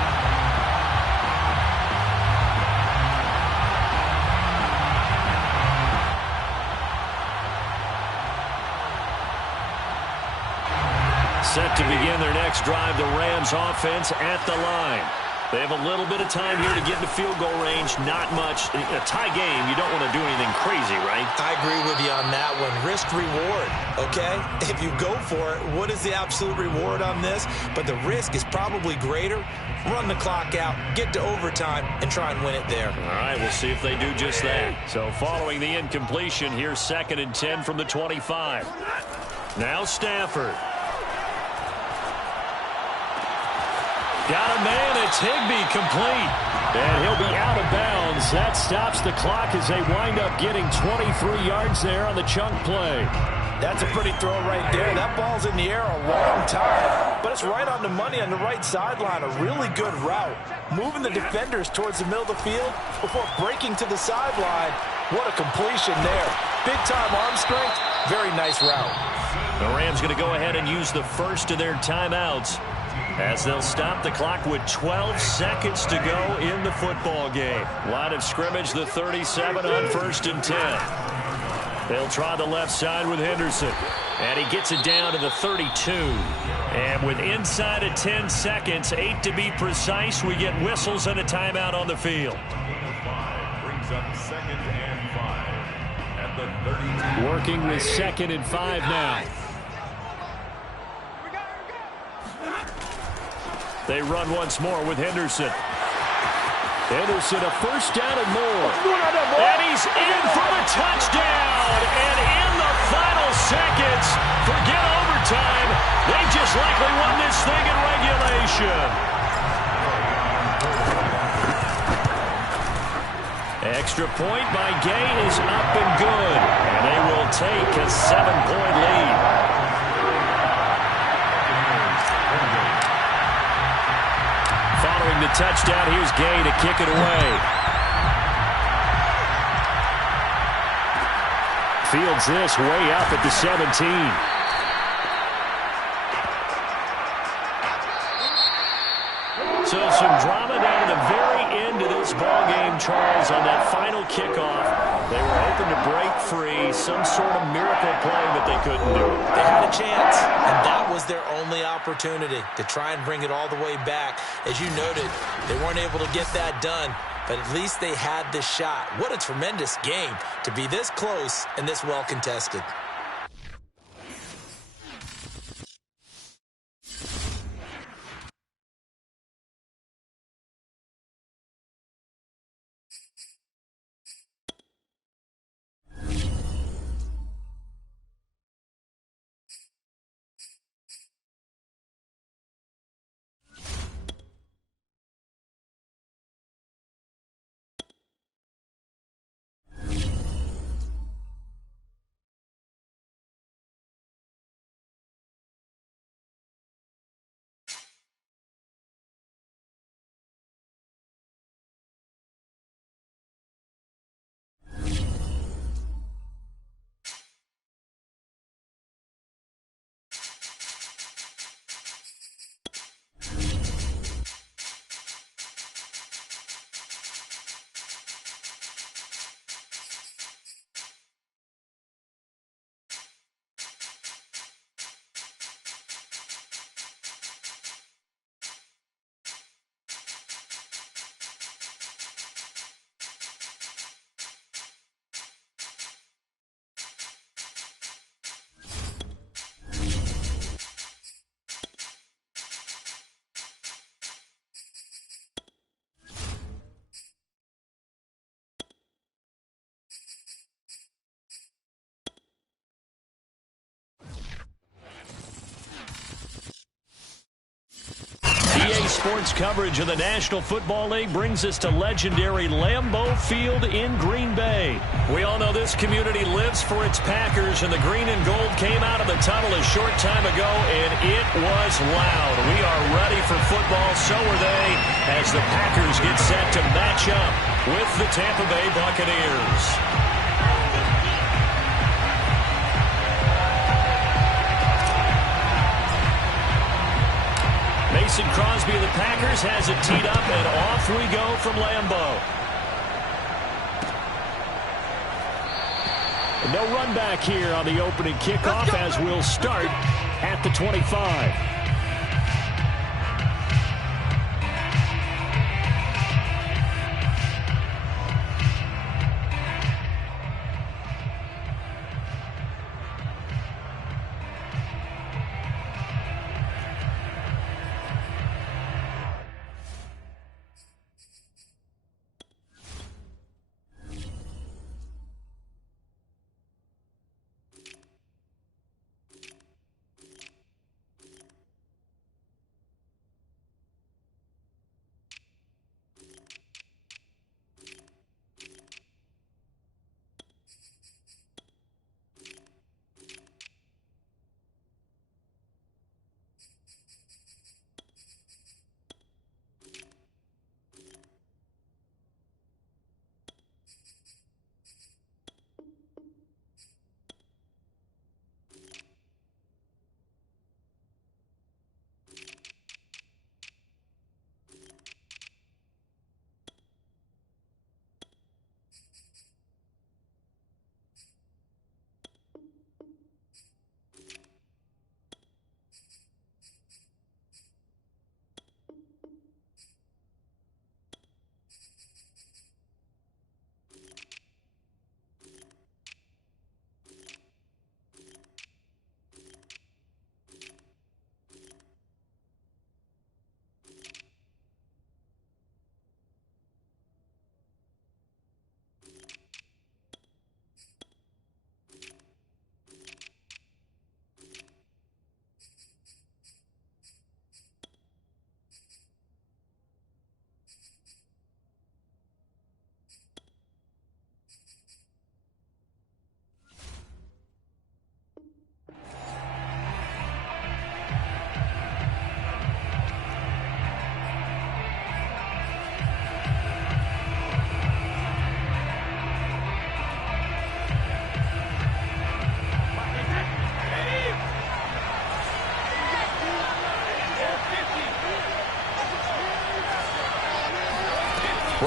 Set to begin their next drive, the Rams offense at the line. They have a little bit of time here to get into field goal range. Not much. A tie game, you don't want to do anything crazy, right? I agree with you on that one. Risk-reward, okay? If you go for it, what is the absolute reward on this? But the risk is probably greater. Run the clock out, get to overtime, and try and win it there. All right, we'll see if they do just that. So following the incompletion, here's 2nd and 10 from the 25. Now Stafford. Got a man, it's Higbee, complete. And he'll be out of bounds. That stops the clock as they wind up getting 23 yards there on the chunk play. That's a pretty throw right there. That ball's in the air a long time, but it's right on the money on the right sideline. A really good route. Moving the defenders towards the middle of the field before breaking to the sideline. What a completion there. Big-time arm strength. Very nice route. The Rams going to go ahead and use the first of their timeouts, as they'll stop the clock with 12 seconds to go in the football game. Line of scrimmage, the 37 on 1st and 10. They'll try the left side with Henderson. And he gets it down to the 32. And with inside of 10 seconds, 8 to be precise, we get whistles and a timeout on the field. Brings up 2nd and 5 at the 32. Working with 2nd and 5 now. They run once more with Henderson. Henderson, a 1st down and more. And he's in for the touchdown. And in the final seconds, forget overtime, they just likely won this thing in regulation. Extra point by Gay is up and good. And they will take a 7-point lead. to touchdown. Here's Gay to kick it away. Fields this way up at the 17. So some drama down at the very end of this ball game, Charles, on that final kickoff. They were hoping to break free, some sort of miracle play, but they couldn't do it. They had a chance, and that was their only opportunity to try and bring it all the way back. As you noted, they weren't able to get that done, but at least they had the shot. What a tremendous game to be this close and this well contested. EA Sports coverage of the National Football League brings us to legendary Lambeau Field in Green Bay. We all know this community lives for its Packers, and the green and gold came out of the tunnel a short time ago, and it was loud. We are ready for football, so are they, as the Packers get set to match up with the Tampa Bay Buccaneers. Mason Crosby of the Packers has it teed up, and off we go from Lambeau. No run back here on the opening kickoff as we'll start at the 25.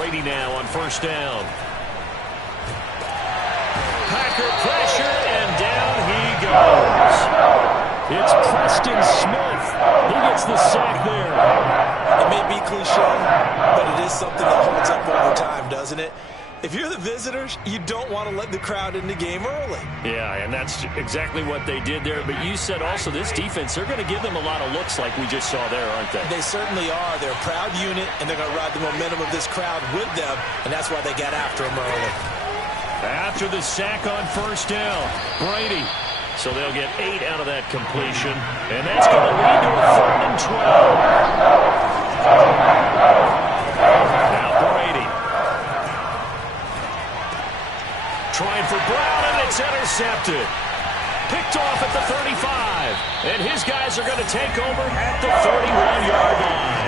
Brady now on first down. Packer pressure, and down he goes. It's Preston Smith. He gets the sack there. It may be cliche, but it is something that holds up over time, doesn't it? If you're the visitors, you don't want to let the crowd in the game early. Yeah, and that's exactly what they did there. But you said also this defense, they're going to give them a lot of looks like we just saw there, aren't they? They certainly are. They're a proud unit, and they're going to ride the momentum of this crowd with them, and that's why they got after them early. After the sack on first down, Brady. So they'll get 8 out of that completion, and that's going to lead to a 3rd and 12. Now Brady. Trying for Brown, and it's intercepted. Picked off at the 35. And his guys are going to take over at the 31-yard line.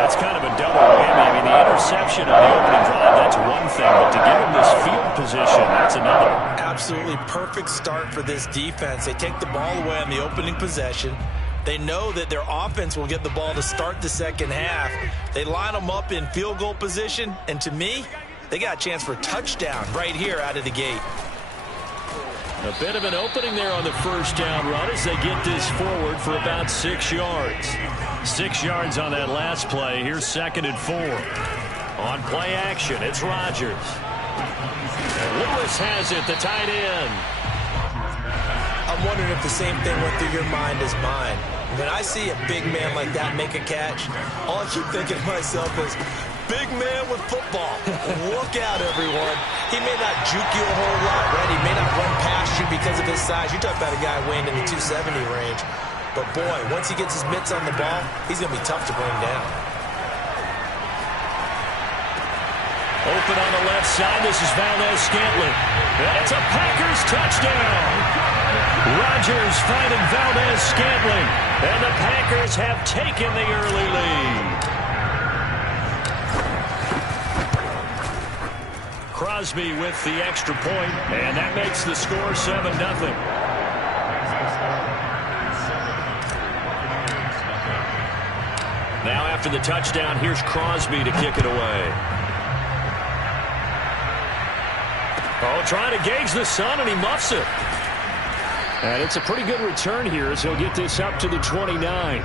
That's kind of a double whammy. I mean, the interception of the opening drive, that's one thing. But to give him this field position, that's another. Absolutely perfect start for this defense. They take the ball away on the opening possession. They know that their offense will get the ball to start the second half. They line them up in field goal position. And to me, they got a chance for a touchdown right here out of the gate. A bit of an opening there on the first down run as they get this forward for about 6 yards. 6 yards on that last play. Here's 2nd and 4. On play action, it's Rodgers. And Lewis has it, the tight end. I'm wondering if the same thing went through your mind as mine. When I see a big man like that make a catch, all I keep thinking to myself is, big man with football. Look out, everyone. He may not juke you a whole lot, right? He may not run past you because of his size. You're talking about a guy weighing in the 270 range. But, boy, once he gets his mitts on the ball, he's going to be tough to bring down. Open on the left side. This is Valdez-Scantling. And it's a Packers touchdown. Rodgers finding Valdez-Scantling. And the Packers have taken the early lead. Crosby with the extra point, and that makes the score 7-0. Now after the touchdown, here's Crosby to kick it away. Oh, trying to gauge the sun, and he muffs it. And it's a pretty good return here as he'll get this up to the 29.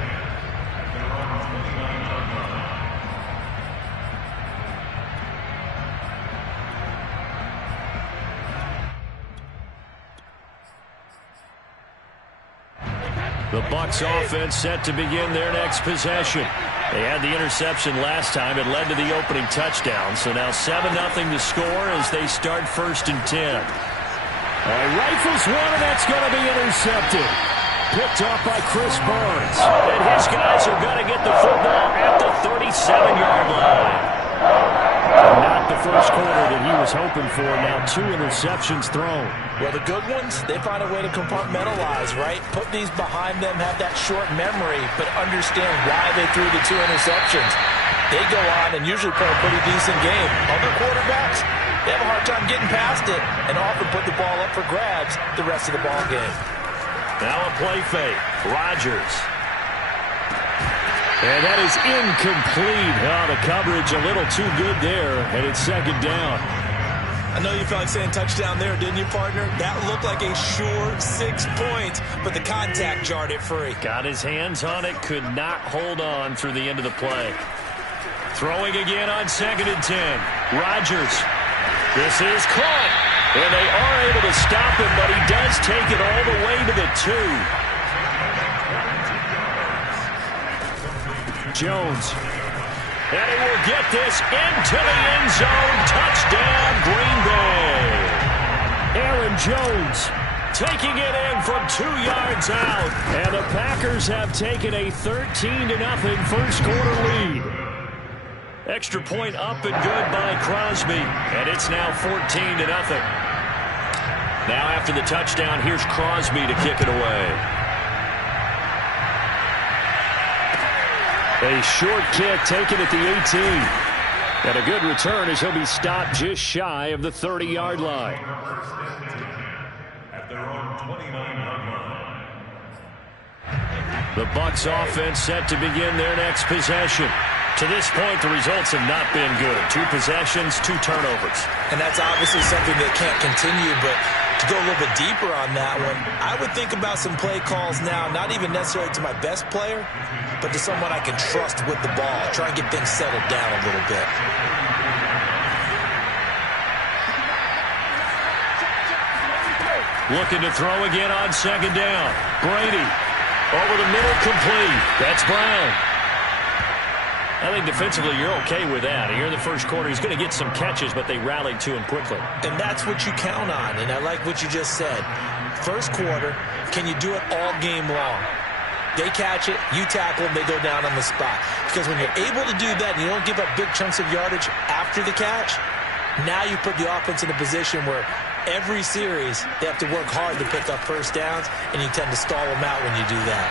The Bucs offense set to begin their next possession. They had the interception last time. It led to the opening touchdown. So now 7-0 to score as they start 1st and 10. Rifles one, and that's going to be intercepted. Picked off by Chris Barnes. And his guys are going to get the football at the 37-yard line. Not the first quarter that he was hoping for. Now 2 interceptions thrown. Well, the good ones, they find a way to compartmentalize, right? Put these behind them, have that short memory, but understand why they threw the 2 interceptions. They go on and usually play a pretty decent game. Other quarterbacks, they have a hard time getting past it and often put the ball up for grabs the rest of the ball game. Now a play fake. Rodgers. And that is incomplete. Oh, the coverage a little too good there, and it's 2nd down. I know you felt like saying touchdown there, didn't you, partner? That looked like a sure 6 points, but the contact jarred it free. Got his hands on it, could not hold on through the end of the play. Throwing again on 2nd and 10. Rodgers. This is caught. And they are able to stop him, but he does take it all the way to the 2. Jones. And he will get this into the end zone. Touchdown, Green Bay. Aaron Jones taking it in from 2 yards out. And the Packers have taken a 13-0 first quarter lead. Extra point up and good by Crosby. And it's now 14-0. Now after the touchdown, here's Crosby to kick it away. A short kick taken at the 18. And a good return as he'll be stopped just shy of the 30-yard line. At their own 29-yard line. The Bucs offense set to begin their next possession. To this point, the results have not been good. 2 possessions, 2 turnovers. And that's obviously something that can't continue, but to go a little bit deeper on that one, I would think about some play calls now, not even necessarily to my best player, but to someone I can trust with the ball. Try and get things settled down a little bit. Looking to throw again on 2nd down. Brady over the middle, complete. That's Brown. I think defensively you're okay with that. Here in the first quarter, he's going to get some catches, but they rallied to him quickly. And that's what you count on, and I like what you just said. First quarter, can you do it all game long? They catch it, you tackle them, they go down on the spot. Because when you're able to do that and you don't give up big chunks of yardage after the catch, now you put the offense in a position where every series they have to work hard to pick up first downs, and you tend to stall them out when you do that.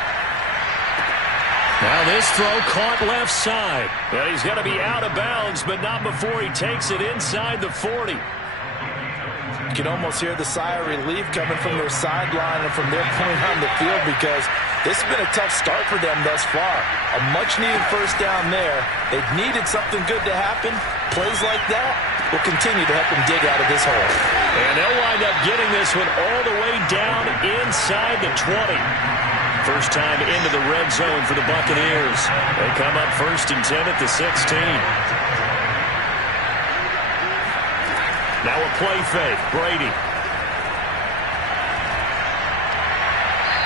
Now this throw caught left side. And he's going to be out of bounds, but not before he takes it inside the 40. You can almost hear the sigh of relief coming from their sideline and from their point on the field, because this has been a tough start for them thus far. A much-needed first down there. They've needed something good to happen. Plays like that will continue to help them dig out of this hole. And they'll wind up getting this one all the way down inside the 20. First time into the red zone for the Buccaneers. They come up 1st and 10 at the 16. Now a play fake. Brady.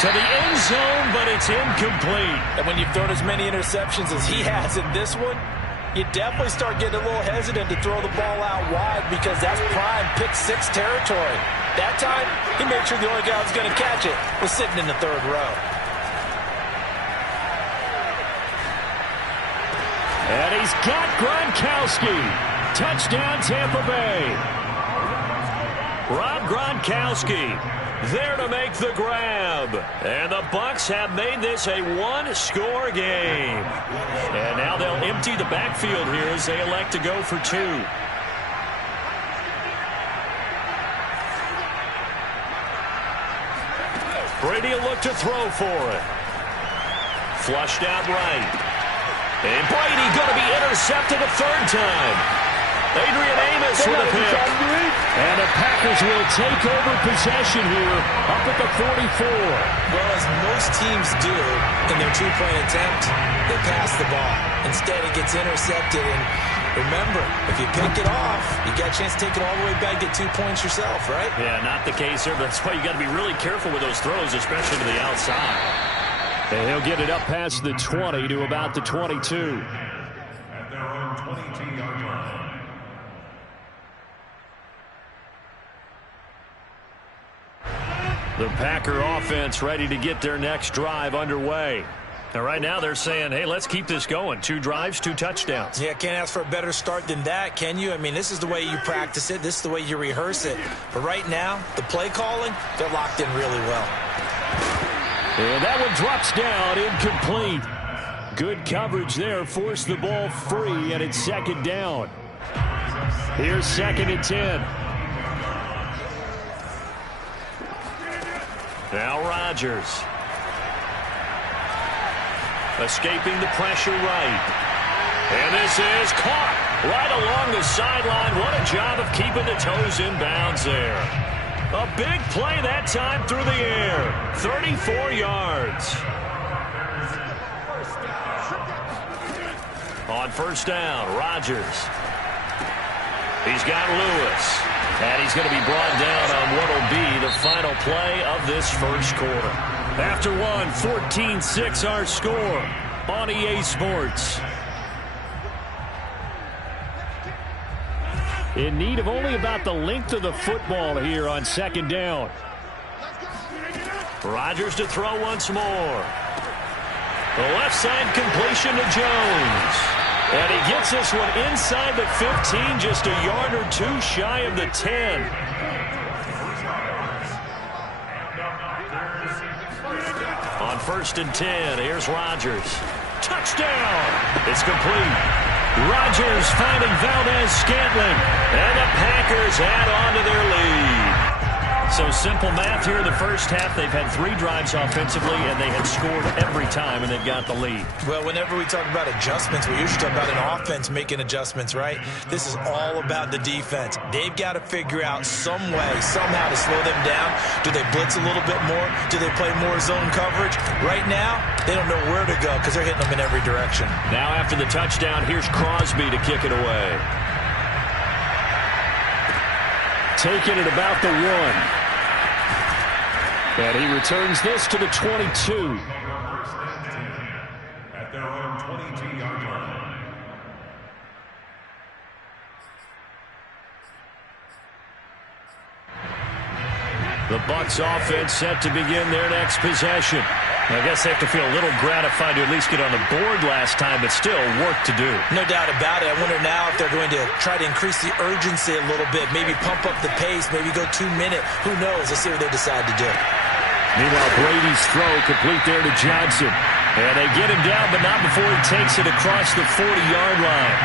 To the end zone, but it's incomplete. And when you've thrown as many interceptions as he has in this one, you definitely start getting a little hesitant to throw the ball out wide, because that's prime pick-6 territory. That time, he made sure the only guy who was going to catch it was sitting in the 3rd row. And he's got Gronkowski. Touchdown, Tampa Bay. Rob Gronkowski there to make the grab. And the Bucs have made this a 1-score game. And now they'll empty the backfield here as they elect to go for 2. Brady will look to throw for it. Flushed out right. And Brady going to be intercepted a 3rd time. Adrian Amos with a pick. And the Packers will take over possession here up at the 44. Well, as most teams do in their 2-point attempt, they pass the ball. Instead, it gets intercepted. And remember, if you pick it off, you got a chance to take it all the way back, get 2 points yourself, right? Yeah, not the case here. But that's why you got to be really careful with those throws, especially to the outside. And he'll get it up past the 20 to about the 22. At their own 22-yard line. The Packer offense ready to get their next drive underway. And right now they're saying, hey, let's keep this going. 2 drives, 2 touchdowns. Yeah, can't ask for a better start than that, can you? I mean, this is the way you practice it. This is the way you rehearse it. But right now, the play calling, they're locked in really well. And that one drops down, incomplete. Good coverage there, forced the ball free, and it's 2nd down. Here's 2nd and 10. Now Rodgers. Escaping the pressure right. And this is caught right along the sideline. What a job of keeping the toes in bounds there. A big play that time through the air. 34 yards. On 1st down, Rodgers. He's got Lewis. And he's going to be brought down on what will be the final play of this first quarter. After one, 14-6 our score on EA Sports. In need of only about the length of the football here on 2nd down. Rodgers to throw once more. The left side completion to Jones. And he gets this one inside the 15, just a yard or 2 shy of the 10. On 1st and 10, here's Rodgers. Touchdown! It's complete. Rodgers finding Valdez-Scantling. And the Packers add on to their lead. So simple math here in the first half. They've had 3 drives offensively, and they had scored every time, and they've got the lead. Well, whenever we talk about adjustments, we usually talk about an offense making adjustments, right? This is all about the defense. They've got to figure out some way, somehow to slow them down. Do they blitz a little bit more? Do they play more zone coverage? Right now, they don't know where to go because they're hitting them in every direction. Now after the touchdown, here's Crosby to kick it away. Taking it about the 1. And he returns this to the 22. At their own 22-yard line. The Bucs offense set to begin their next possession. I guess they have to feel a little gratified to at least get on the board last time, but still work to do. No doubt about it. I wonder now if they're going to try to increase the urgency a little bit, maybe pump up the pace, maybe go 2-minute. Who knows? Let's see what they decide to do. Meanwhile, Brady's throw complete there to Johnson. And they get him down, but not before he takes it across the 40-yard line.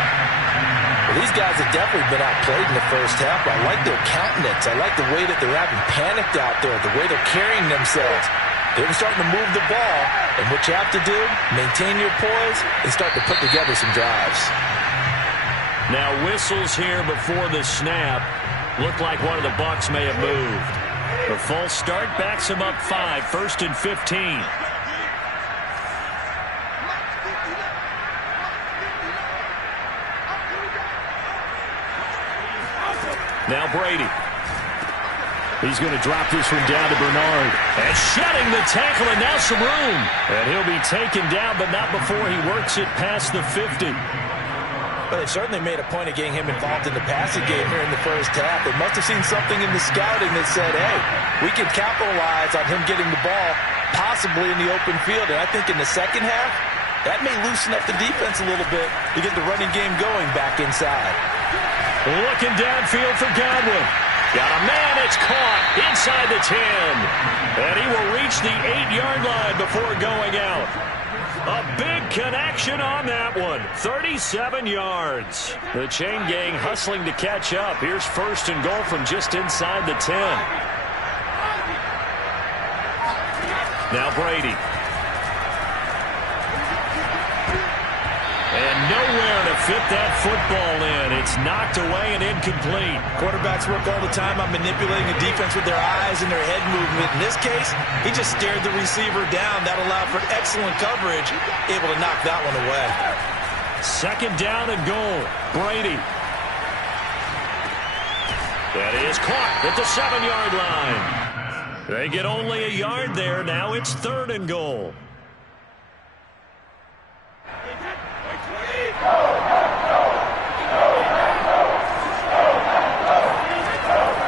Well, these guys have definitely been outplayed in the first half. I like their countenance. I like the way that they're having panicked out there, the way they're carrying themselves. They're starting to move the ball, and what you have to do, maintain your poise and start to put together some drives. Now whistles here before the snap. Looked like one of the Bucs may have moved. The false start backs him up 5, 1st and 15. Now Brady. He's going to drop this one down to Bernard. And shedding the tackle, and now some room. And he'll be taken down, but not before he works it past the 50. But they've certainly made a point of getting him involved in the passing game here in the first half. They must have seen something in the scouting that said, hey, we can capitalize on him getting the ball possibly in the open field. And I think in the second half, that may loosen up the defense a little bit to get the running game going back inside. Looking downfield for Godwin. Got a man, it's caught inside the 10. And he will reach the 8-yard line before going out. A big connection on that one. 37 yards. The chain gang hustling to catch up. Here's 1st and goal from just inside the 10. Now Brady. And nowhere to fit that football in. It's knocked away and incomplete. Quarterbacks work all the time on manipulating the defense with their eyes and their head movement. In this case, he just stared the receiver down. That allowed for excellent coverage, able to knock that one away. 2nd down and goal. Brady. That is caught at the 7-yard line. They get only a yard there. Now it's 3rd and goal.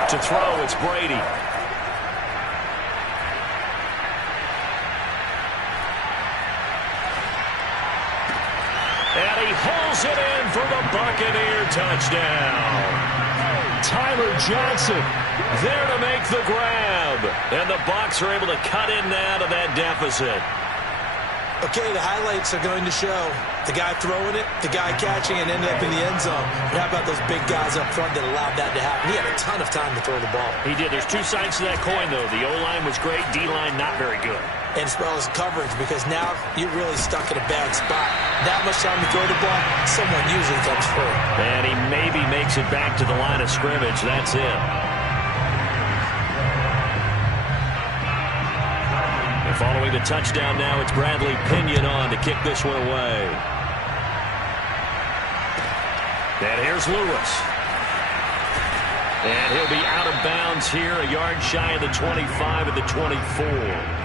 To throw, it's Brady. And he hauls it in for the Buccaneer touchdown. Tyler Johnson there to make the grab. And the Bucs are able to cut in now to that deficit. Okay, the highlights are going to show the guy throwing it, the guy catching it, ended up in the end zone. But how about those big guys up front that allowed that to happen? He had a ton of time to throw the ball. He did. There's 2 sides to that coin, though. The O-line was great. D-line not very good. And as well as coverage, because now you're really stuck in a bad spot. That much time to throw the ball, someone usually comes free. And he maybe makes it back to the line of scrimmage. That's it. Following the touchdown now, it's Bradley Pinion on to kick this one away. And here's Lewis. And he'll be out of bounds here, a yard shy of the 25 at the 24.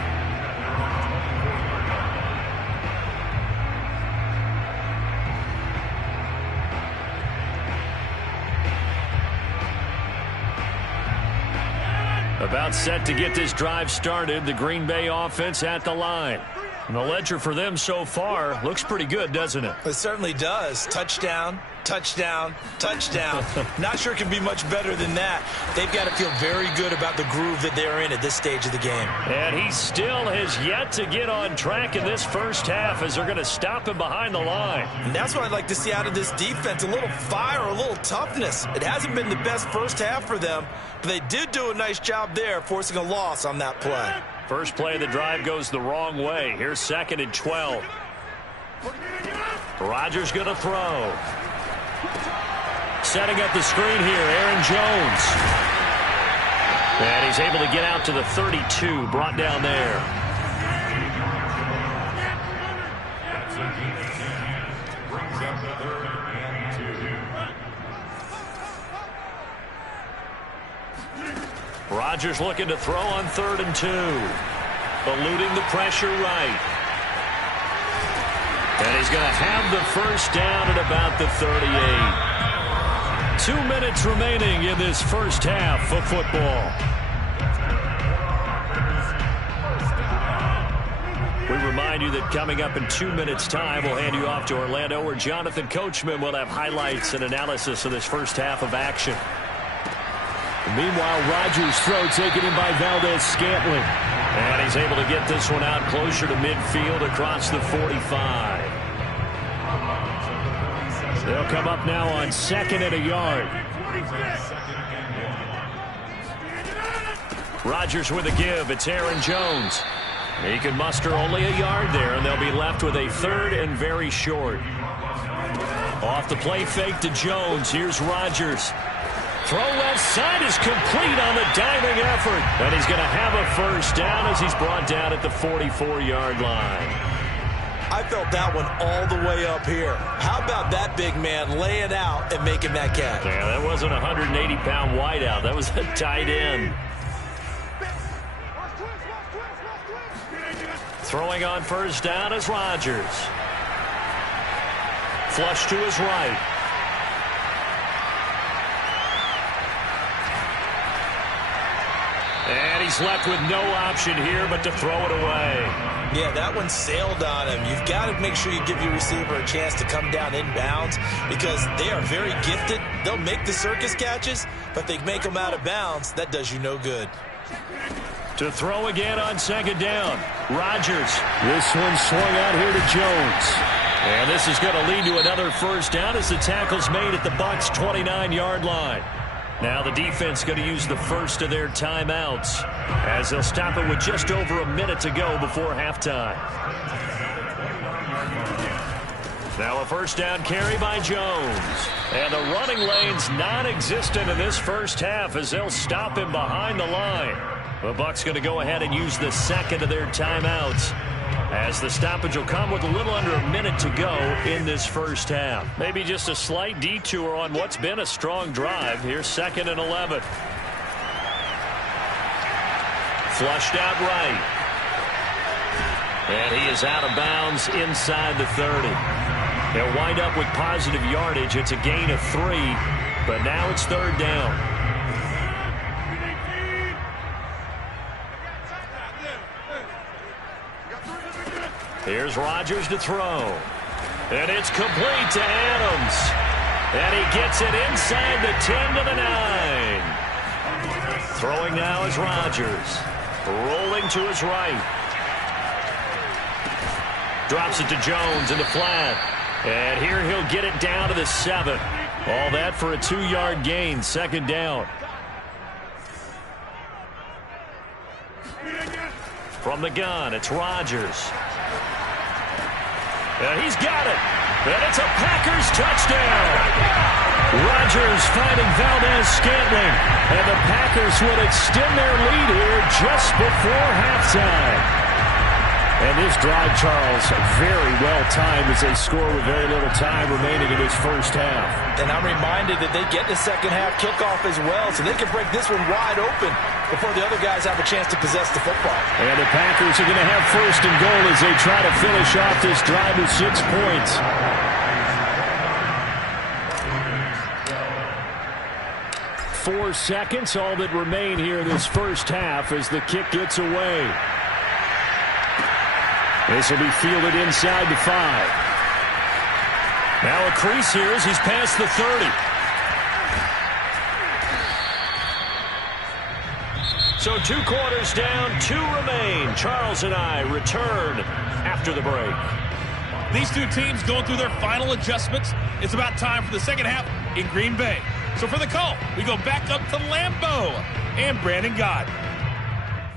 About set to get this drive started. The Green Bay offense at the line. And the ledger for them so far looks pretty good, doesn't it? It certainly does. Touchdown, touchdown, touchdown. Not sure it can be much better than that. They've got to feel very good about the groove that they're in at this stage of the game. And he still has yet to get on track in this first half as they're going to stop him behind the line. And that's what I'd like to see out of this defense, a little fire, a little toughness. It hasn't been the best first half for them, but they did do a nice job there forcing a loss on that play. First play of the drive goes the wrong way. Here's 2nd and 12. Rodgers going to throw. Setting up the screen here, Aaron Jones. And he's able to get out to the 32, brought down there. Brings up the 3rd and 2. Rodgers looking to throw on 3rd and 2. Eluding the pressure right. And he's going to have the first down at about the 38. 2 minutes remaining in this first half of football. We remind you that coming up in 2 minutes' time, we'll hand you off to Orlando, where Jonathan Coachman will have highlights and analysis of this first half of action. Meanwhile, Rodgers' throw taken in by Valdez-Scantling. And he's able to get this one out closer to midfield across the 45. They'll come up now on 2nd and a yard. Rodgers with a give. It's Aaron Jones. He can muster only a yard there, and they'll be left with a 3rd and very short. Off the play fake to Jones. Here's Rodgers. Throw left side is complete on the diving effort. And he's going to have a first down as he's brought down at the 44-yard line. I felt that one all the way up here. How about that big man laying out and making that catch? Yeah, that wasn't a 180-pound wideout. That was a tight end. Throwing on first down is Rodgers. Flush to his right. And he's left with no option here but to throw it away. Yeah, that one sailed on him. You've got to make sure you give your receiver a chance to come down inbounds because they are very gifted. They'll make the circus catches, but they make them out of bounds. That does you no good. To throw again on 2nd down. Rodgers. This one swung out here to Jones. And this is going to lead to another first down as the tackle's made at the Bucs' 29-yard line. Now the defense going to use the first of their timeouts as they'll stop it with just over a minute to go before halftime. Now a first down carry by Jones. And the running lane's non-existent in this first half as they'll stop him behind the line. The Bucs going to go ahead and use the 2nd of their timeouts as the stoppage will come with a little under a minute to go in this first half. Maybe just a slight detour on what's been a strong drive. Here's 2nd and 11. Flushed out right. And he is out of bounds inside the 30. They'll wind up with positive yardage. It's a gain of 3, but now it's 3rd down. Here's Rodgers to throw. And it's complete to Adams. And he gets it inside the 10 to the 9. Throwing now is Rodgers. Rolling to his right. Drops it to Jones in the flat. And here he'll get it down to the 7. All that for a 2-yard gain. 2nd down. From the gun, it's Rodgers. And he's got it. And it's a Packers touchdown. Rodgers finding Valdez-Scantling. And the Packers will extend their lead here just before halftime. And this drive, Charles, very well timed as they score with very little time remaining in this first half. And I'm reminded that they get the second half kickoff as well, so they can break this one wide open before the other guys have a chance to possess the football. And the Packers are going to have 1st and goal as they try to finish off this drive with 6 points. Four seconds, all that remain here in this first half as the kick gets away. This will be fielded inside the 5. Now a crease here as he's past the 30. So 2 quarters down, 2 remain. Charles and I return after the break. These two teams going through their final adjustments. It's about time for the second half in Green Bay. So for the call, we go back up to Lambeau and Brandon Gott.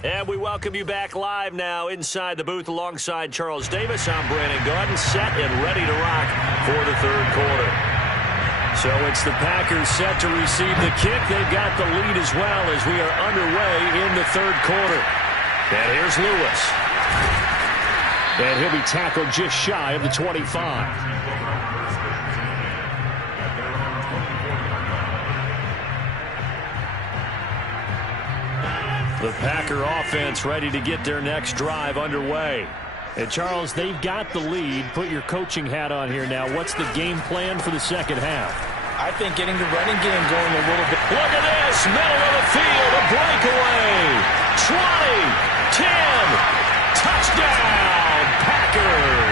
And we welcome you back live now inside the booth alongside Charles Davis. I'm Brandon Gaudin, set and ready to rock for the third quarter. So it's the Packers set to receive the kick. They've got the lead as well as we are underway in the third quarter. And here's Lewis. And he'll be tackled just shy of the 25. The Packer offense ready to get their next drive underway. And, Charles, they've got the lead. Put your coaching hat on here now. What's the game plan for the second half? I think getting the running game going a little bit. Look at this. Middle of the field. A breakaway. 20, 10. Touchdown, Packers.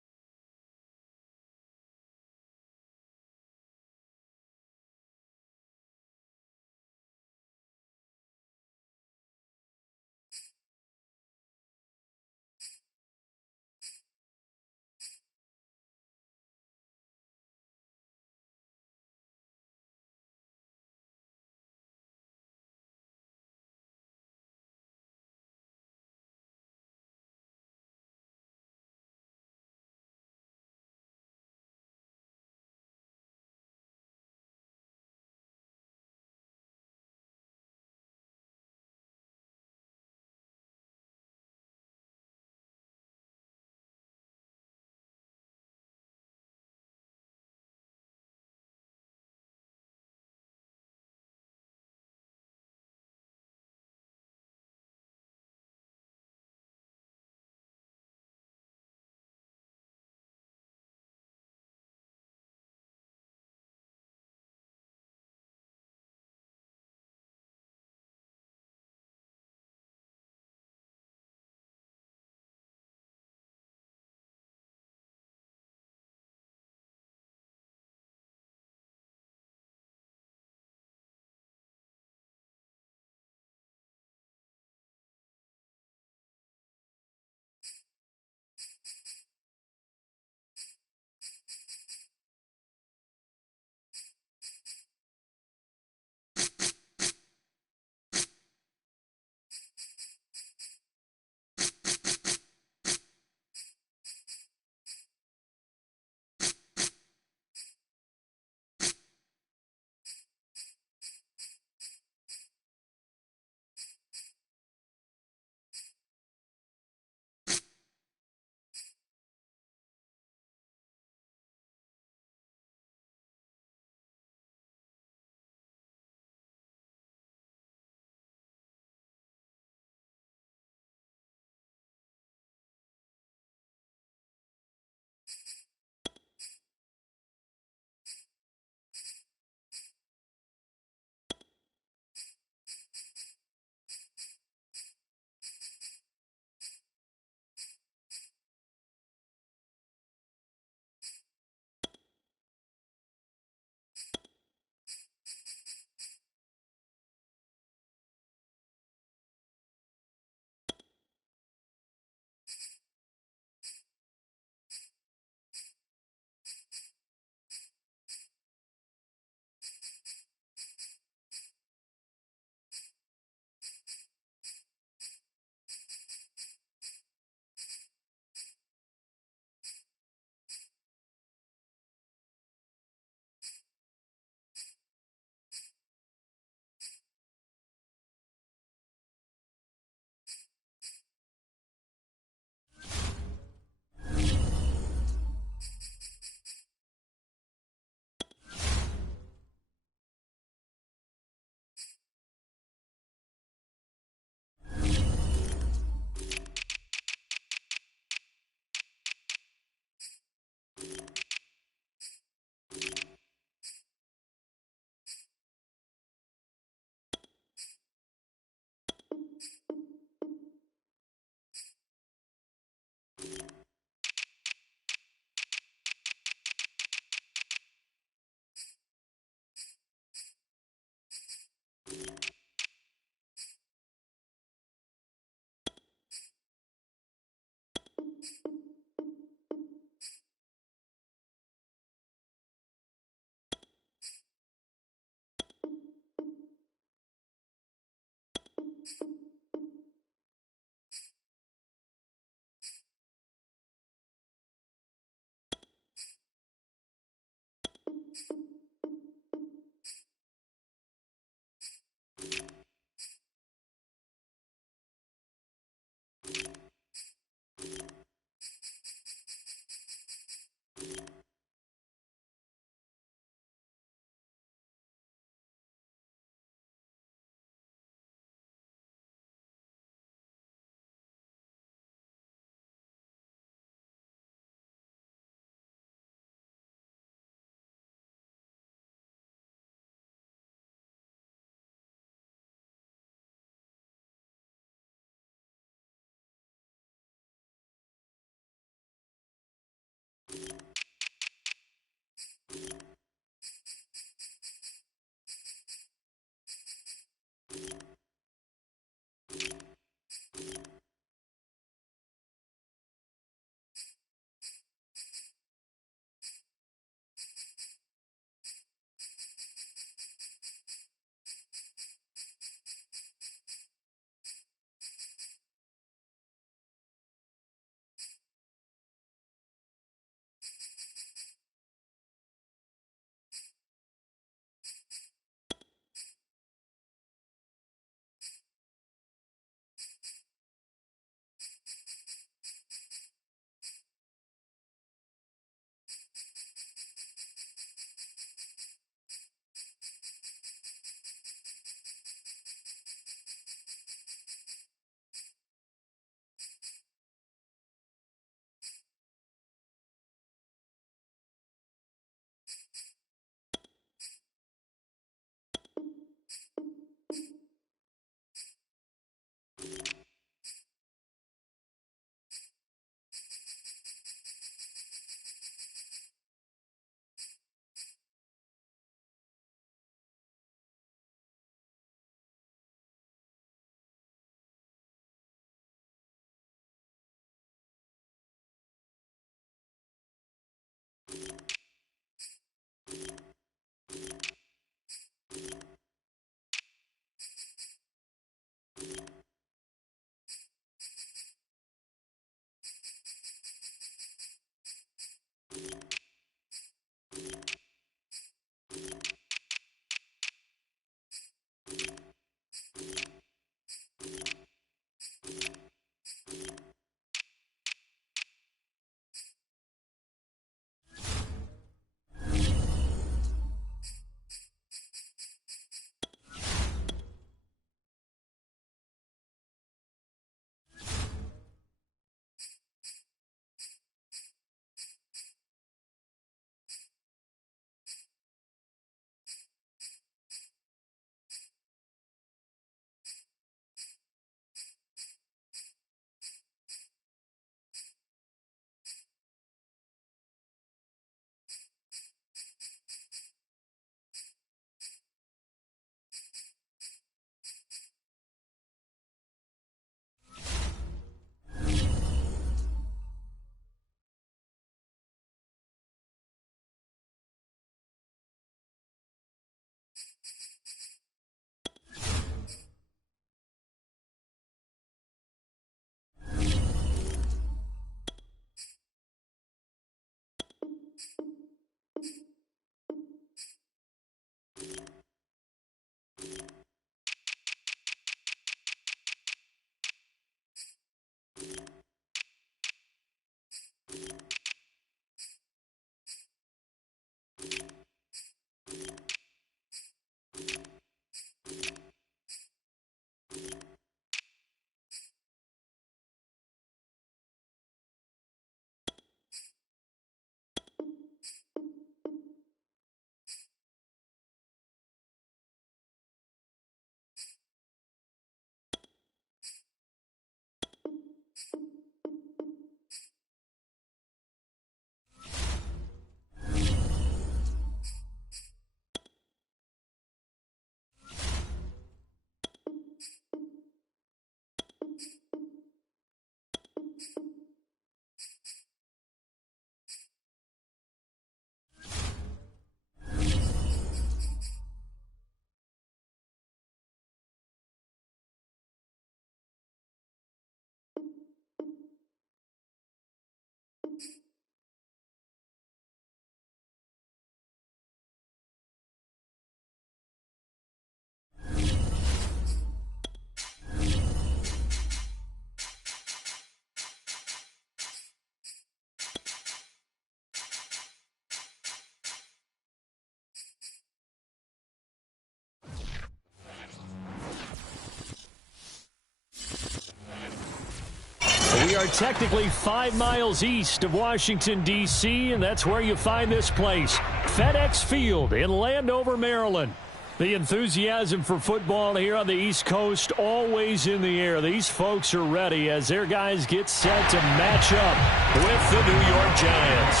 We are technically 5 miles east of Washington, D.C., and that's where you find this place, FedEx Field in Landover, Maryland. The enthusiasm for football here on the East Coast always in the air. These folks are ready as their guys get set to match up with the New York Giants.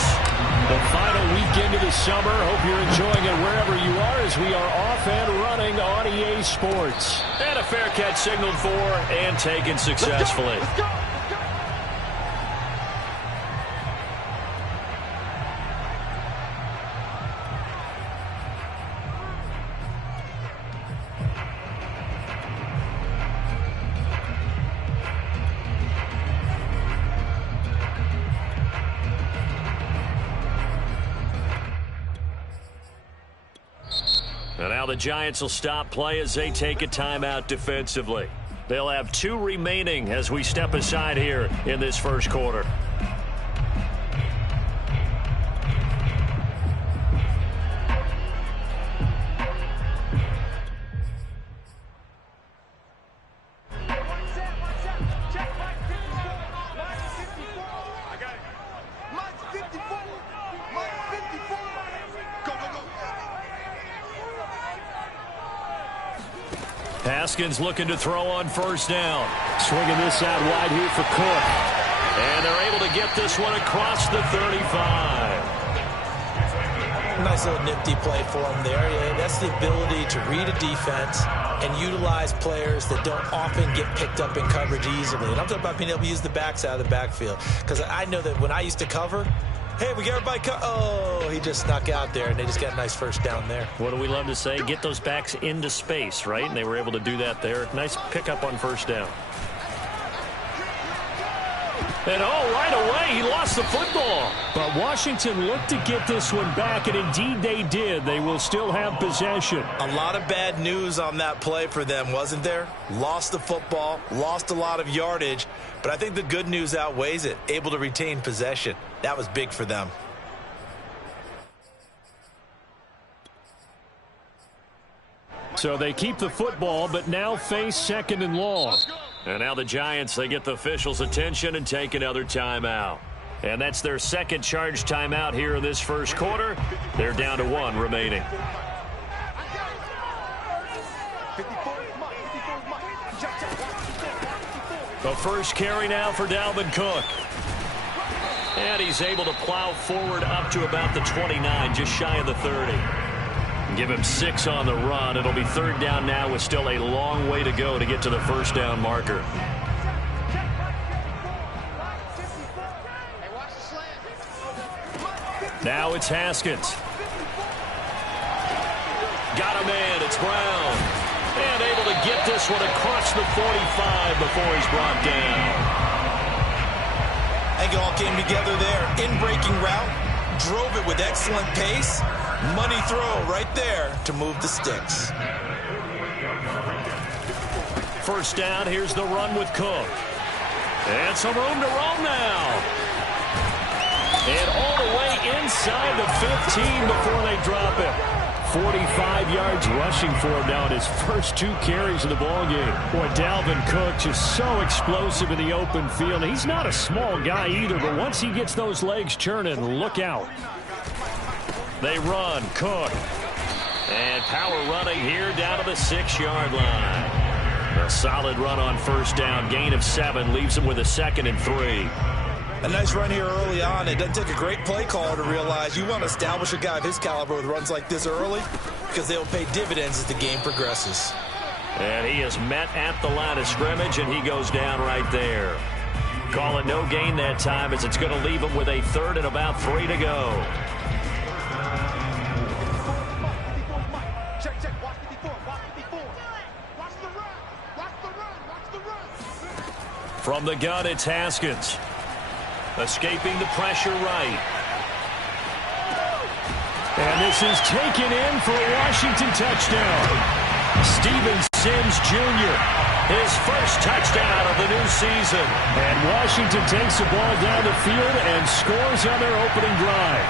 The final weekend of the summer. Hope you're enjoying it wherever you are as we are off and running on EA Sports. And a fair catch signaled for and taken successfully. Let's go. And now the Giants will stop play as they take a timeout defensively. They'll have 2 remaining as we step aside here in this first quarter. Haskins looking to throw on first down. Swinging this out wide here for Cook. And they're able to get this one across the 35. Nice little nifty play for him there. Yeah, that's the ability to read a defense and utilize players that don't often get picked up in coverage easily. And I'm talking about being able to use the backs out of the backfield. Because I know that when I used to cover, hey, we got everybody oh, he just snuck out there, and they just got a nice first down there. What do we love to say? Get those backs into space, right? And they were able to do that there. Nice pickup on first down. And right away, he lost the football. But Washington looked to get this one back, and indeed they did. They will still have possession. A lot of bad news on that play for them, wasn't there? Lost the football, lost a lot of yardage, but I think the good news outweighs it. Able to retain possession. That was big for them. So they keep the football, but now face 2nd and long. And now the Giants, they get the officials' attention and take another timeout. And that's their second charge timeout here in this first quarter. They're down to 1 remaining. The first carry now for Dalvin Cook. And he's able to plow forward up to about the 29, just shy of the 30. Give him 6 on the run. It'll be 3rd down now with still a long way to go to get to the first down marker. Now it's Haskins. Got a man. It's Brown. And able to get this one across the 45 before he's brought down. I think it all came together there. In-breaking route. Drove it with excellent pace. Money throw right there to move the sticks. First down, here's the run with Cook. And some room to roam now. And all the way inside the 15 before they drop it. 45 yards rushing for him now in his first 2 carries of the ballgame. Boy, Dalvin Cook just so explosive in the open field. He's not a small guy either, but once he gets those legs churning, look out. They run, Cook. And power running here down to the 6-yard line. A solid run on first down. Gain of 7 leaves him with a 2nd and 3. A nice run here early on. It doesn't take a great play caller to realize you want to establish a guy of his caliber with runs like this early because they'll pay dividends as the game progresses. And he is met at the line of scrimmage, and he goes down right there. Call it no gain that time as it's going to leave him with a 3rd and about 3 to go. From the gun, it's Haskins. Escaping the pressure right. And this is taken in for a Washington touchdown. Steven Sims Jr., his first touchdown of the new season. And Washington takes the ball down the field and scores on their opening drive.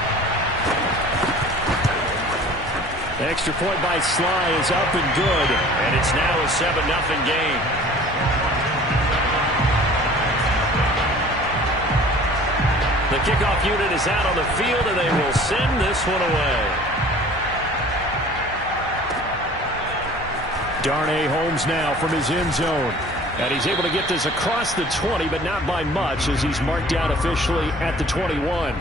Extra point by Sly is up and good. And it's now a 7-0 game. The kickoff unit is out on the field, and they will send this one away. Darnay Holmes now from his end zone. And he's able to get this across the 20, but not by much, as he's marked out officially at the 21.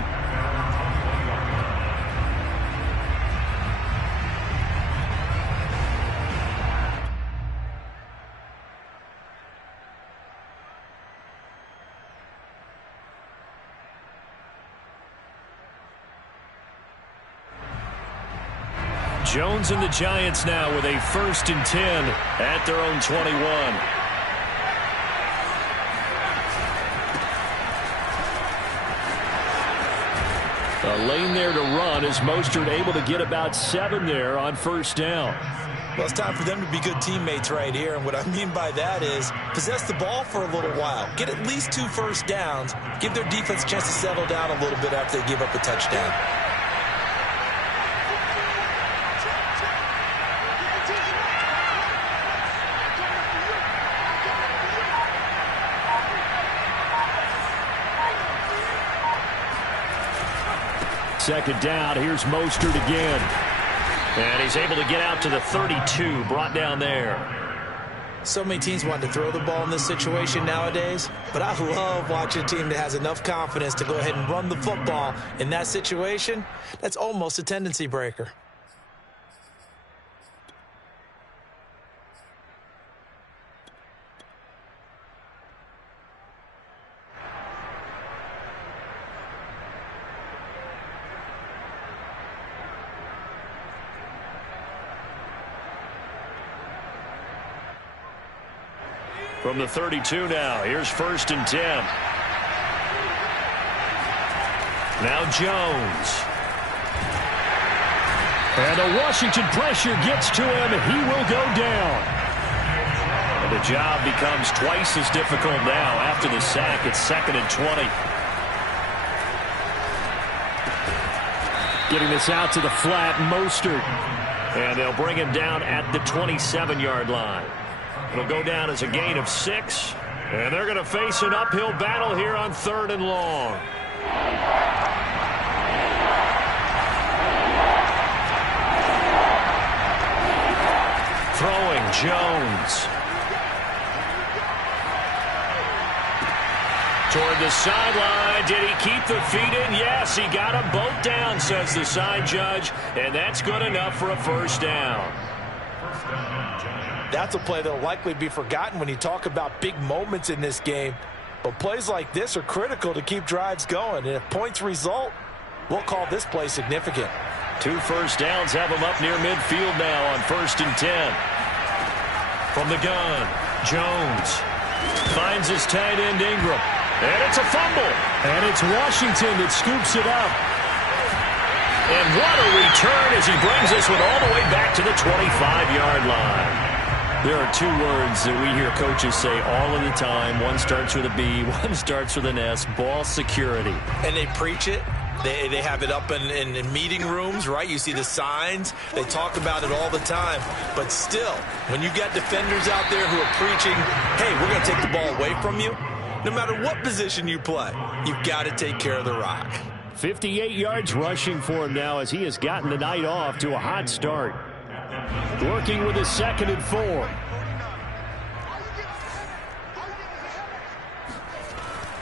Jones and the Giants now with a 1st and 10 at their own 21. A lane there to run as Mostert able to get about 7 there on 1st down. Well, it's time for them to be good teammates right here. And what I mean by that is possess the ball for a little while. Get at least 2 first downs. Give their defense a chance to settle down a little bit after they give up a touchdown. Second down, here's Mostert again. And he's able to get out to the 32, brought down there. So many teams want to throw the ball in this situation nowadays, but I love watching a team that has enough confidence to go ahead and run the football in that situation. That's almost a tendency breaker. From the 32 now, here's 1st and 10. Now Jones. And the Washington pressure gets to him. He will go down. And the job becomes twice as difficult now after the sack. It's 2nd and 20. Getting this out to the flat, Mostert. And they'll bring him down at the 27-yard line. It'll go down as a gain of 6. And they're going to face an uphill battle here on 3rd and long. Throwing Jones. Toward the sideline. Did he keep the feet in? Yes, he got them both down, says the side judge. And that's good enough for a 1st down. That's a play that will likely be forgotten when you talk about big moments in this game. But plays like this are critical to keep drives going. And if points result, we'll call this play significant. 2 first downs have him up near midfield now on 1st and 10. From the gun, Jones finds his tight end Ingram. And it's a fumble. And it's Washington that scoops it up. And what a return as he brings this one all the way back to the 25-yard line. There are 2 words that we hear coaches say all of the time. One starts with a B, one starts with an S, ball security. And they preach it. They have it up in meeting rooms, right? You see the signs. They talk about it all the time. But still, when you got defenders out there who are preaching, hey, we're going to take the ball away from you, no matter what position you play, you've got to take care of the rock. 58 yards rushing for him now as he has gotten the night off to a hot start. Working with a 2nd and 4.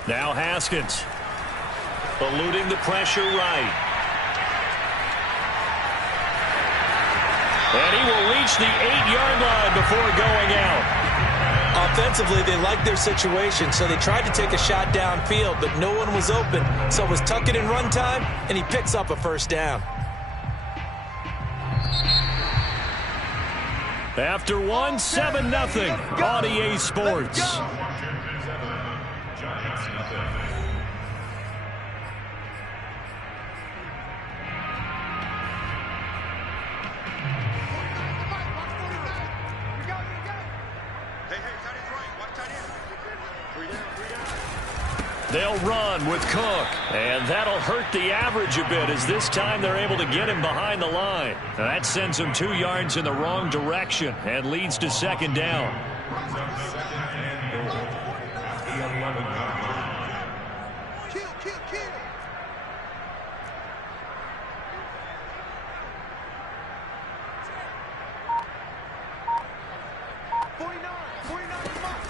Now Haskins. Eluding the pressure right. And he will reach the 8-yard line before going out. Offensively, they liked their situation, so they tried to take a shot downfield, but no one was open. So it was tuck it in run time, and he picks up a 1st down. After 1, 7-0 on EA Sports. They'll run with Cook, and that'll hurt the average a bit as this time they're able to get him behind the line. Now that sends him 2 yards in the wrong direction and leads to 2nd down.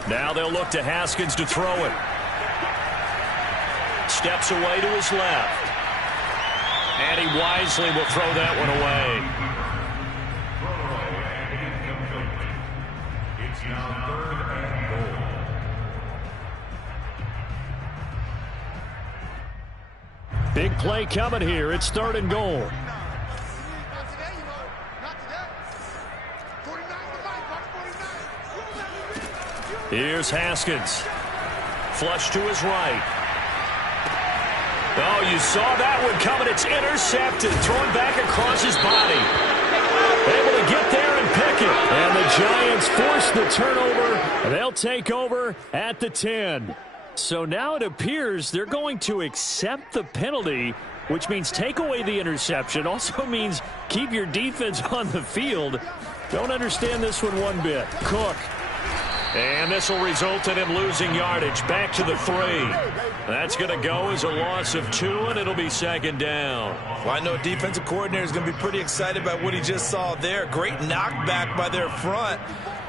Now they'll look to Haskins to throw it. Steps away to his left. And he wisely will throw that one away. It's now 3rd and goal. Big play coming here. It's 3rd and goal. Here's Haskins. Flush to his right. Oh, you saw that one coming. It's intercepted. Thrown back across his body. Able to get there and pick it. And the Giants force the turnover. They'll take over at the 10. So now it appears they're going to accept the penalty, which means take away the interception. Also means keep your defense on the field. Don't understand this one bit. Cook. And this will result in him losing yardage. Back to the 3. That's going to go as a loss of 2, and it'll be 2nd down. Well, I know defensive coordinator is going to be pretty excited about what he just saw there. Great knockback by their front.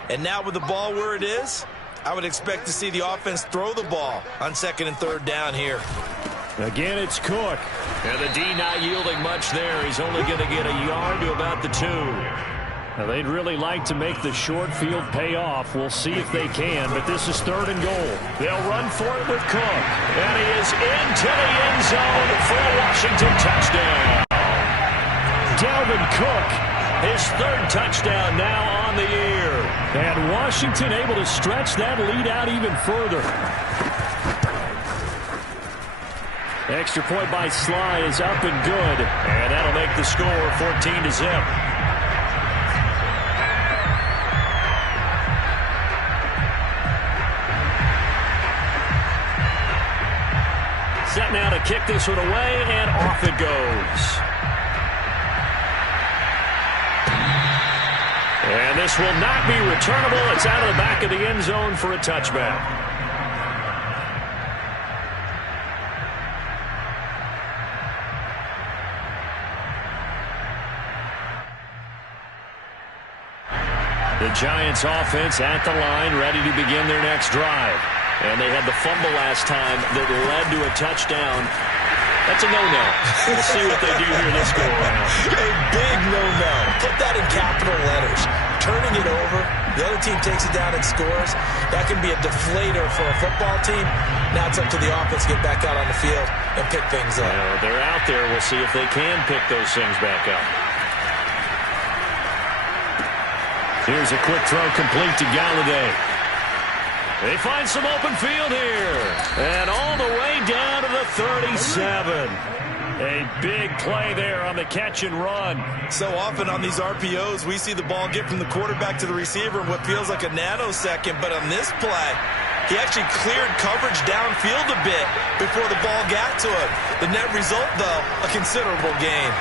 And now with the ball where it is, I would expect to see the offense throw the ball on 2nd and 3rd down here. Again, it's Cook. And the D not yielding much there. He's only going to get a yard to about the 2. Now, they'd really like to make the short field pay off. We'll see if they can, but this is 3rd and goal. They'll run for it with Cook. And he is into the end zone for a Washington touchdown. Dalvin Cook. His 3rd touchdown now on the year. And Washington able to stretch that lead out even further. Extra point by Sly is up and good. And that'll make the score 14-0. Set now to kick this one away, and off it goes. And this will not be returnable. It's out of the back of the end zone for a touchback. The Giants offense at the line, ready to begin their next drive. And they had the fumble last time that led to a touchdown. That's a no-no. We'll see what they do here this go-around. A big no-no. Put that in capital letters. Turning it over, the other team takes it down and scores. That can be a deflator for a football team. Now it's up to the offense to get back out on the field and pick things up. They're out there. We'll see if they can pick those things back up. Here's a quick throw complete to Galladay. They find some open field here. And all the way down to the 37. A big play there on the catch and run. So often on these RPOs, we see the ball get from the quarterback to the receiver in what feels like a nanosecond. But on this play, he actually cleared coverage downfield a bit before the ball got to him. The net result, though, a considerable gain.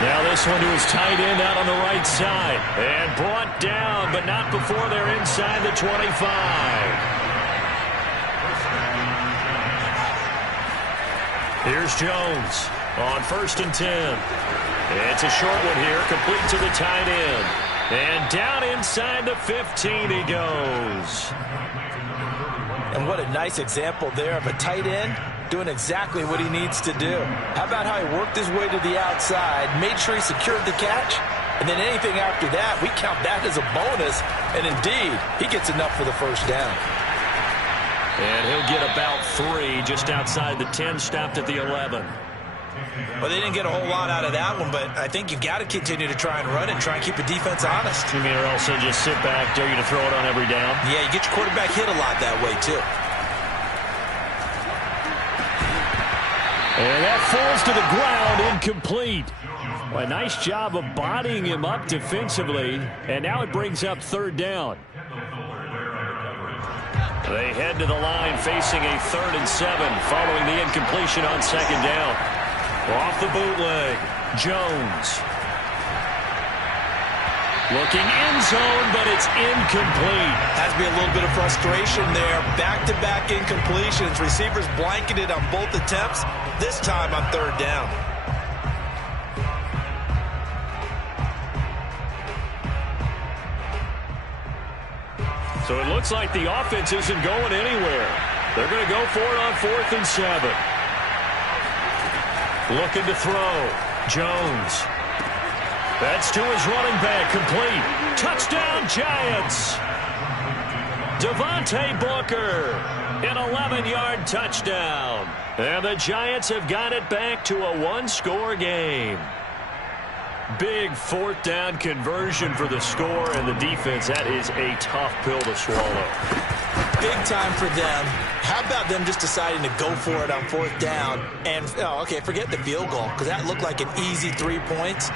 Now this one to his tight end out on the right side. And brought down, but not before they're inside the 25. Here's Jones on 1st and 10. It's a short one here, complete to the tight end. And down inside the 15 he goes. And what a nice example there of a tight end doing exactly what he needs to do. How about how he worked his way to the outside, made sure he secured the catch, and then anything after that, we count that as a bonus. And indeed, he gets enough for the first down. And he'll get about 3 just outside the 10, stopped at the 11. Well, they didn't get a whole lot out of that one, but I think you've got to continue to try and run it, try and keep the defense honest. You mean or else they'll just sit back, dare you to throw it on every down? Yeah, you get your quarterback hit a lot that way, too. And that falls to the ground, incomplete. Well, a nice job of bodying him up defensively, and now it brings up 3rd down. They head to the line facing a 3rd and 7 following the incompletion on 2nd down. Off the bootleg, Jones. Looking end zone, but it's incomplete. Has to be a little bit of frustration there. Back-to-back incompletions. Receivers blanketed on both attempts, this time on 3rd down. So it looks like the offense isn't going anywhere. They're going to go for it on 4th and 7. Looking to throw. Jones. That's to his running back. Complete. Touchdown, Giants. Devontae Booker. An 11-yard touchdown. And the Giants have got it back to a one-score game. Big 4th down conversion for the score, and the defense, that is a tough pill to swallow. Big time for them. How about them just deciding to go for it on 4th down? And, forget the field goal, because that looked like an easy 3 points.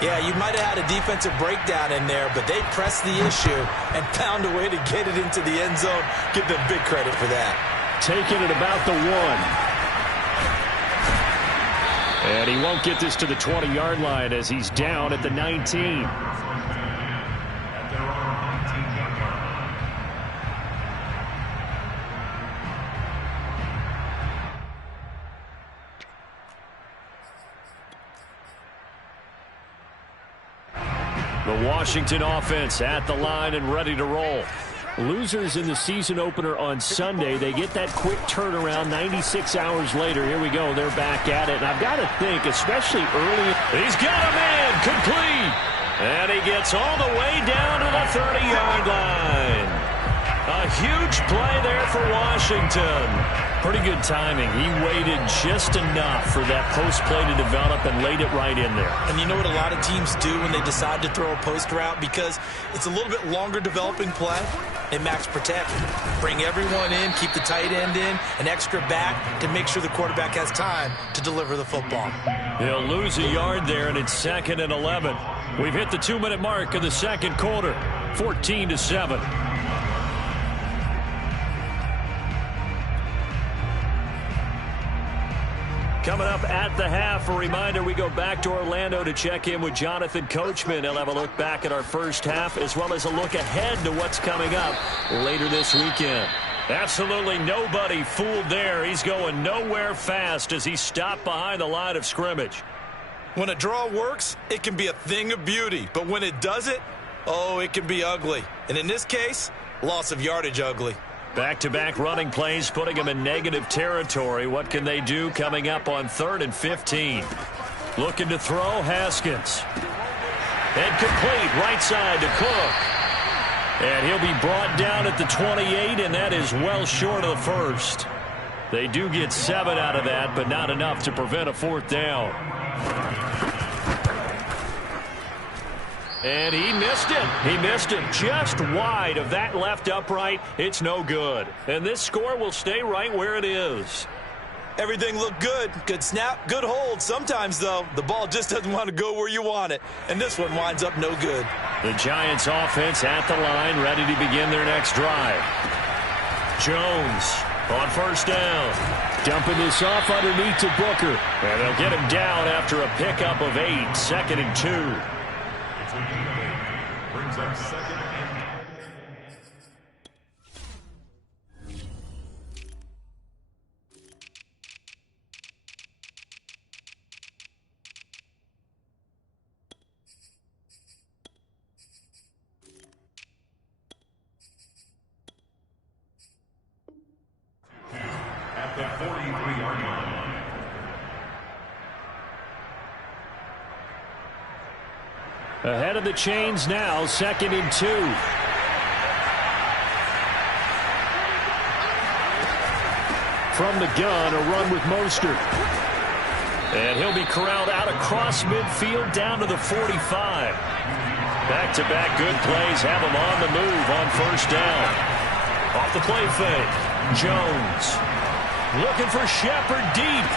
Yeah, you might have had a defensive breakdown in there, but they pressed the issue and found a way to get it into the end zone. Give them big credit for that. Taking it about the 1. And he won't get this to the 20-yard line as he's down at the 19. The Washington offense at the line and ready to roll. Losers in the season opener on Sunday. They get that quick turnaround 96 hours later. Here we go. They're back at it. And I've got to think, especially early. He's got a man. Complete. And he gets all the way down to the 30-yard line. A huge play there for Washington. Pretty good timing. He waited just enough for that post play to develop and laid it right in there. And you know what a lot of teams do when they decide to throw a post route? Because it's a little bit longer developing play. They max protect. Bring everyone in, keep the tight end in, an extra back to make sure the quarterback has time to deliver the football. He'll lose a yard there, and it's 2nd and 11. We've hit the 2-minute mark of the second quarter, 14-7. Coming up at the half, a reminder, we go back to Orlando to check in with Jonathan Coachman. He'll have a look back at our first half as well as a look ahead to what's coming up later this weekend. Absolutely nobody fooled there. He's going nowhere fast as he stopped behind the line of scrimmage. When a draw works, it can be a thing of beauty. But when it doesn't, oh, it can be ugly. And in this case, loss of yardage ugly. Back-to-back running plays, putting them in negative territory. What can they do coming up on 3rd and 15? Looking to throw, Haskins. And complete, right side to Cook. And he'll be brought down at the 28, and that is well short of the first. They do get 7 out of that, but not enough to prevent a 4th down. And he missed it. He missed it just wide of that left upright. It's no good. And this score will stay right where it is. Everything looked good. Good snap, good hold. Sometimes, though, the ball just doesn't want to go where you want it. And this one winds up no good. The Giants offense at the line, ready to begin their next drive. Jones on 1st down. Dumping this off underneath to Booker. And they'll get him down after a pickup of 8. 2nd and 2. Brings up 2nd and 2 at the 43-yard line. Ahead of the chains now, 2nd and 2. From the gun, a run with Mostert. And he'll be corralled out across midfield down to the 45. Back-to-back good plays have him on the move on 1st down. Off the play fake. Jones looking for Shepard deep.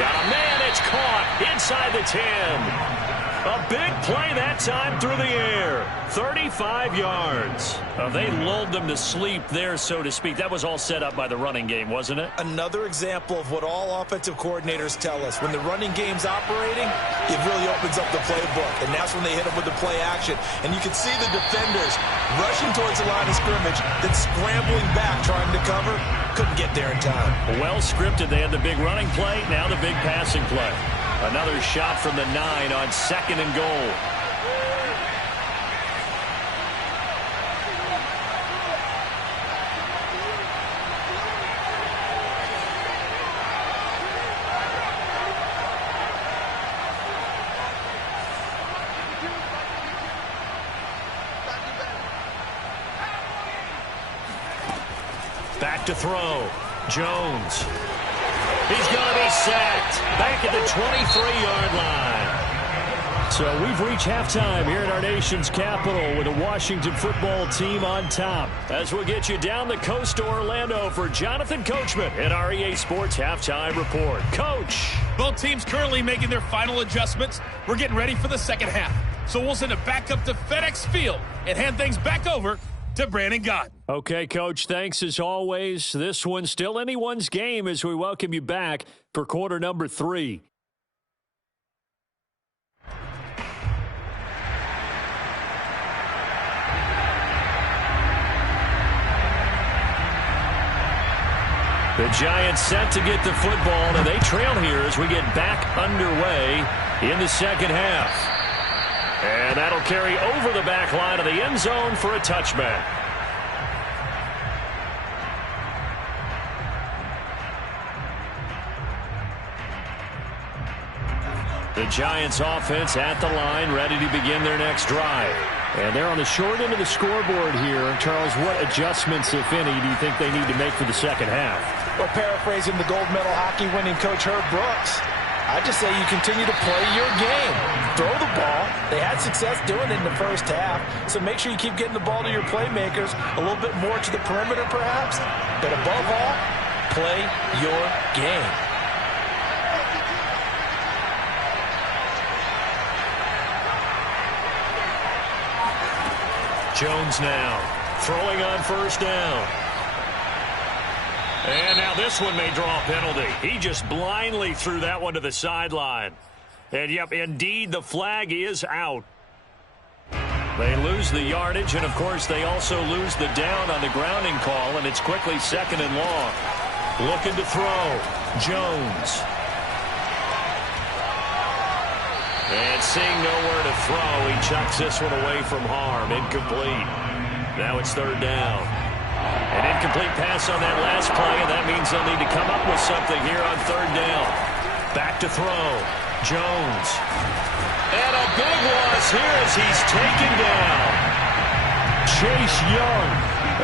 Got a man, it's caught inside the 10. A big play that time through the air. 35 yards. They lulled them to sleep there, so to speak. That was all set up by the running game, wasn't it? Another example of what all offensive coordinators tell us. When the running game's operating, it really opens up the playbook. And that's when they hit them with the play action. And you can see the defenders rushing towards the line of scrimmage, then scrambling back, trying to cover. Couldn't get there in time. Well scripted. They had the big running play, now the big passing play. Another shot from the 9 on 2nd and goal. Back to throw. Jones. He's going to be sacked. Back at the 23-yard line. So we've reached halftime here in our nation's capital with the Washington football team on top. As we'll get you down the coast to Orlando for Jonathan Coachman at our EA Sports Halftime Report. Coach. Both teams currently making their final adjustments. We're getting ready for the second half. So we'll send it back up to FedEx Field and hand things back over to Brandon Gaudin. Okay, Coach, thanks as always. This one's still anyone's game as we welcome you back for quarter number 3. The Giants set to get the football, and they trail here as we get back underway in the second half. And that'll carry over the back line of the end zone for a touchback. The Giants offense at the line, ready to begin their next drive. And they're on the short end of the scoreboard here. Charles, what adjustments, if any, do you think they need to make for the second half? Well, paraphrasing the gold medal hockey winning coach Herb Brooks, I just say you continue to play your game. Throw the ball. They had success doing it in the first half, so make sure you keep getting the ball to your playmakers, a little bit more to the perimeter perhaps, but above all, play your game. Jones now throwing on first down. And now this one may draw a penalty. He just blindly threw that one to the sideline. And, yep, indeed, the flag is out. They lose the yardage, and, of course, they also lose the down on the grounding call, and it's quickly second and long. Looking to throw. Jones. And seeing nowhere to throw, he chucks this one away from harm. Incomplete. Now it's third down. An incomplete pass on that last play, and that means they'll need to come up with something here on third down. Back to throw. Jones. And a big loss here as he's taken down. Chase Young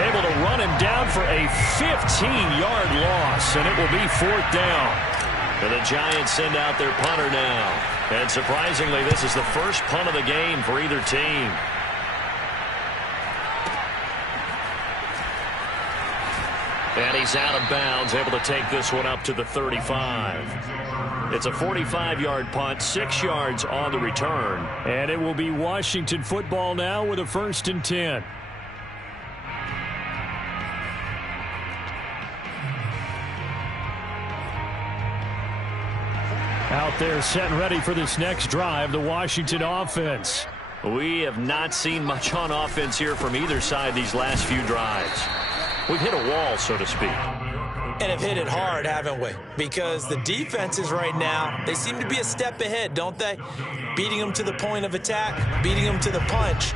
able to run him down for a 15-yard loss, and it will be fourth down. And the Giants send out their punter now. And surprisingly, this is the first punt of the game for either team. And he's out of bounds, able to take this one up to the 35. It's a 45-yard punt, 6 yards on the return. And it will be Washington football now with a 1st and 10. Out there set and ready for this next drive, the Washington offense. We have not seen much on offense here from either side these last few drives. We've hit a wall, so to speak. And have hit it hard, haven't we? Because the defenses right now, they seem to be a step ahead, don't they? Beating them to the point of attack, beating them to the punch.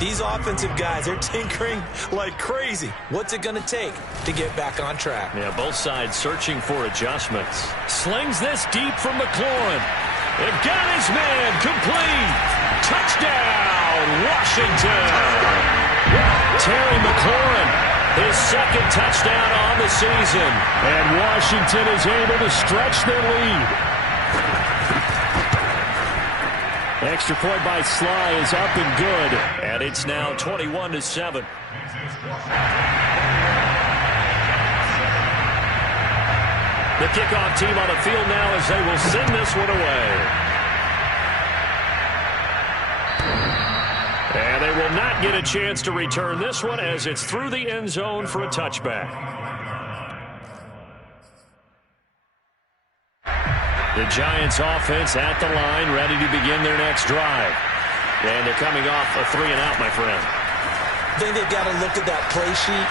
These offensive guys, they're tinkering like crazy. What's it going to take to get back on track? Yeah, both sides searching for adjustments. Slings this deep from McLaurin. They've got his man complete. Touchdown, Washington. Terry McLaurin. His second touchdown on the season. And Washington is able to stretch their lead. Extra point by Sly is up and good. And it's now 21-7. The kickoff team on the field now as they will send this one away. And they will not get a chance to return this one as it's through the end zone for a touchback. The Giants offense at the line, ready to begin their next drive. And they're coming off a 3-and-out, my friend. I think they've got to look at that play sheet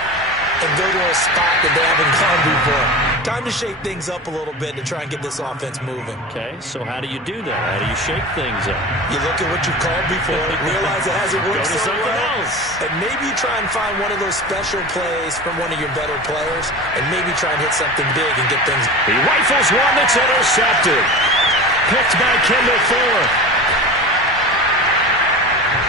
and go to a spot that they haven't gone before. Time to shake things up a little bit to try and get this offense moving. Okay, so how do you do that? How do you shake things up? You look at what you've called before, realize it hasn't worked Go to so something well, else. and maybe try and find one of those special plays from one of your better players, and maybe try and hit something big and get things. He rifles one that's intercepted. Picked by Kendall Fuller.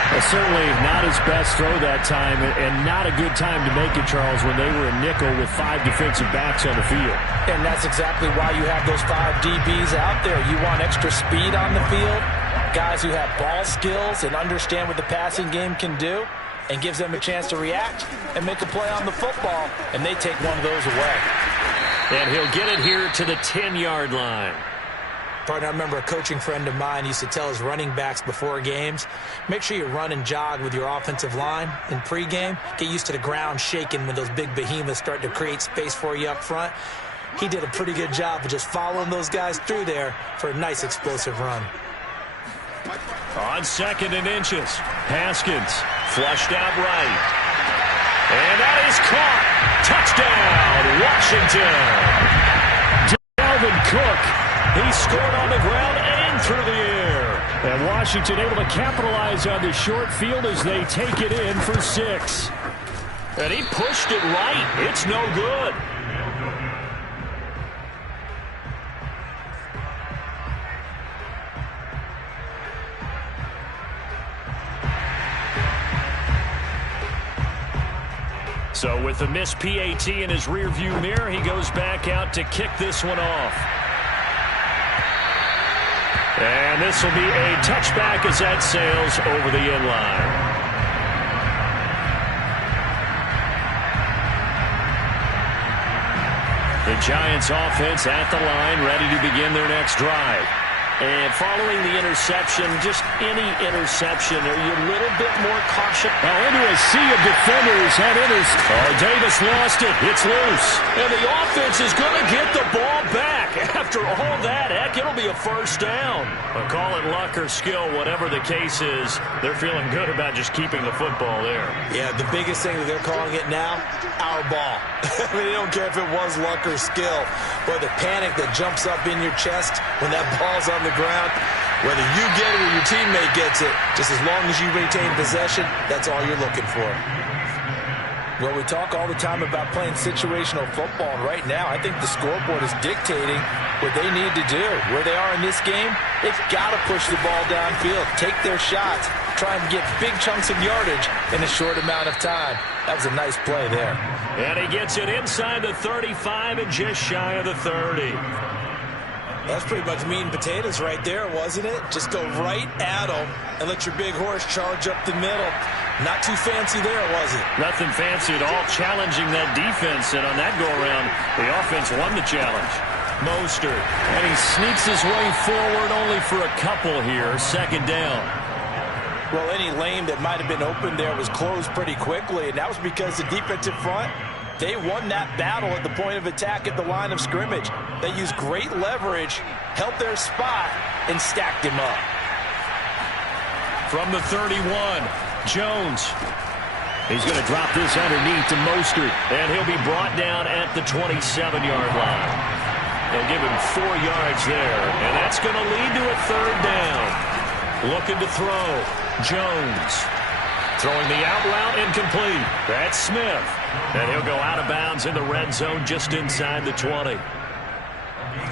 Well, certainly not his best throw that time, and not a good time to make it, Charles, when they were a nickel with 5 defensive backs on the field. And that's exactly why you have those 5 DBs out there. You want extra speed on the field, guys who have ball skills and understand what the passing game can do, and gives them a chance to react and make a play on the football, and they take one of those away. And he'll get it here to the 10-yard line. Partner, I remember a coaching friend of mine used to tell his running backs before games, make sure you run and jog with your offensive line in pregame. Get used to the ground shaking when those big behemoths start to create space for you up front. He did a pretty good job of just following those guys through there for a nice explosive run. On 2nd and inches, Haskins flushed out right. And that is caught. Touchdown, Washington. Dalvin Cook. He scored on the ground and through the air. And Washington able to capitalize on the short field as they take it in for 6. And he pushed it right. It's no good. So with the missed PAT in his rearview mirror, he goes back out to kick this one off. And this will be a touchback as that sails over the end line. The Giants offense at the line, ready to begin their next drive. And following the interception, just any interception, are you a little bit more cautious? Now into a sea of defenders. Oh, Davis lost it. It's loose. And the offense is going to get the ball back. After all that, heck, it'll be a first down. But call it luck or skill, whatever the case is, they're feeling good about just keeping the football there. Yeah, the biggest thing that they're calling it now, our ball. I mean, they don't care if it was luck or skill, but the panic that jumps up in your chest when that ball's on the ground, whether you get it or your teammate gets it, just as long as you retain possession, that's all you're looking for. Well, we talk all the time about playing situational football, and right now I think the scoreboard is dictating what they need to do. Where they are in this game, they've got to push the ball downfield, take their shots, try and get big chunks of yardage in a short amount of time. That was a nice play there. And he gets it inside the 35 and just shy of the 30. That's pretty much meat and potatoes right there, wasn't it? Just go right at them and let your big horse charge up the middle. Not too fancy there, was it? Nothing fancy at all, challenging that defense. And on that go-around, the offense won the challenge. Mostert. And he sneaks his way forward only for a couple here. 2nd down. Well, any lane that might have been open there was closed pretty quickly, and that was because the defensive front, they won that battle at the point of attack at the line of scrimmage. They used great leverage, held their spot, and stacked him up. From the 31, Jones. He's going to drop this underneath to Mostert. And he'll be brought down at the 27-yard line. They'll give him 4 yards there, and that's going to lead to a 3rd down. Looking to throw. Jones. Throwing the out route incomplete. That's Smith. And he'll go out of bounds in the red zone just inside the 20.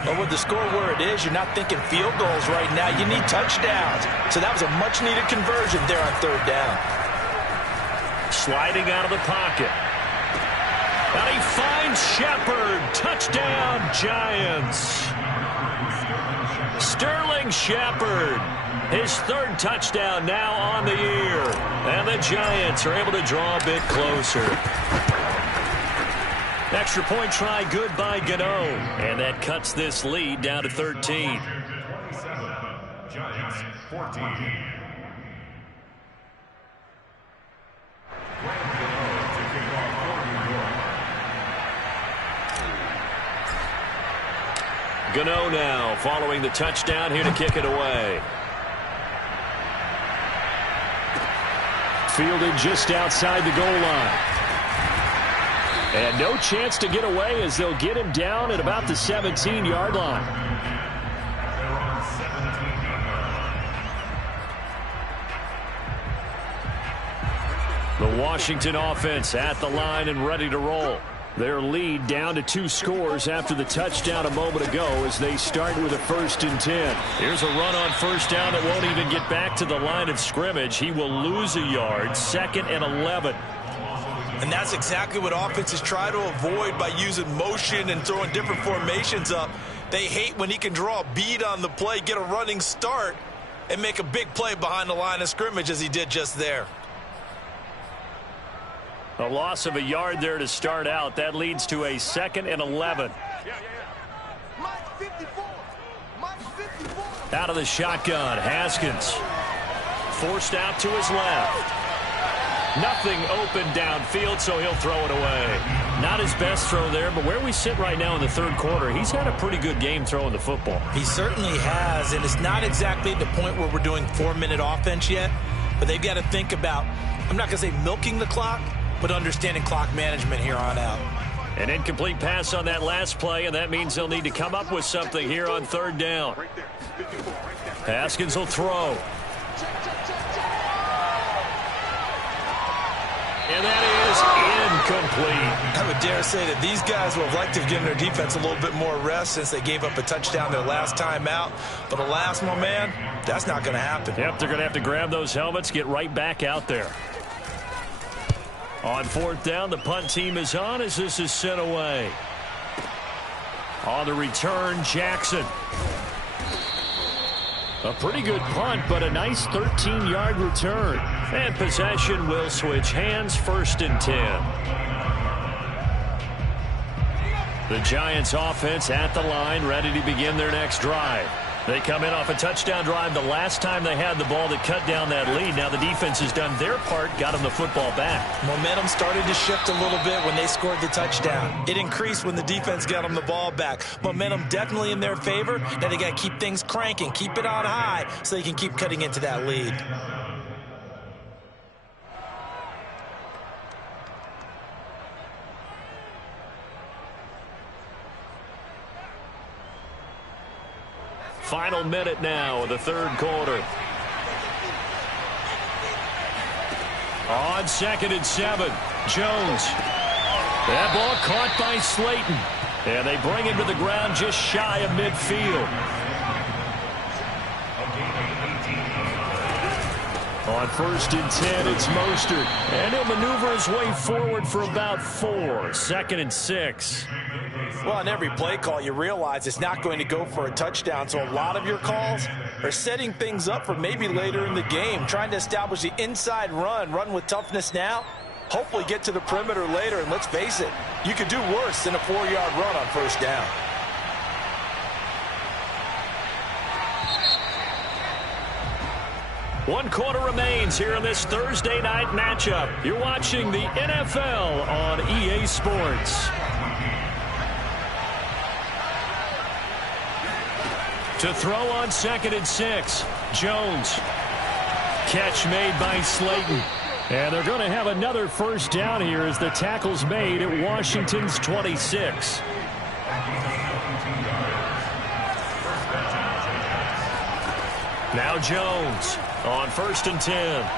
Well, with the score where it is, you're not thinking field goals right now. You need touchdowns. So that was a much-needed conversion there on 3rd down. Sliding out of the pocket. And he finds Shepard. Touchdown, Giants. Sterling Shepard. His 3rd touchdown now on the year. And the Giants are able to draw a bit closer. Extra point try good by Gano. And that cuts this lead down to 13. 27, Giants 14. Gano now following the touchdown here to kick it away. Fielded just outside the goal line. And no chance to get away as they'll get him down at about the 17-yard line. The Washington offense at the line and ready to roll. Their lead down to 2 scores after the touchdown a moment ago as they start with a 1st and 10. Here's a run on 1st down that won't even get back to the line of scrimmage. He will lose a yard, 2nd and 11. And that's exactly what offenses try to avoid by using motion and throwing different formations up. They hate when he can draw a bead on the play, get a running start, and make a big play behind the line of scrimmage as he did just there. A loss of a yard there to start out. That leads to a 2nd and 11. Out of the shotgun, Haskins. Forced out to his left. Nothing open downfield, so he'll throw it away. Not his best throw there, but where we sit right now in the 3rd quarter, he's had a pretty good game throwing the football. He certainly has, and it's not exactly at the point where we're doing 4-minute offense yet, but they've got to think about, I'm not going to say milking the clock, but understanding clock management here on out. An incomplete pass on that last play, and that means they'll need to come up with something here on 3rd down. Haskins will throw. And that is incomplete. I would dare say that these guys would have liked to have given their defense a little bit more rest since they gave up a touchdown their last time out. But alas, my man, that's not going to happen. Yep, they're going to have to grab those helmets, get right back out there. On 4th down, the punt team is on as this is sent away. On the return, Jackson. A pretty good punt, but a nice 13-yard return. And possession will switch hands, 1st and 10. The Giants offense at the line, ready to begin their next drive. They come in off a touchdown drive the last time they had the ball that cut down that lead. Now the defense has done their part, got them the football back. Momentum started to shift a little bit when they scored the touchdown. It increased when the defense got them the ball back. Momentum definitely in their favor. Now they got to keep things cranking, keep it on high so they can keep cutting into that lead. Final minute now of the 3rd quarter. On 2nd and 7, Jones. That ball caught by Slayton. And they bring him to the ground just shy of midfield. On 1st and 10, it's Mostert. And he'll maneuver his way forward for about 4. 2nd and 6. Well, on every play call, you realize it's not going to go for a touchdown. So a lot of your calls are setting things up for maybe later in the game, trying to establish the inside run with toughness now, hopefully get to the perimeter later. And let's face it, you could do worse than a 4-yard run on 1st down. One quarter remains here in this Thursday night matchup. You're watching the NFL on EA Sports. To throw on 2nd and 6, Jones. Catch made by Slayton. And they're going to have another 1st down here as the tackle's made at Washington's 26. Now Jones on 1st and 10.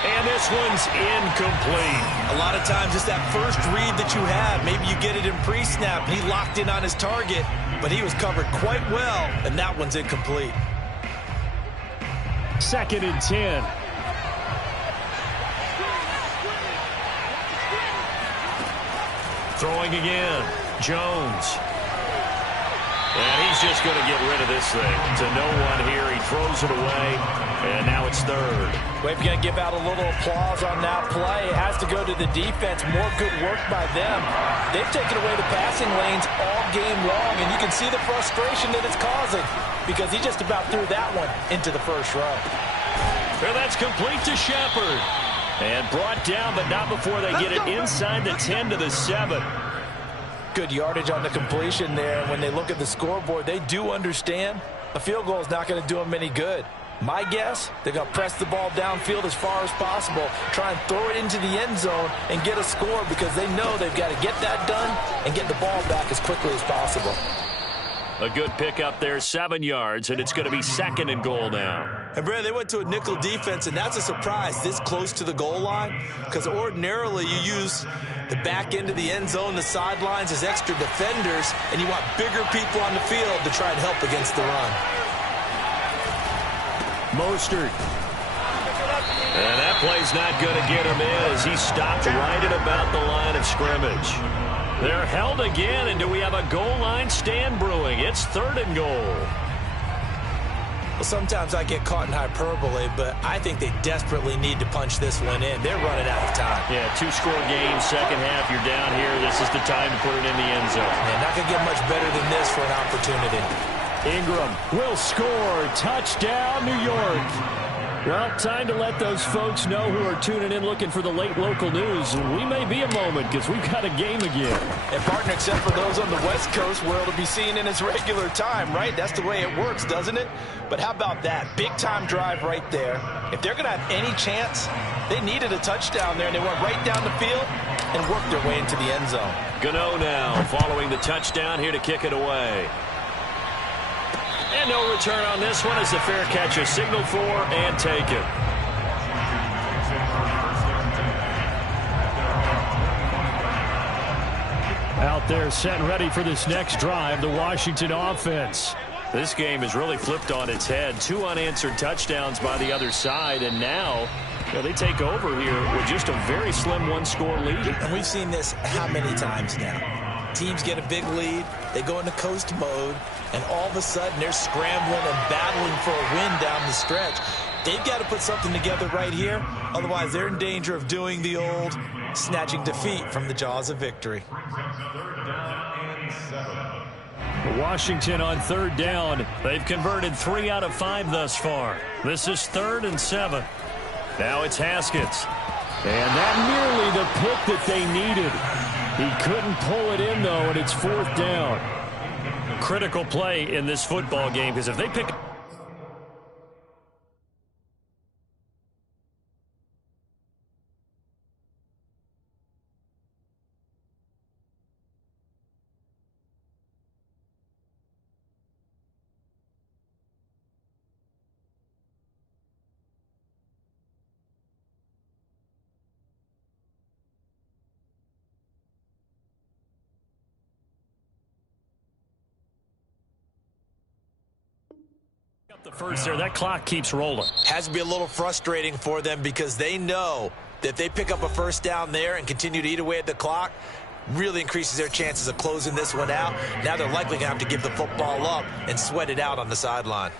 And this one's incomplete. A lot of times it's that first read that you have. Maybe you get it in pre-snap. He locked in on his target, but he was covered quite well, and that one's incomplete. 2nd and 10. Throwing again, Jones. And he's just going to get rid of this thing to no one here. He throws it away, and now it's 3rd. We're going to give out a little applause on that play. It has to go to the defense. More good work by them. They've taken away the passing lanes all game long, and you can see the frustration that it's causing because he just about threw that one into the 1st row. And that's complete to Shepard. And brought down, but not before they get it inside the 10 to the 7. Good yardage on the completion there. When they look at the scoreboard, they do understand a field goal is not going to do them any good. My guess, they're going to press the ball downfield as far as possible, try and throw it into the end zone and get a score because they know they've got to get that done and get the ball back as quickly as possible. A good pickup there, 7 yards, and it's going to be 2nd and goal now. And, Brad, they went to a nickel defense, and that's a surprise this close to the goal line, because ordinarily you use the back end of the end zone, the sidelines as extra defenders, and you want bigger people on the field to try and help against the run. Mostert. And that play's not going to get him in as he stopped right at about the line of scrimmage. They're held again, and do we have a goal line stand brewing? It's 3rd and goal. Well, sometimes I get caught in hyperbole, but I think they desperately need to punch this one in. They're running out of time. Yeah, 2-score game, second half, you're down here. This is the time to put it in the end zone. Yeah, not going to get much better than this for an opportunity. Ingram will score. Touchdown, New York. Well, time to let those folks know who are tuning in looking for the late local news. We may be a moment because we've got a game again. And, partner, except for those on the West Coast, where it'll be seen in its regular time, right? That's the way it works, doesn't it? But how about that? Big-time drive right there. If they're going to have any chance, they needed a touchdown there, and they went right down the field and worked their way into the end zone. Gano now following the touchdown here to kick it away. And no return on this one as the fair catch is signaled for and taken. Out there set and ready for this next drive, the Washington offense. This game has really flipped on its head. 2 unanswered touchdowns by the other side, and now they take over here with just a very slim 1-score lead. And we've seen this how many times now? Teams get a big lead, they go into coast mode, and all of a sudden they're scrambling and battling for a win down the stretch. They've got to put something together right here, otherwise they're in danger of doing the old snatching defeat from the jaws of victory. Washington on 3rd down. They've converted 3 out of 5 thus far. This is 3rd and 7. Now it's Haskins. And that nearly the pick that they needed. He couldn't pull it in, though, and it's 4th down. Critical play in this football game, because if they pick... the first there, that clock keeps rolling. Has to be a little frustrating for them because they know that if they pick up a first down there and continue to eat away at the clock, really increases their chances of closing this one out. Now they're likely going to have to give the football up and sweat it out on the sideline.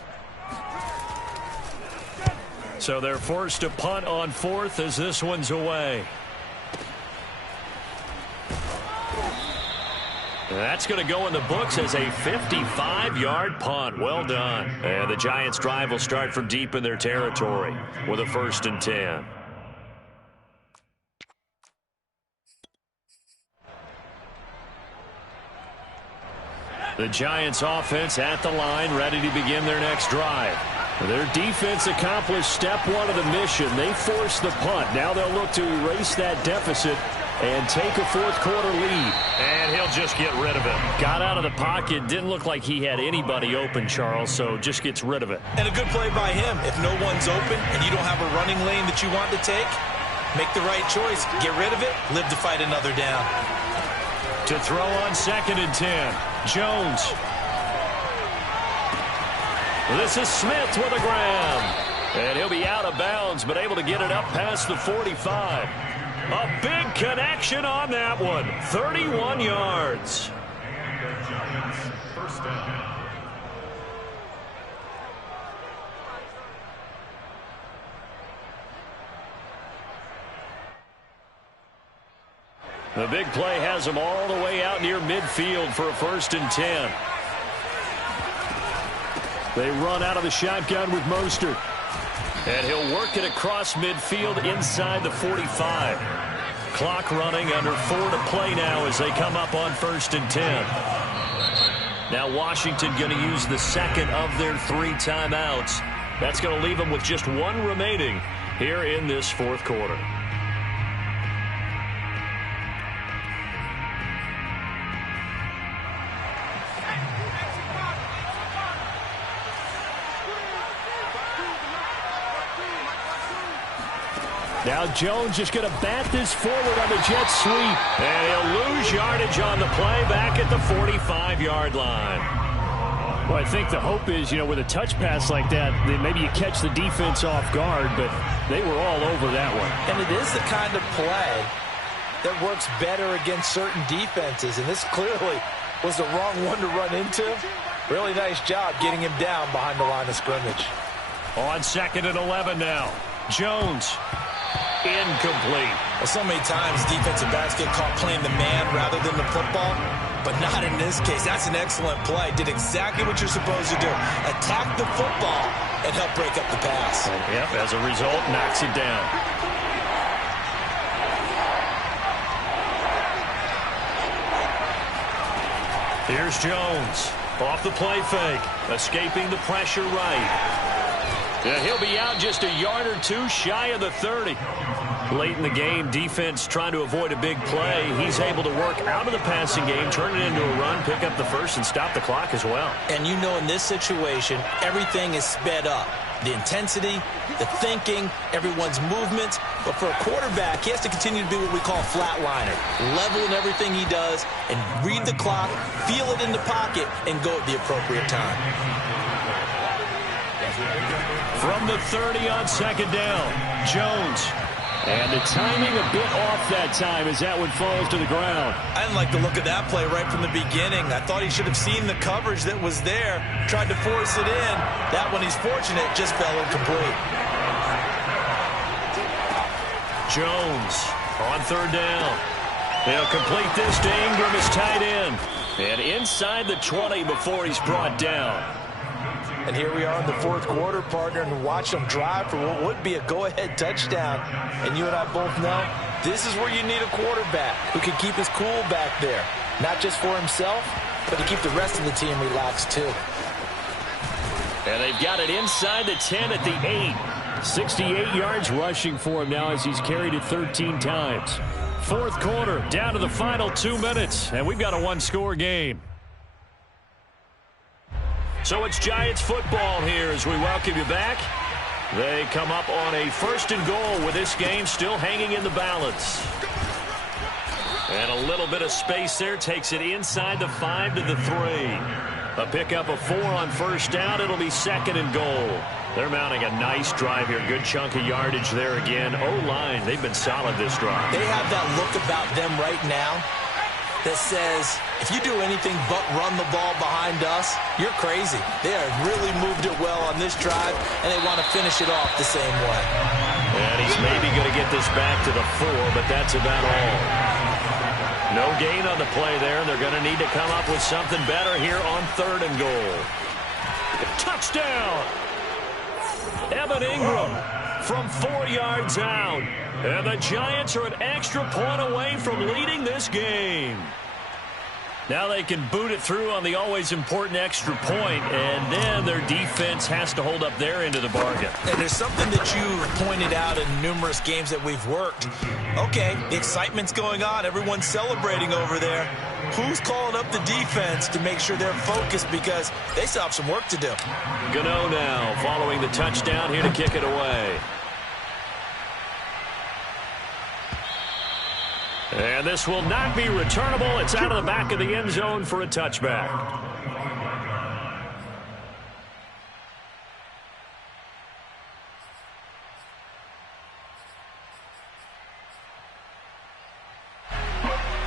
So they're forced to punt on 4th as this one's away. That's going to go in the books as a 55-yard punt. Well done. And the Giants' drive will start from deep in their territory with a 1st and 10. The Giants' offense at the line, ready to begin their next drive. Their defense accomplished step 1 of the mission. They forced the punt. Now they'll look to erase that deficit and take a 4th quarter lead. And he'll just get rid of it. Got out of the pocket. Didn't look like he had anybody open, Charles, so just gets rid of it. And a good play by him. If no one's open and you don't have a running lane that you want to take, make the right choice. Get rid of it. Live to fight another down. To throw on 2nd and 10. Jones. This is Smith with a grab. And he'll be out of bounds, but able to get it up past the 45. A big connection on that one. 31 yards. And the Giants' first down. The big play has him all the way out near midfield for a 1st and 10. They run out of the shotgun with Mostert. And he'll work it across midfield inside the 45. Clock running, under 4 to play now as they come up on 1st and 10. Now Washington going to use the 2nd of their 3 timeouts. That's going to leave them with just 1 remaining here in this 4th quarter. Now Jones just going to bat this forward on the jet sweep. And he'll lose yardage on the play back at the 45-yard line. Well, I think the hope is, with a touch pass like that, maybe you catch the defense off guard, but they were all over that one. And it is the kind of play that works better against certain defenses, and this clearly was the wrong one to run into. Really nice job getting him down behind the line of scrimmage. On 2nd and 11 now. Jones. Incomplete. Well, so many times defensive backs get caught playing the man rather than the football, but not in this case. That's an excellent play. Did exactly what you're supposed to do. Attack the football and help break up the pass. Yep, as a result, knocks it down. Here's Jones. Off the play fake. Escaping the pressure right. Yeah, he'll be out just a yard or two shy of the 30. Late in the game, defense trying to avoid a big play. He's able to work out of the passing game, turn it into a run, pick up the first, and stop the clock as well. And in this situation, everything is sped up. The intensity, the thinking, everyone's movements. But for a quarterback, he has to continue to be what we call a flatliner. Level in everything he does and read the clock, feel it in the pocket, and go at the appropriate time. From the 30 on 2nd down, Jones. And the timing a bit off that time as that one falls to the ground. I didn't like the look of that play right from the beginning. I thought he should have seen the coverage that was there, tried to force it in. That one, he's fortunate, just fell incomplete. Jones on 3rd down. They'll complete this to Ingram as tight end. And inside the 20 before he's brought down. And here we are in the 4th quarter, partner, and watch them drive for what would be a go-ahead touchdown. And you and I both know this is where you need a quarterback who can keep his cool back there. Not just for himself, but to keep the rest of the team relaxed too. And they've got it inside the 10 at the 8. 68 yards rushing for him now as he's carried it 13 times. 4th quarter, down to the final 2 minutes, and we've got a one-score game. So it's Giants football here as we welcome you back. They come up on a 1st and goal with this game still hanging in the balance. And a little bit of space there takes it inside the 5 to the 3. A pickup of 4 on 1st down. It'll be 2nd and goal. They're mounting a nice drive here. Good chunk of yardage there again. O-line, they've been solid this drive. They have that look about them right now that says, if you do anything but run the ball behind us, you're crazy. They have really moved it well on this drive, and they want to finish it off the same way. And he's maybe going to get this back to the 4, but that's about all. No gain on the play there, and they're going to need to come up with something better here on 3rd and goal. Touchdown! Evan Ingram from 4 yards out. And the Giants are an extra point away from leading this game. Now they can boot it through on the always important extra point, and then their defense has to hold up their end of the bargain. And there's something that you pointed out in numerous games that we've worked. Okay, the excitement's going on. Everyone's celebrating over there. Who's calling up the defense to make sure they're focused because they still have some work to do? Gano now following the touchdown here to kick it away. And this will not be returnable. It's out of the back of the end zone for a touchback.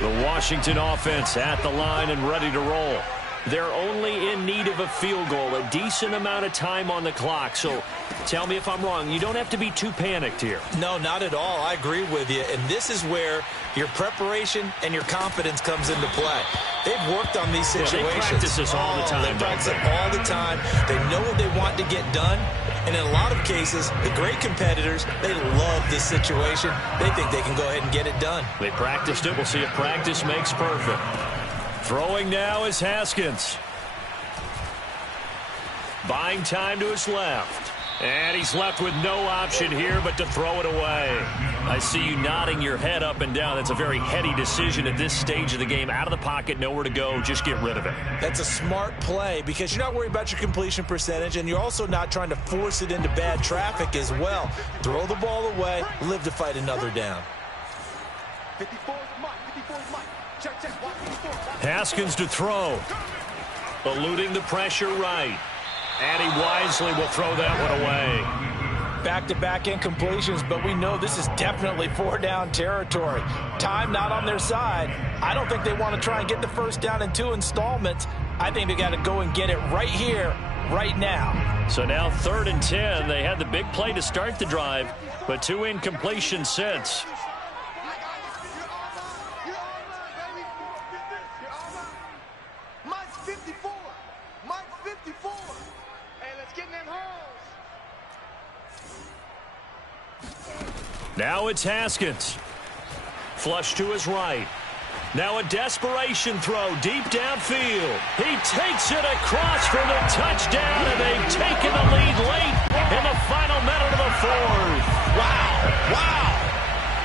The Washington offense at the line and ready to roll. They're only in need of a field goal, a decent amount of time on the clock. So tell me if I'm wrong. You don't have to be too panicked here. No, not at all. I agree with you. And this is where your preparation and your confidence comes into play. They've worked on these situations. Yeah, they practice this all the time. They practice it all the time. They know what they want to get done. And in a lot of cases, the great competitors, they love this situation. They think they can go ahead and get it done. They practiced it. We'll see if practice makes perfect. Throwing now is Haskins. Buying time to his left. And he's left with no option here but to throw it away. I see you nodding your head up and down. That's a very heady decision at this stage of the game. Out of the pocket, nowhere to go. Just get rid of it. That's a smart play because you're not worried about your completion percentage, and you're also not trying to force it into bad traffic as well. Throw the ball away, live to fight another down. 54 is Mike. 54 is Mike. Check, check. Watch 54. Haskins to throw. Eluding the pressure right. And he wisely will throw that one away. Back-to-back incompletions, but we know this is definitely 4-down territory. Time not on their side. I don't think they want to try and get the first down in 2 installments. I think they got to go and get it right here, right now. So now 3rd and 10. They had the big play to start the drive, but 2 incompletions since. Mike's 54. Mike's 54. Hey, let's get in them holes. Now it's Haskins. Flush to his right. Now a desperation throw deep downfield. He takes it across for the touchdown, and they've taken the lead late in the final minute of the 4th. Wow, wow.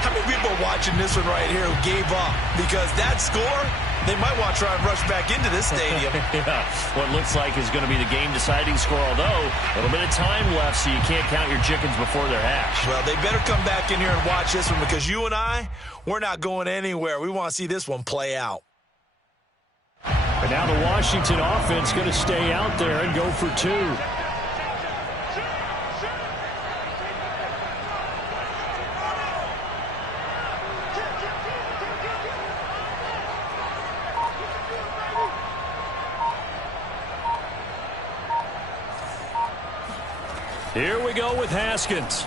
How many people are watching this one right here who gave up? Because that score, they might want to try and rush back into this stadium. Yeah, what looks like is going to be the game-deciding score, although a little bit of time left, so you can't count your chickens before they're hatched. Well, they better come back in here and watch this one because you and I, we're not going anywhere. We want to see this one play out. And now the Washington offense going to stay out there and go for 2. Here we go with Haskins.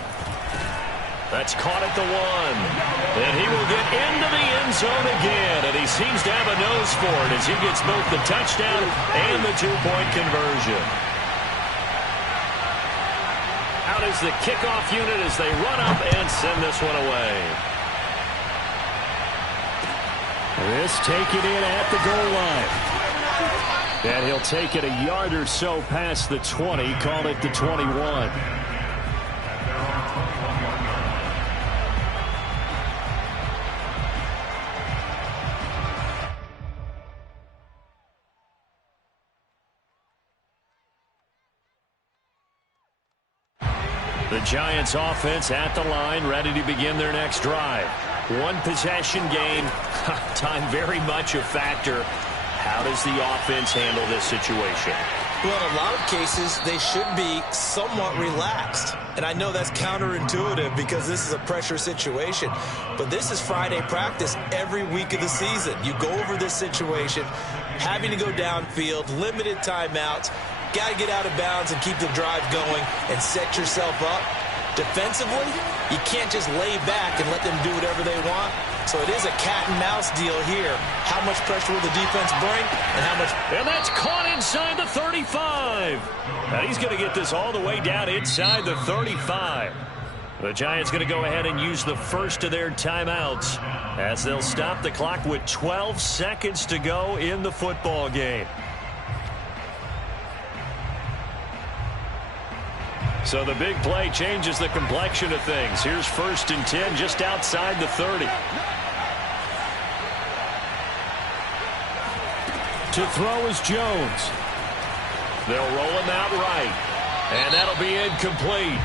That's caught at the 1. And he will get into the end zone again. And he seems to have a nose for it as he gets both the touchdown and the 2-point conversion. Out is the kickoff unit as they run up and send this one away. This taken in at the goal line. And he'll take it a yard or so past the 20, call it the 21. The Giants offense at the line, ready to begin their next drive. 1 possession game, time very much a factor. How does the offense handle this situation? Well, in a lot of cases, they should be somewhat relaxed. And I know that's counterintuitive because this is a pressure situation. But this is Friday practice every week of the season. You go over this situation, having to go downfield, limited timeouts, got to get out of bounds and keep the drive going and set yourself up. Defensively, you can't just lay back and let them do whatever they want. So it is a cat and mouse deal here. How much pressure will the defense bring and how much... And that's caught inside the 35. Now he's going to get this all the way down inside the 35. The Giants going to go ahead and use the first of their timeouts as they'll stop the clock with 12 seconds to go in the football game. So the big play changes the complexion of things. Here's 1st and 10 just outside the 30. To throw is Jones. They'll roll him out right. And that'll be incomplete.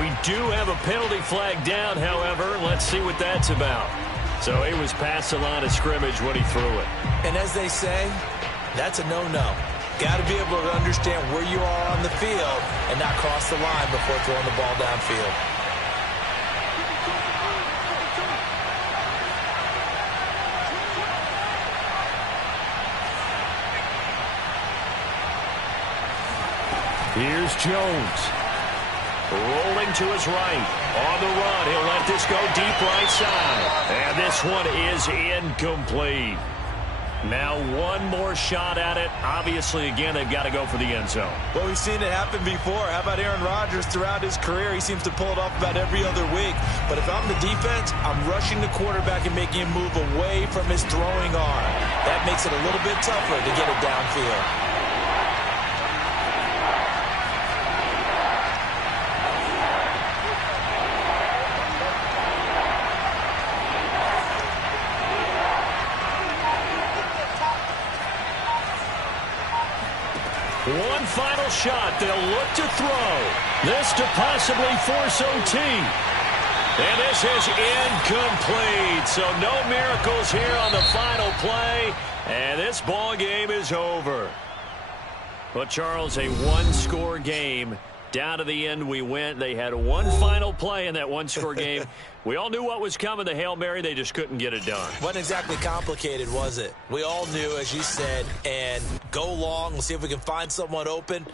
We do have a penalty flag down, however. Let's see what that's about. So he was past the line of scrimmage when he threw it. And as they say, that's a no-no. Got to be able to understand where you are on the field and not cross the line before throwing the ball downfield. Here's Jones. Rolling to his right. On the run. He'll let this go deep right side. And this one is incomplete. Now one more shot at it. Obviously, again, they've got to go for the end zone. Well, we've seen it happen before. How about Aaron Rodgers throughout his career? He seems to pull it off about every other week. But if I'm the defense, I'm rushing the quarterback and making him move away from his throwing arm. That makes it a little bit tougher to get it downfield. One final shot. They'll look to throw. This to possibly force OT. And this is incomplete. So no miracles here on the final play. And this ball game is over. Well, Charles, a one-score game. Down to the end we went. They had one final play in that one-score game. We all knew what was coming, the Hail Mary. They just couldn't get it done. Wasn't exactly complicated, was it? We all knew, as you said, and go long. We'll see if we can find someone open.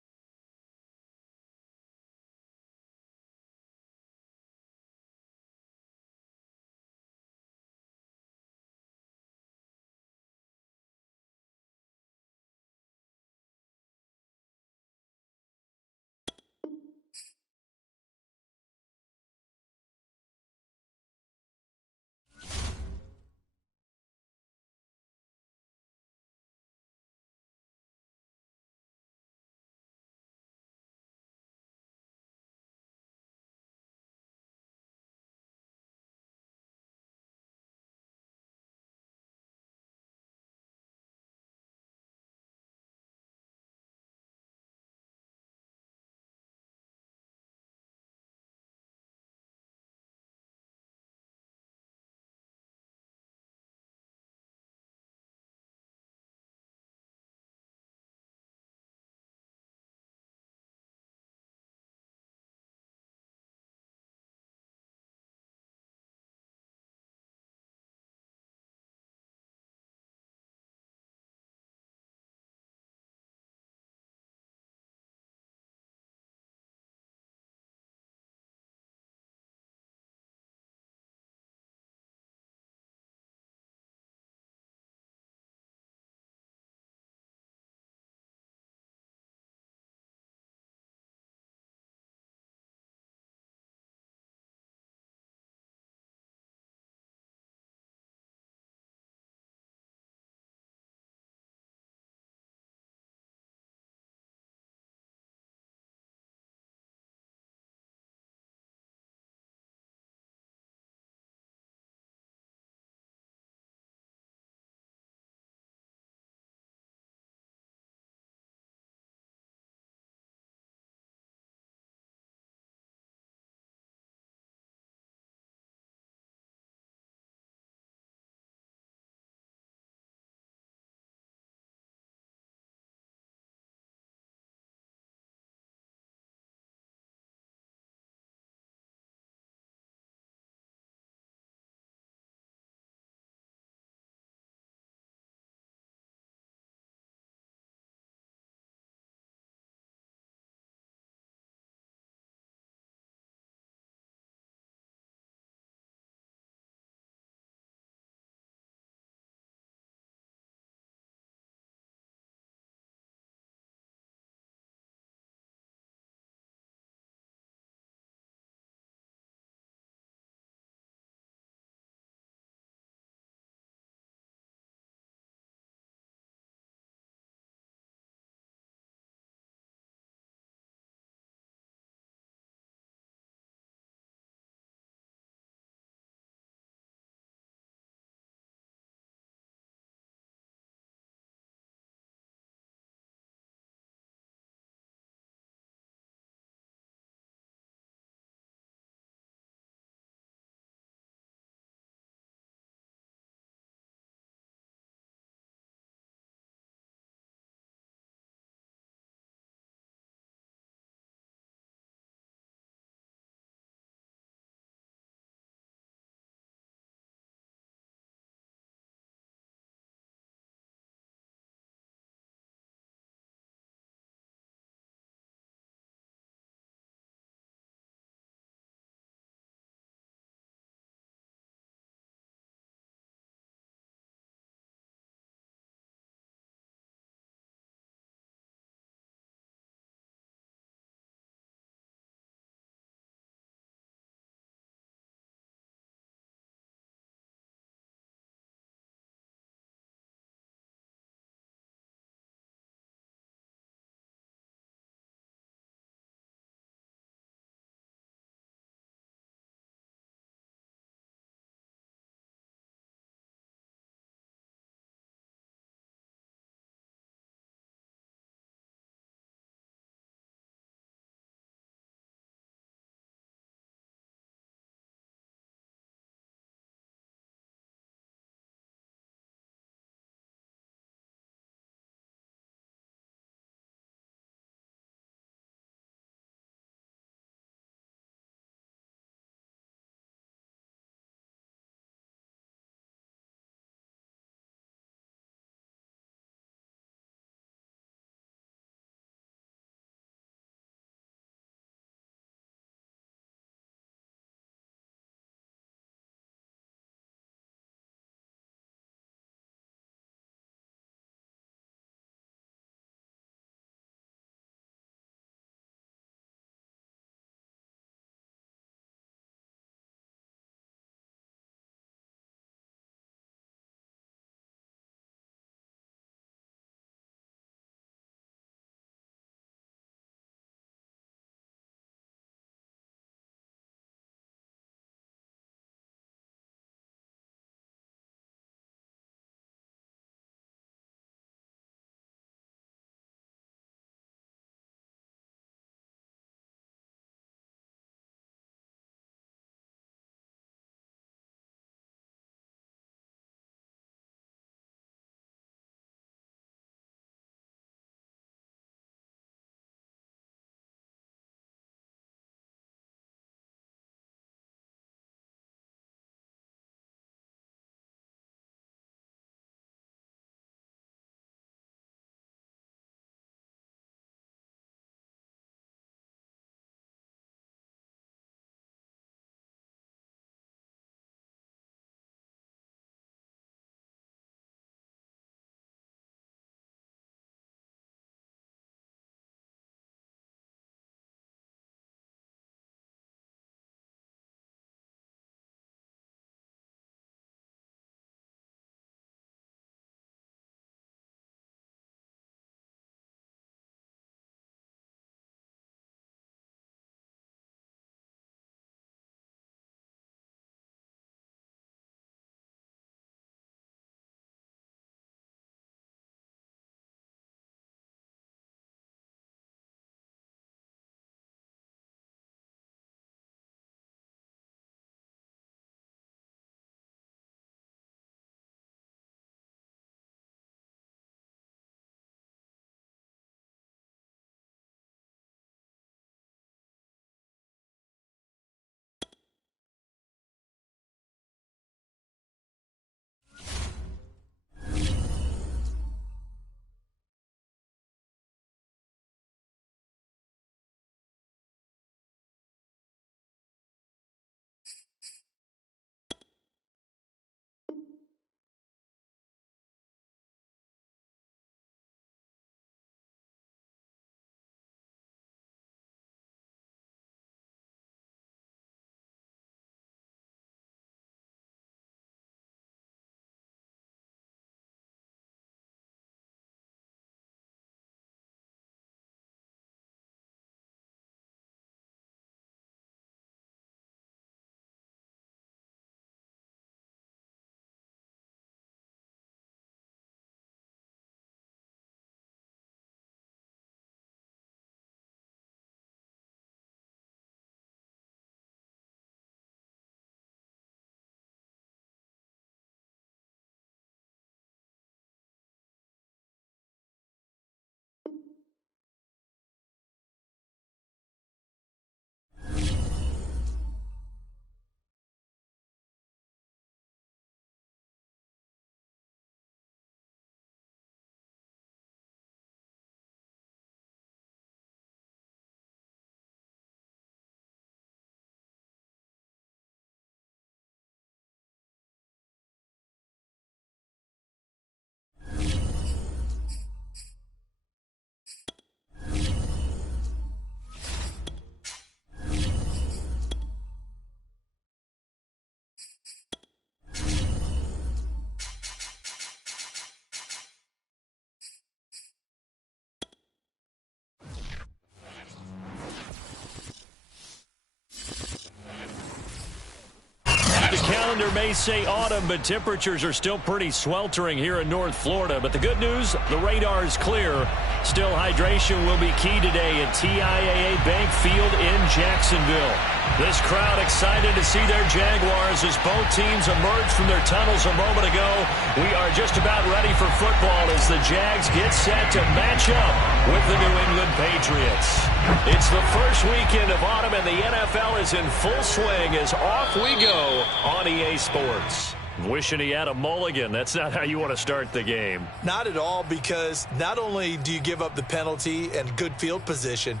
calendar may say autumn, but temperatures are still pretty sweltering here in North Florida. But the good news, the radar is clear. Still, hydration will be key today at TIAA Bank Field in Jacksonville. This crowd excited to see their Jaguars as both teams emerge from their tunnels a moment ago. We are just about ready for football as the Jags get set to match up with the New England Patriots. It's the first weekend of autumn, and the NFL is in full swing as off we go on EA Sports. Wishing he had a mulligan. That's not how you want to start the game. Not at all, because not only do you give up the penalty and good field position,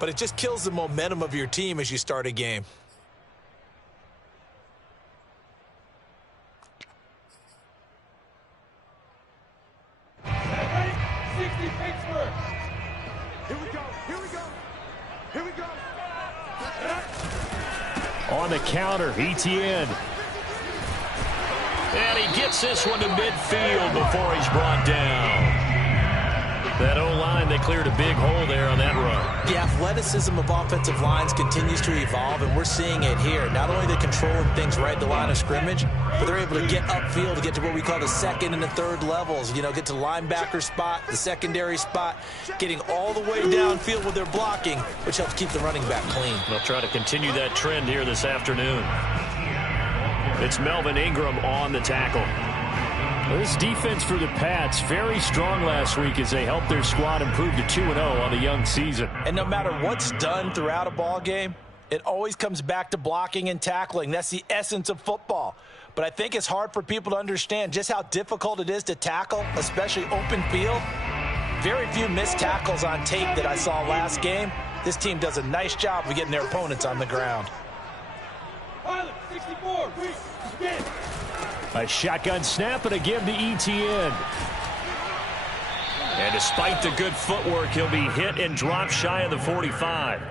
but it just kills the momentum of your team as you start a game. Ready? 60 Pittsburgh. Here we go. Here we go. Here we go. On the counter, Etienne. And he gets this one to midfield before he's brought down. That O-line, they cleared a big hole there on that run. The athleticism of offensive lines continues to evolve, and we're seeing it here. Not only are they controlling things right at the line of scrimmage, but they're able to get upfield to get to what we call the second and the third levels. You know, get to the linebacker spot, the secondary spot, getting all the way downfield with their blocking, which helps keep the running back clean. They'll try to continue that trend here this afternoon. It's Melvin Ingram on the tackle. This defense for the Pats, very strong last week as they helped their squad improve to 2-0 on the young season. And no matter what's done throughout a ball game, it always comes back to blocking and tackling. That's the essence of football. But I think it's hard for people to understand just how difficult it is to tackle, especially open field. Very few missed tackles on tape that I saw last game. This team does a nice job of getting their opponents on the ground. Pilot, 64, reach, get. A shotgun snap and a give to Etienne. And despite the good footwork, he'll be hit and dropped shy of the 45.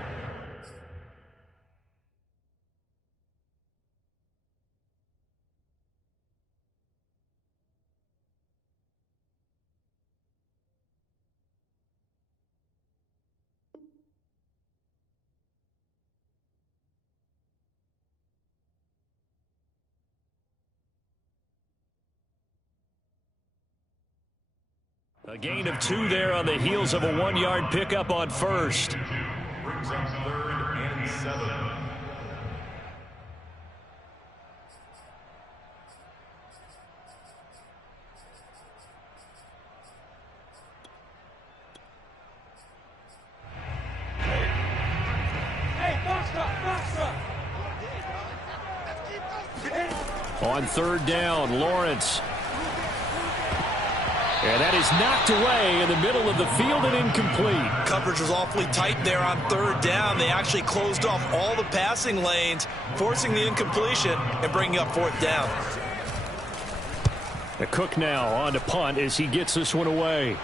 A gain of 2 there on the heels of a 1-yard pickup on first. Brings up 3rd and 7. Hey, box stop. On 3rd down, Lawrence. And that is knocked away in the middle of the field and incomplete. Coverage was awfully tight there on 3rd down. They actually closed off all the passing lanes, forcing the incompletion and bringing up 4th down. The Cook now on to punt as he gets this one away.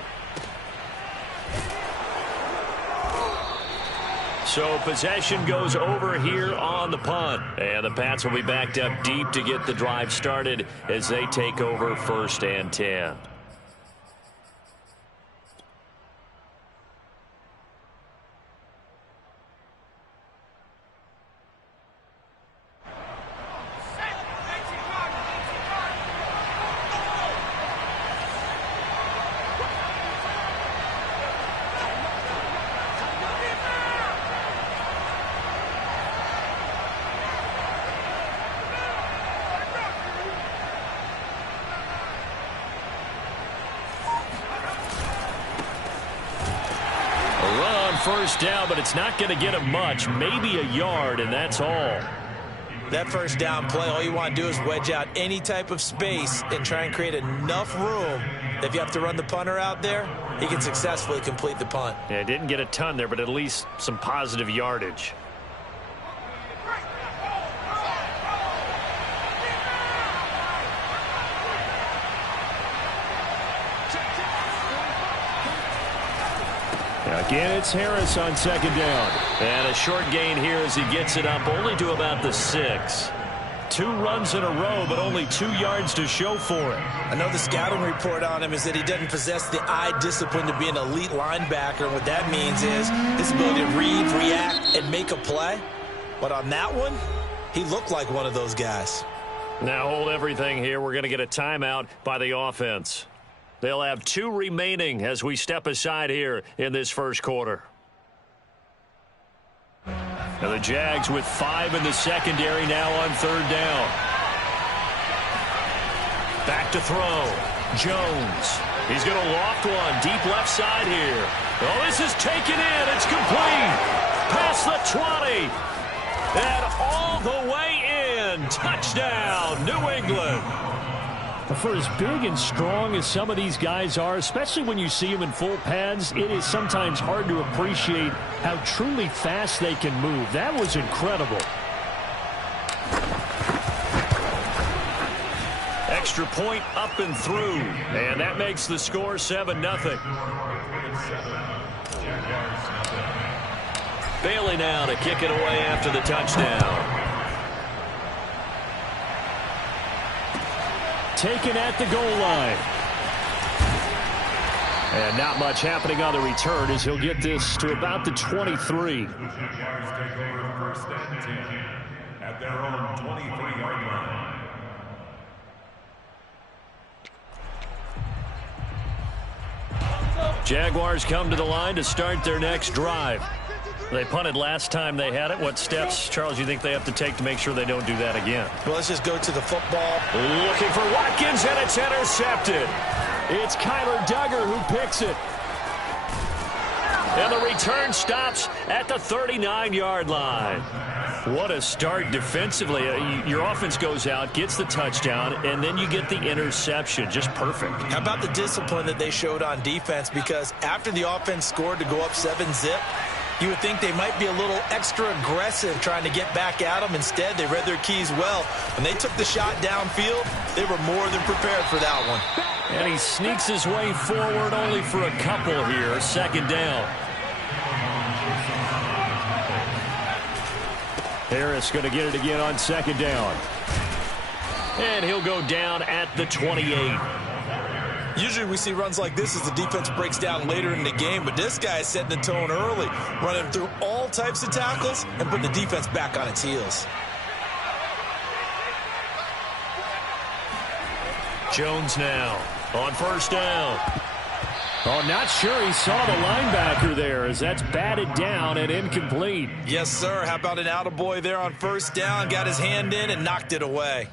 So possession goes over here on the punt. And the Pats will be backed up deep to get the drive started as they take over 1st and 10. First down, but it's not going to get him much, maybe a yard, and that's all. That 1st down play, all you want to do is wedge out any type of space and try and create enough room. If you have to run the punter out there, he can successfully complete the punt. Yeah, didn't get a ton there, but at least some positive yardage. Again, it's Harris on 2nd down. And a short gain here as he gets it up only to about the 6. 2 runs in a row, but only 2 yards to show for it. I know the scouting report on him is that he doesn't possess the eye discipline to be an elite linebacker. And what that means is his ability to read, react, and make a play. But on that one, he looked like one of those guys. Now hold everything here. We're going to get a timeout by the offense. They'll have 2 remaining as we step aside here in this first quarter. Now the Jags with 5 in the secondary now on 3rd down. Back to throw. Jones. He's going to loft one deep left side here. Oh, this is taken in. It's complete. Past the 20. And all the way in. Touchdown, New England. For as big and strong as some of these guys are, especially when you see them in full pads, it is sometimes hard to appreciate how truly fast they can move. That was incredible. Extra point up and through. And that makes the score 7-0. Bailey now to kick it away after the touchdown. Taken at the goal line. And not much happening on the return as he'll get this to about the 23. The Jaguars take over 1st and 10 at their own 23-yard line. Jaguars come to the line to start their next drive. They punted last time they had it. What steps, Charles, you think they have to take to make sure they don't do that again? Well, let's just go to the football. Looking for Watkins, and it's intercepted. It's Kyler Duggar who picks it. And the return stops at the 39-yard line. What a start defensively. Your offense goes out, gets the touchdown, and then you get the interception. Just perfect. How about the discipline that they showed on defense? Because after the offense scored to go up 7-zip, you would think they might be a little extra aggressive trying to get back at them. Instead, they read their keys well. When they took the shot downfield, they were more than prepared for that one. And he sneaks his way forward only for a couple here. 2nd down. Harris going to get it again on 2nd down. And he'll go down at the 28. Usually we see runs like this as the defense breaks down later in the game, but this guy is setting the tone early, running through all types of tackles and putting the defense back on its heels. Jones now on 1st down. Oh, not sure he saw the linebacker there as that's batted down and incomplete. Yes, sir. How about an attaboy there on 1st down? Got his hand in and knocked it away.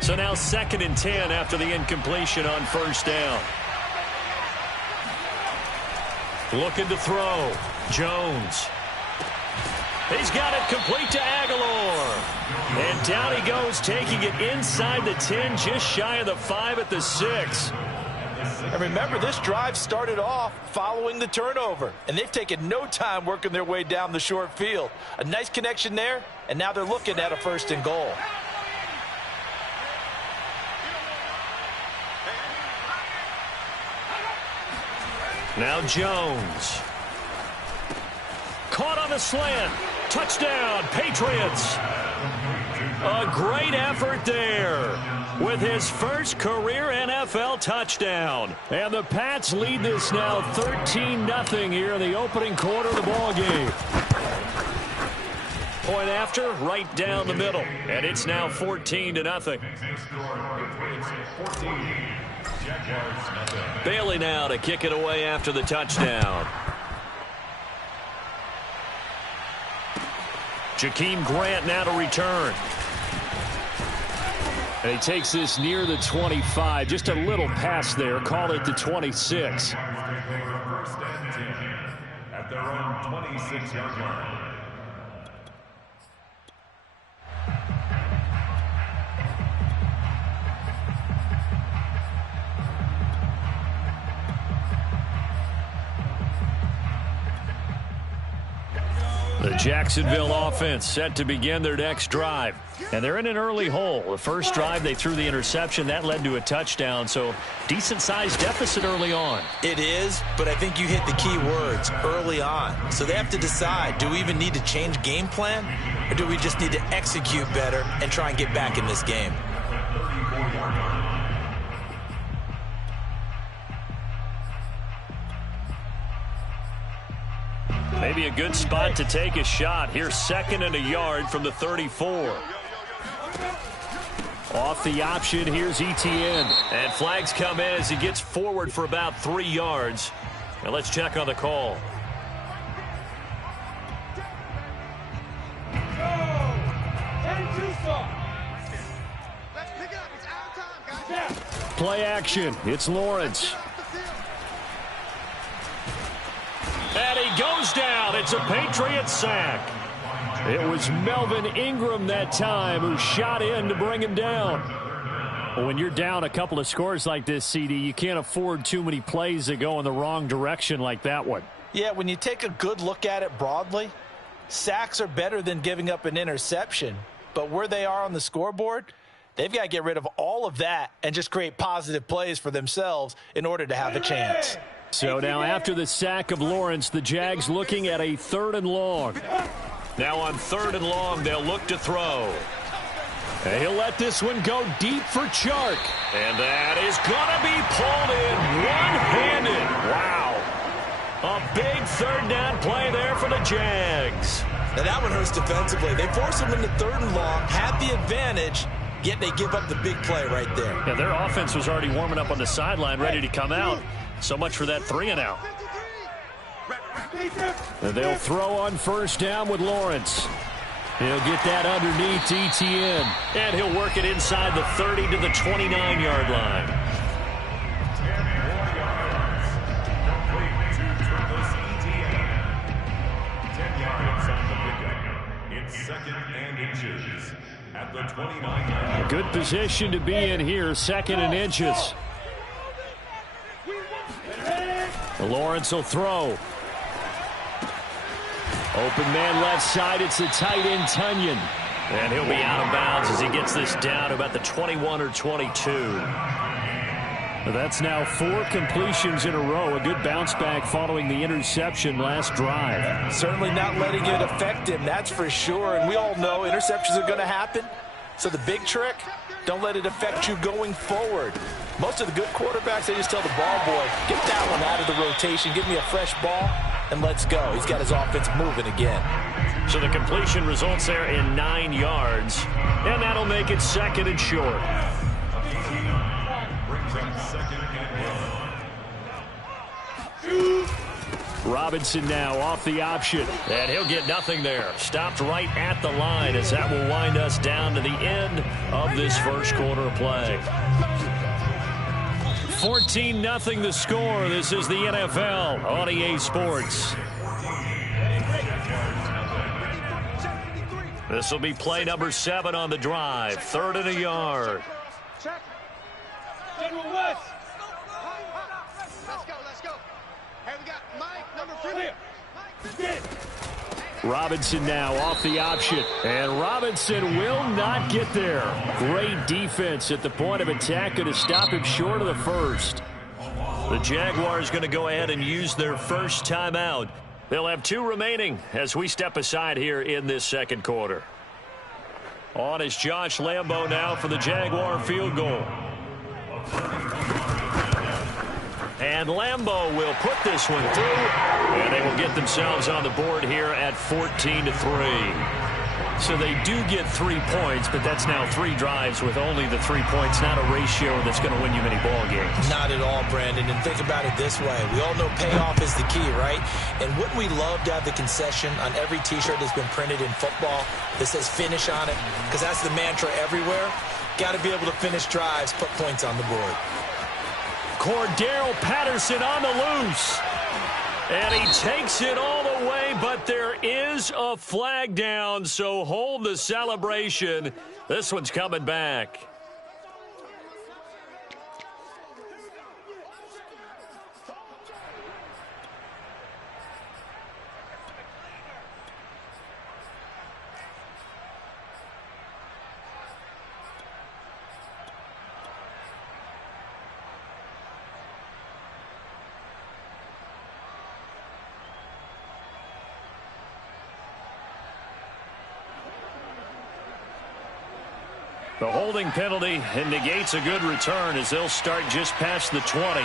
So now 2nd and 10 after the incompletion on 1st down. Looking to throw. Jones. He's got it complete to Aguilar. And down he goes, taking it inside the 10, just shy of the 5 at the 6. And remember, this drive started off following the turnover, and they've taken no time working their way down the short field. A nice connection there, and now they're looking at a 1st and goal. Now Jones. Caught on the slant. Touchdown, Patriots. A great effort there with his first career NFL touchdown. And the Pats lead this now 13-0 here in the opening quarter of the ball game. Point after, right down the middle. And it's now 14-0. Bailey now to kick it away after the touchdown. Jakeem Grant now to return. And he takes this near the 25. Just a little pass there. Call it the 26. First and 10 at their own 26-yard line. The Jacksonville offense set to begin their next drive. And they're in an early hole. The first drive, they threw the interception. That led to a touchdown. So decent-sized deficit early on. It is, but I think you hit the key words, early on. So they have to decide, do we even need to change game plan? Or do we just need to execute better and try and get back in this game? Maybe a good spot to take a shot. Here's 2nd and a yard from the 34. Off the option, here's Etienne. And flags come in as he gets forward for about 3 yards. Now let's check on the call. Play action. It's Lawrence. And he goes down. It's a Patriot sack. It was Melvin Ingram that time who shot in to bring him down. Well, when you're down a couple of scores like this, CD, you can't afford too many plays that go in the wrong direction like that one. Yeah, when you take a good look at it broadly, sacks are better than giving up an interception. But where they are on the scoreboard, they've got to get rid of all of that and just create positive plays for themselves in order to have a chance. So now after the sack of Lawrence, the Jags looking at a 3rd and long. Now on 3rd and long, they'll look to throw. And he'll let this one go deep for Chark. And that is going to be pulled in one-handed. Wow. A big 3rd down play there for the Jags. Now that one hurts defensively. They force them into 3rd and long, have the advantage, yet they give up the big play right there. Yeah, their offense was already warming up on the sideline, ready to come out. So much for that 3 and out. And they'll throw on 1st down with Lawrence. He'll get that underneath to Etienne. And he'll work it inside the 30 to the 29-yard line. 10 yards on the pickup. It's 2nd and inches at the 29-yard. Good position to be in here, 2nd and inches. Lawrence will throw. Open man left side. It's the tight end, Tunyon. And he'll be out of bounds as he gets this down to about the 21 or 22. That's now 4 completions in a row. A good bounce back following the interception last drive. Certainly not letting it affect him, that's for sure. And we all know interceptions are going to happen. So the big trick, don't let it affect you going forward. Most of the good quarterbacks, they just tell the ball boy, get that one out of the rotation, give me a fresh ball, and let's go. He's got his offense moving again. So the completion results there in 9 yards, and that'll make it 2nd and short. Brings up 2nd and 1. Robinson now off the option. And he'll get nothing there. Stopped right at the line as that will wind us down to the end of this first quarter of play. 14-0 the score. This is the NFL on EA Sports. This will be play number 7 on the drive. 3rd and a yard. Check. General West. Let's go. Hey, we got Mike, number 3. Robinson now off the option. And Robinson will not get there. Great defense at the point of attack. Going to stop him short of the first. The Jaguars going to go ahead and use their first timeout. They'll have 2 remaining as we step aside here in this second quarter. On is Josh Lambo now for the Jaguar field goal. And Lambo will put this one through, and they will get themselves on the board here at 14-3. So they do get 3 points, but that's now 3 drives with only the 3 points, not a ratio that's going to win you many ball games. Not at all, Brandon. And think about it this way. We all know payoff is the key, right? And wouldn't we love to have the concession on every T-shirt that's been printed in football that says finish on it? Because that's the mantra everywhere. Got to be able to finish drives, put points on the board. Cordero Patterson on the loose. And he takes it all the way, but there is a flag down, so hold the celebration. This one's coming back. The holding penalty and negates a good return as they'll start just past the 20.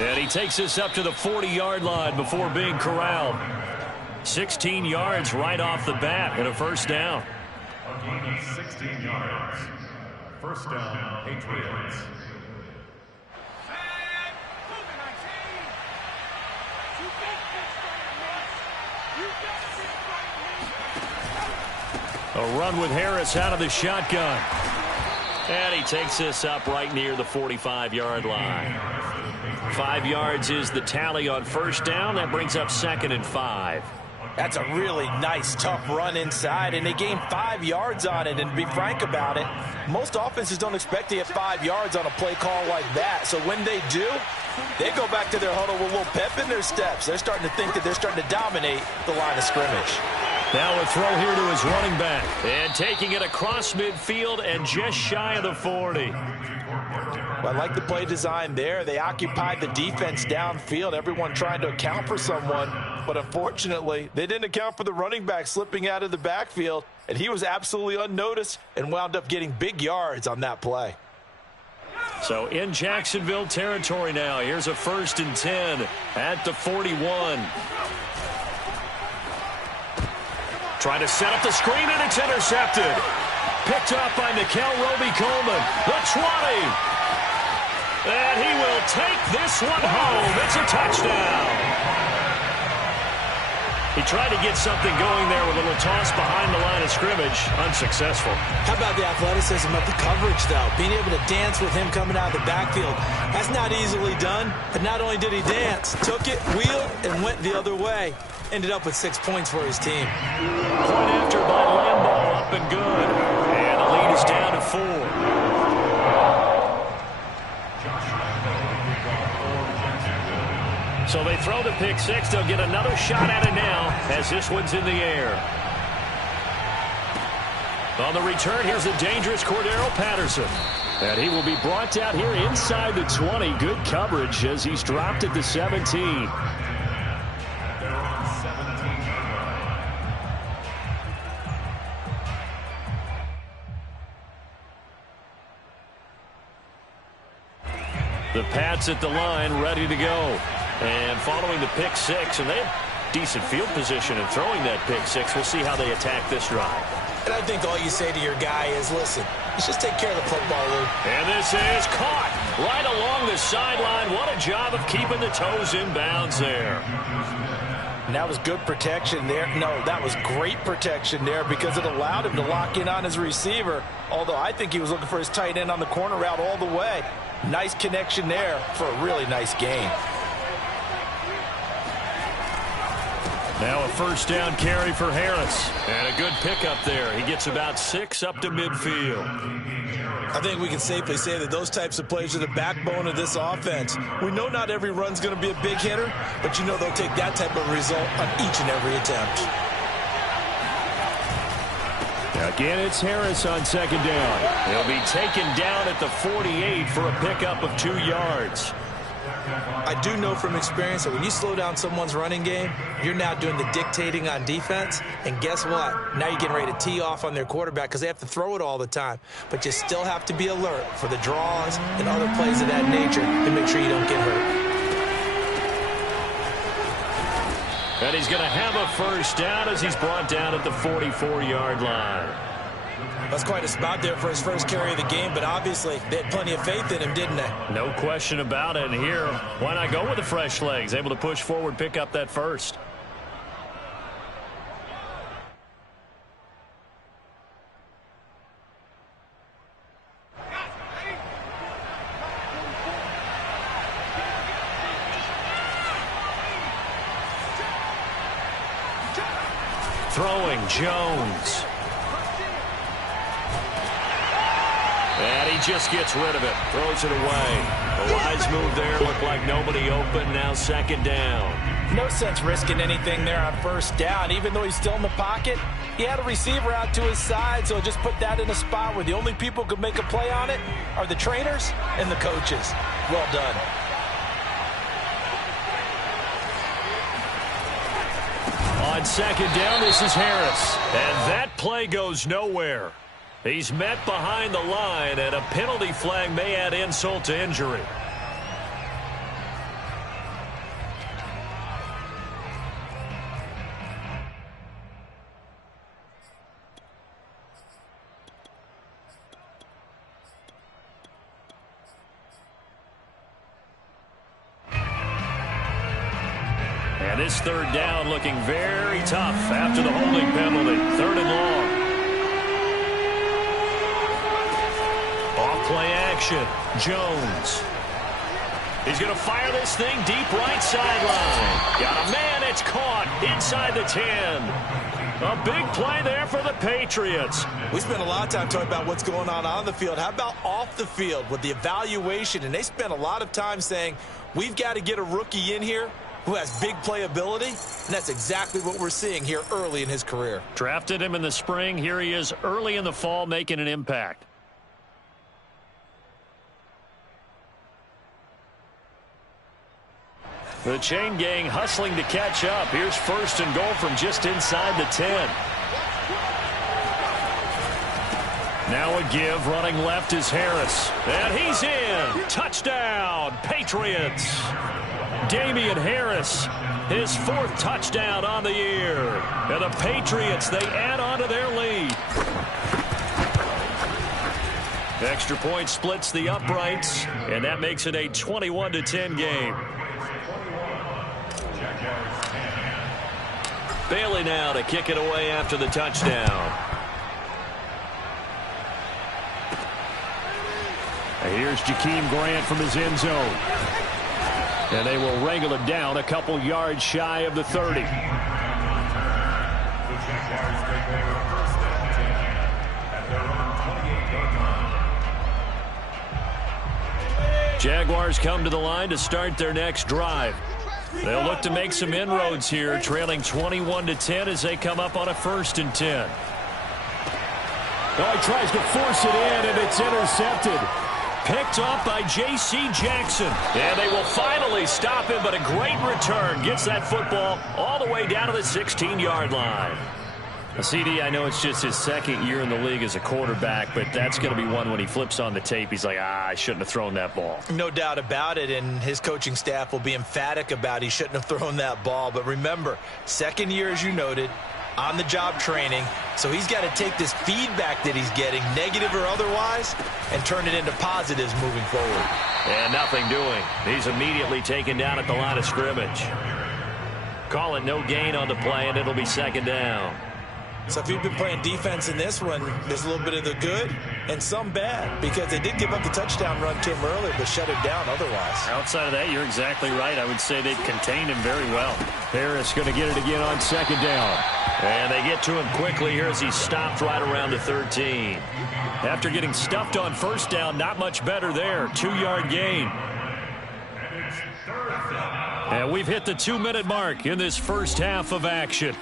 And he takes this up to the 40-yard line before being corralled. 16 yards right off the bat and a first down. A gain of 16 yards. First down, Patriots. A run with Harris out of the shotgun. And he takes this up right near the 45-yard line. 5 yards is the tally on first down. That brings up 2nd and 5. That's a really nice, tough run inside, and they gained 5 yards on it. And to be frank about it, most offenses don't expect to get 5 yards on a play call like that. So when they do, they go back to their huddle with a little pep in their steps. They're starting to think that they're starting to dominate the line of scrimmage. Now a throw here to his running back. And taking it across midfield and just shy of the 40. Well, I like the play design there. They occupied the defense downfield, everyone trying to account for someone. But unfortunately, they didn't account for the running back slipping out of the backfield. And he was absolutely unnoticed and wound up getting big yards on that play. So in Jacksonville territory now. Here's a 1st and 10 at the 41. Trying to set up the screen, and it's intercepted. Picked up by Nikel Roby-Coleman. The 20. And he will take this one home. It's a touchdown. He tried to get something going there with a little toss behind the line of scrimmage. Unsuccessful. How about the athleticism of the coverage, though? Being able to dance with him coming out of the backfield. That's not easily done. But not only did he dance, took it, wheeled, and went the other way. Ended up with 6 points for his team. Point after by Lambeau, up and good. And the lead is down to 4. So they throw the pick six. They'll get another shot at it now as this one's in the air. On the return, here's the dangerous Cordero Patterson. And he will be brought down here inside the 20. Good coverage as he's dropped at the 17. The Pats at the line, ready to go. And following the pick six, and they have decent field position in throwing that pick six. We'll see how they attack this drive. And I think all you say to your guy is, listen, let's just take care of the football, Lou. And this is caught right along the sideline. What a job of keeping the toes in bounds there. And that was good protection there. No, that was great protection there because it allowed him to lock in on his receiver, although I think he was looking for his tight end on the corner route all the way. Nice connection there for a really nice gain. Now a first down carry for Harris. And a good pickup there. He gets about 6 up to midfield. I think we can safely say that those types of plays are the backbone of this offense. We know not every run's going to be a big hitter, but you know they'll take that type of result on each and every attempt. Again, it's Harris on second down. He'll be taken down at the 48 for a pickup of 2 yards. I do know from experience that when you slow down someone's running game, you're now doing the dictating on defense. And guess what? Now you're getting ready to tee off on their quarterback because they have to throw it all the time. But you still have to be alert for the draws and other plays of that nature to make sure you don't get hurt. And he's going to have a first down as he's brought down at the 44-yard line. That's quite a spot there for his first carry of the game, but obviously they had plenty of faith in him, didn't they? No question about it. And here, why not go with the fresh legs? Able to push forward, pick up that first. Throwing Jones. And he just gets rid of it. Throws it away. A wise move there. Looked like nobody open. Now second down. No sense risking anything there on first down. Even though he's still in the pocket, he had a receiver out to his side, so just put that in a spot where the only people who could make a play on it are the trainers and the coaches. Well done. On second down, this is Harris. And that play goes nowhere. He's met behind the line, and a penalty flag may add insult to injury. And this third down looking very tough after the holding penalty. 3rd and long. Off play action. Jones. He's going to fire this thing deep right sideline. Got a man. It's caught inside the 10. A big play there for the Patriots. We spent a lot of time talking about what's going on the field. How about off the field with the evaluation? And they spent a lot of time saying, we've got to get a rookie in here who has big playability. And that's exactly what we're seeing here early in his career. Drafted him in the spring. Here he is early in the fall making an impact. The chain gang hustling to catch up. Here's 1st and goal from just inside the 10. Now a give. Running left is Harris. And he's in. Touchdown, Patriots. Damian Harris, his 4th touchdown on the year. And the Patriots, they add on to their lead. Extra point splits the uprights, and that makes it a 21-10 game. Bailey now to kick it away after the touchdown. And here's Jakeem Grant from his end zone. And they will wrangle it down a couple yards shy of the 30. Jaguars come to the line to start their next drive. They'll look to make some inroads here, trailing 21-10 as they come up on a 1st and 10. Oh, he tries to force it in, and it's intercepted. Picked up by J.C. Jackson. And they will finally stop him, but a great return. Gets that football all the way down to the 16-yard line. CD, I know it's just his 2nd year in the league as a quarterback, but that's going to be one when he flips on the tape. He's like, I shouldn't have thrown that ball. No doubt about it, and his coaching staff will be emphatic about he shouldn't have thrown that ball. But remember, 2nd year, as you noted, on-the-job training, so he's got to take this feedback that he's getting, negative or otherwise, and turn it into positives moving forward. And nothing doing. He's immediately taken down at the line of scrimmage. Call it no gain on the play, and it'll be 2nd down. So if you've been playing defense in this one, there's a little bit of the good and some bad, because they did give up the touchdown run to him earlier, but shut it down otherwise. Outside of that, you're exactly right. I would say they've contained him very well. Harris going to get it again on 2nd down. And they get to him quickly here as he stopped right around the 13. After getting stuffed on 1st down, not much better there. 2-yard gain. And we've hit the 2-minute mark in this first half of action.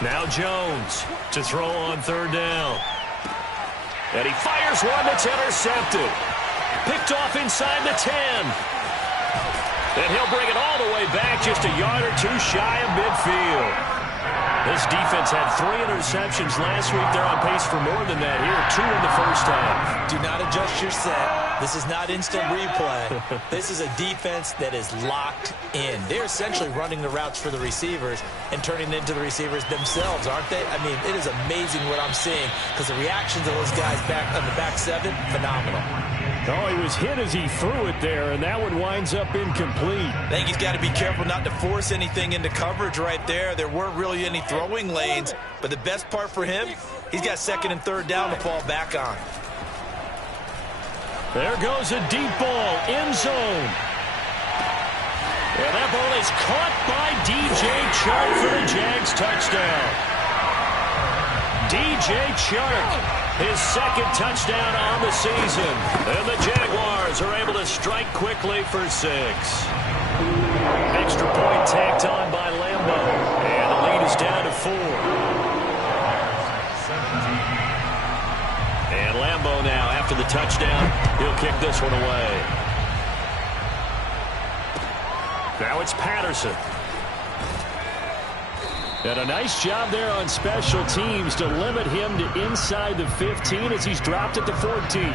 Now Jones to throw on 3rd down. And he fires one that's intercepted. Picked off inside the 10. And he'll bring it all the way back just a yard or two shy of midfield. This defense had 3 interceptions last week. They're on pace for more than that here. 2 in the first half. Do not adjust your set. This is not instant replay. This is a defense that is locked in. They're essentially running the routes for the receivers and turning it into the receivers themselves, aren't they? I mean, it is amazing what I'm seeing, because the reactions of those guys back on the back 7, phenomenal. Oh, he was hit as he threw it there, and that one winds up incomplete. I think he's got to be careful not to force anything into coverage right there. There weren't really any throwing lanes, but the best part for him, he's got 2nd and 3rd down to fall back on. There goes a deep ball, end zone. And that ball is caught by D.J. Chark for the Jags touchdown. D.J. Chark, his 2nd touchdown on the season. And the Jaguars are able to strike quickly for 6. Extra point tacked on by Lambo. And the lead is down to 4. And Lambo now, after the touchdown, he'll kick this one away. Now it's Patterson. And a nice job there on special teams to limit him to inside the 15 as he's dropped at the 14.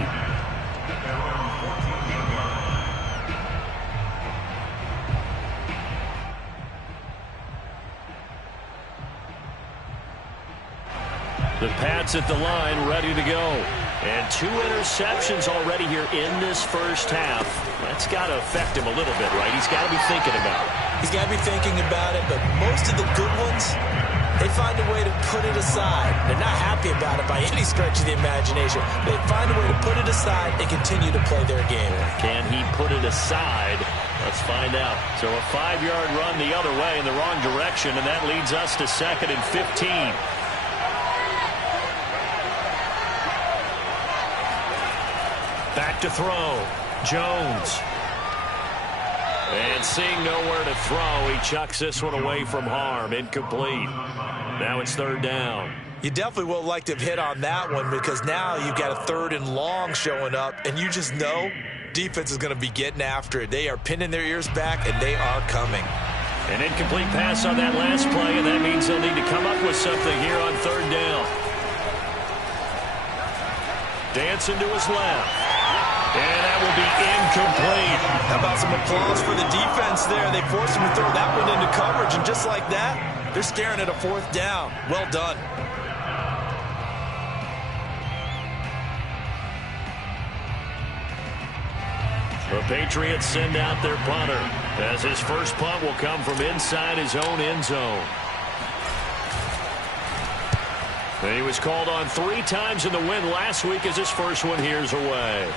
The Pats at the line, ready to go. And 2 interceptions already here in this first half. That's got to affect him a little bit, right? He's got to be thinking about it. He's got to be thinking about it, but most of the good ones, they find a way to put it aside. They're not happy about it by any stretch of the imagination. They find a way to put it aside and continue to play their game. Can he put it aside? Let's find out. So a 5-yard run the other way in the wrong direction, and that leads us to 2nd and 15. Back to throw. Jones. And seeing nowhere to throw, he chucks this one away from harm. Incomplete. Now it's 3rd down. You definitely would like to have hit on that one because now you've got a 3rd and long showing up, and you just know defense is going to be getting after it. They are pinning their ears back, and they are coming. An incomplete pass on that last play, and that means they'll need to come up with something here on 3rd down. Dancing to his left. And that will be incomplete. How about some applause for the defense there? They forced him to throw that one into coverage, and just like that, they're staring at a 4th down. Well done. The Patriots send out their punter, as his first punt will come from inside his own end zone. And he was called on 3 times in the win last week as his first one here's away.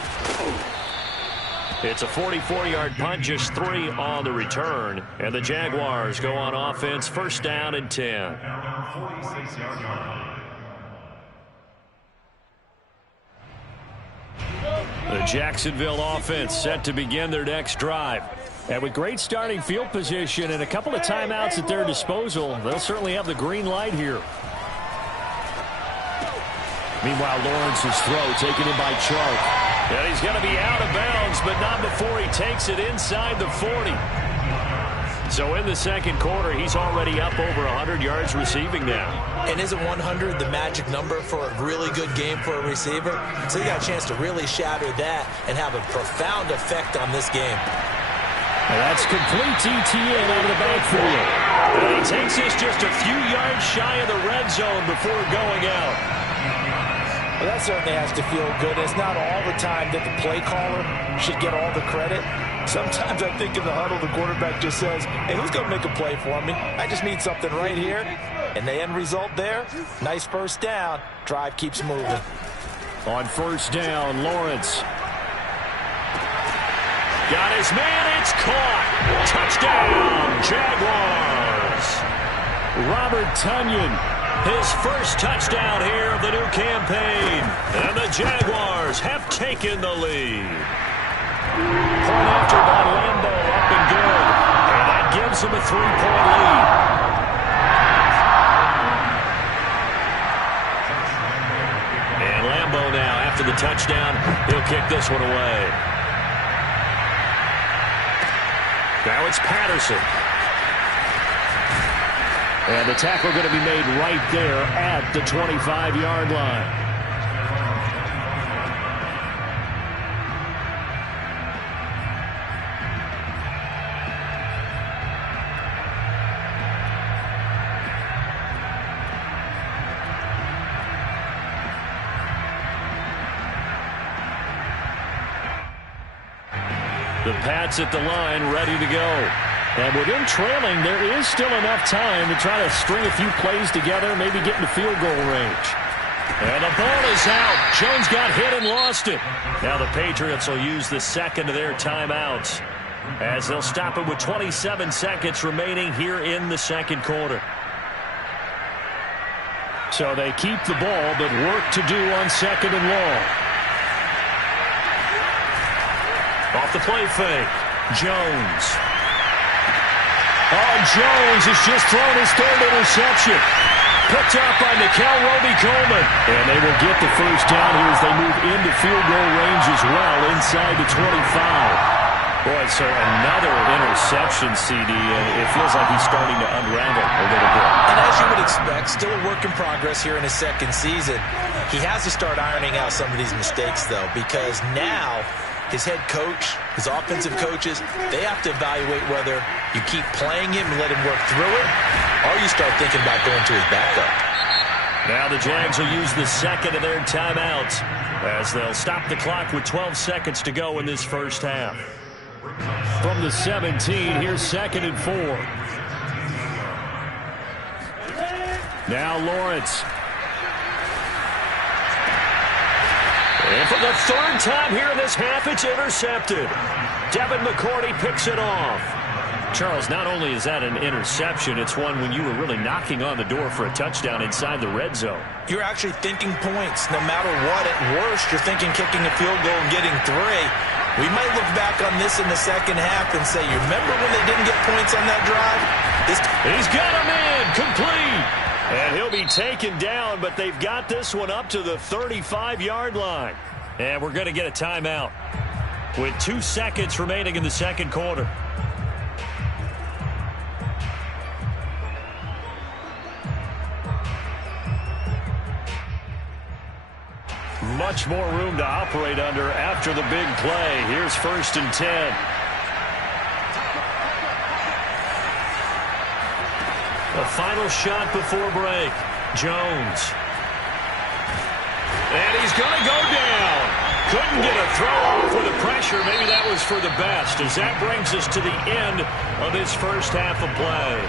It's a 44-yard punt, just 3 on the return. And the Jaguars go on offense, 1st down and 10. The Jacksonville offense set to begin their next drive. And with great starting field position and a couple of timeouts at their disposal, they'll certainly have the green light here. Meanwhile, Lawrence's throw taken in by Chark. And he's going to be out of bounds, but not before he takes it inside the 40. So in the second quarter, he's already up over 100 yards receiving now. And isn't 100 the magic number for a really good game for a receiver? So you got a chance to really shatter that and have a profound effect on this game. And that's complete ETN out of the backfield. And he takes this just a few yards shy of the red zone before going out. Well, that certainly has to feel good. It's not all the time that the play caller should get all the credit. Sometimes I think in the huddle, the quarterback just says, hey, who's going to make a play for me? I just need something right here. And the end result there, nice first down. Drive keeps moving. On 1st down, Lawrence. Got his man, it's caught. Touchdown, Jaguars. Robert Tonyan, his first touchdown here of the new campaign. And the Jaguars have taken the lead. Point after by Lambo, up and good. And that gives him a 3-point lead. And Lambo now, after the touchdown, he'll kick this one away. Now it's Patterson. And the tackle going to be made right there at the 25-yard line. The Pats at the line, ready to go. And with them trailing, there is still enough time to try to string a few plays together, maybe get into field goal range. And the ball is out. Jones got hit and lost it. Now the Patriots will use the second of their timeouts as they'll stop it with 27 seconds remaining here in the second quarter. So they keep the ball, but work to do on 2nd and long. Off the play fake, Jones. Oh, Jones has just thrown his 3rd interception. Picked up by Nickel Roby-Coleman. And they will get the first down here as they move into field goal range as well inside the 25. Boy, so another interception, CD, and it feels like he's starting to unravel a little bit. And as you would expect, still a work in progress here in his second season. He has to start ironing out some of these mistakes, though, because now his head coach, his offensive coaches, they have to evaluate whether you keep playing him and let him work through it, or you start thinking about going to his backup. Now the Jags will use the second of their timeouts as they'll stop the clock with 12 seconds to go in this first half. From the 17, here's 2nd and 4. Now Lawrence. And for the third time here in this half, it's intercepted. Devin McCourty picks it off. Charles, not only is that an interception, it's one when you were really knocking on the door for a touchdown inside the red zone. You're actually thinking points. No matter what, at worst, you're thinking kicking a field goal and getting 3. We might look back on this in the second half and say, you remember when they didn't get points on that drive? He's got him in, complete. And he'll be taken down, but they've got this one up to the 35-yard line. And we're going to get a timeout with 2 seconds remaining in the second quarter. Much more room to operate under after the big play. Here's 1st and 10. A final shot before break. Jones. And he's going to go down. Couldn't get a throw off with the pressure. Maybe that was for the best, as that brings us to the end of this first half of play.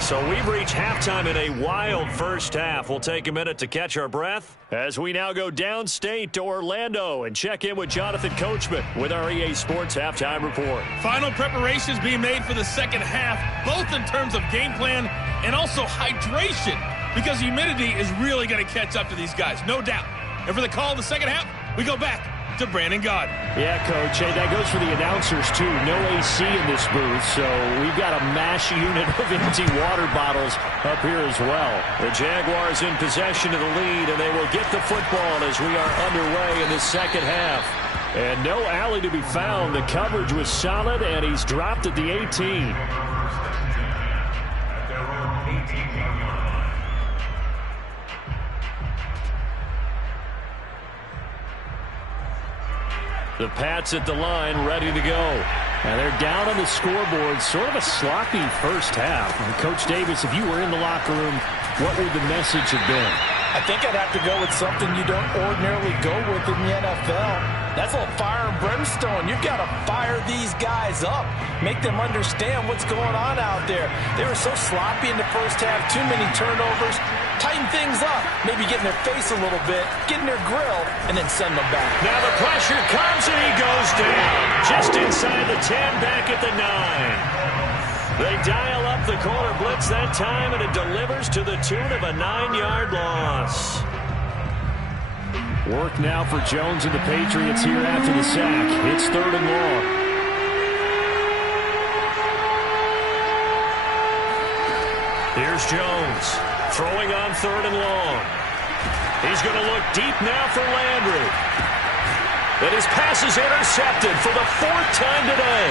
So we've reached halftime in a wild first half. We'll take a minute to catch our breath as we now go downstate to Orlando and check in with Jonathan Coachman with our EA Sports Halftime Report. Final preparations being made for the second half, both in terms of game plan and also hydration, because humidity is really going to catch up to these guys, no doubt. And for the call of the second half, we go back to Brandon Gaudin. Yeah, Coach. Hey, that goes for the announcers, too. No AC in this booth, so we've got a mash unit of empty water bottles up here as well. The Jaguars in possession of the lead, and they will get the football as we are underway in the second half. And no alley to be found. The coverage was solid, and he's dropped at the 18. The Pats at the line, ready to go. And they're down on the scoreboard. Sort of a sloppy first half. And Coach Davis, if you were in the locker room, what would the message have been? I think I'd have to go with something you don't ordinarily go with in the NFL. That's a little fire and brimstone. You've got to fire these guys up. Make them understand what's going on out there. They were so sloppy in the first half. Too many turnovers. Tighten things up. Maybe get in their face a little bit. Get in their grill. And then send them back. Now the pressure comes and he goes down. Just inside the 10, back at the 9. They dial up the corner blitz that time, and it delivers to the tune of a 9-yard loss. Work now for Jones and the Patriots here after the sack. It's 3rd and long. Here's Jones throwing on 3rd and long. He's going to look deep now for Landry. But his pass is intercepted for the 4th time today.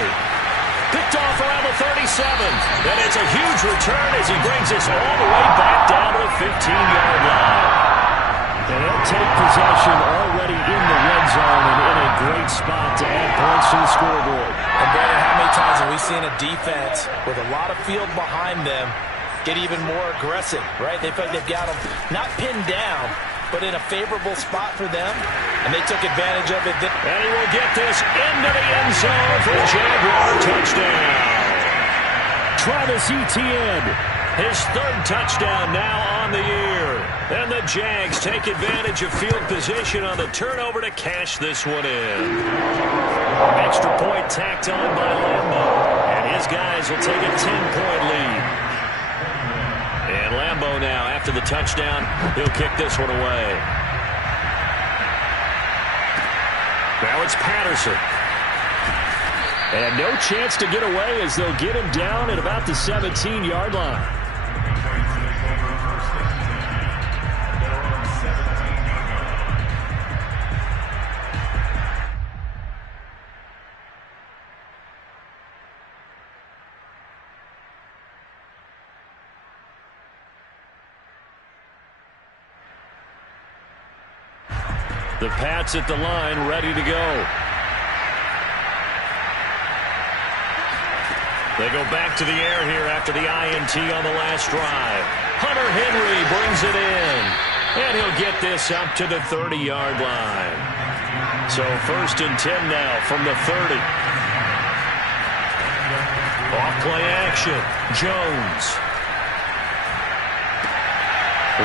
Picked off around the 37. And it's a huge return as he brings us all the way back down to the 15-yard line. And they'll take possession already in the red zone and in a great spot to add points to the scoreboard. And Brandon, how many times have we seen a defense with a lot of field behind them get even more aggressive, right? They feel like they've got them not pinned down, but in a favorable spot for them, and they took advantage of it. And he will get this into the end zone for a Jaguar touchdown. Travis Etienne, his 3rd touchdown now on the year. And the Jags take advantage of field position on the turnover to cash this one in. Extra point tacked on by Lambo, and his guys will take a 10-point lead. And Lambo now, after the touchdown, he'll kick this one away. Now it's Patterson. And no chance to get away as they'll get him down at about the 17-yard line. The Pats at the line, ready to go. They go back to the air here after the INT on the last drive. Hunter Henry brings it in. And he'll get this up to the 30-yard line. So 1st and 10 now from the 30. Off play action. Jones.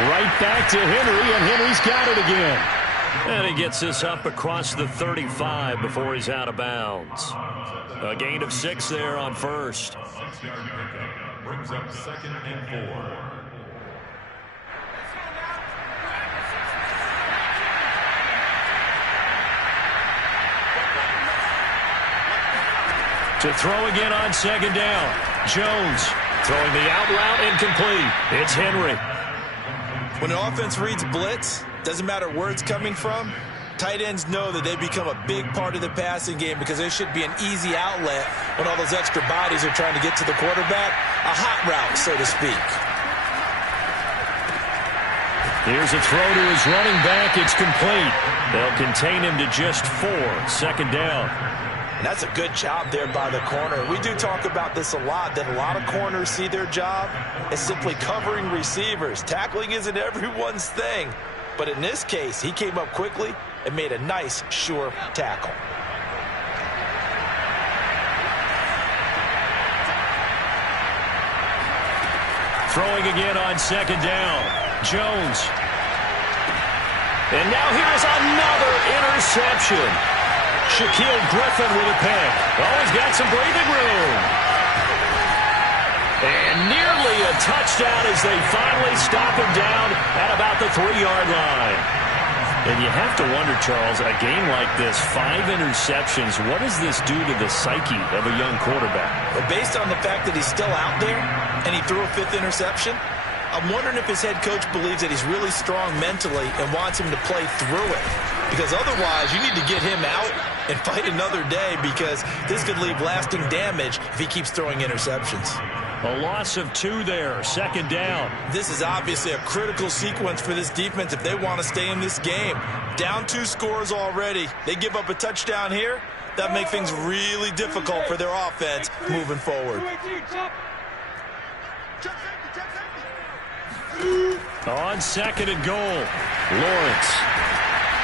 Right back to Henry, and Henry's got it again. And he gets this up across the 35 before he's out of bounds. A gain of 6 there on first. 6-yard pickup brings up 2nd and 4. To throw again on 2nd down. Jones throwing the out route incomplete. It's Henry. When an offense reads blitz, doesn't matter where it's coming from, tight ends know that they become a big part of the passing game because there should be an easy outlet when all those extra bodies are trying to get to the quarterback. A hot route, so to speak. Here's a throw to his running back. It's complete. They'll contain him to just 4. 2nd down. And that's a good job there by the corner. We do talk about this a lot, that a lot of corners see their job as simply covering receivers. Tackling isn't everyone's thing. But in this case, he came up quickly and made a nice, sure tackle. Throwing again on 2nd down. Jones. And now here's another interception. Shaquille Griffin with a pick. Oh, he's got some breathing room. And nearly a touchdown as they finally stop him down at about the 3-yard line. And you have to wonder, Charles, a game like this, 5 interceptions, what does this do to the psyche of a young quarterback? Well, based on the fact that he's still out there and he threw a 5th interception, I'm wondering if his head coach believes that he's really strong mentally and wants him to play through it. Because otherwise, you need to get him out and fight another day because this could leave lasting damage if he keeps throwing interceptions. A loss of 2 there, 2nd down. This is obviously a critical sequence for this defense if they want to stay in this game. Down 2 scores already. They give up a touchdown here. That makes things really difficult for their offense moving forward. On 2nd and goal, Lawrence.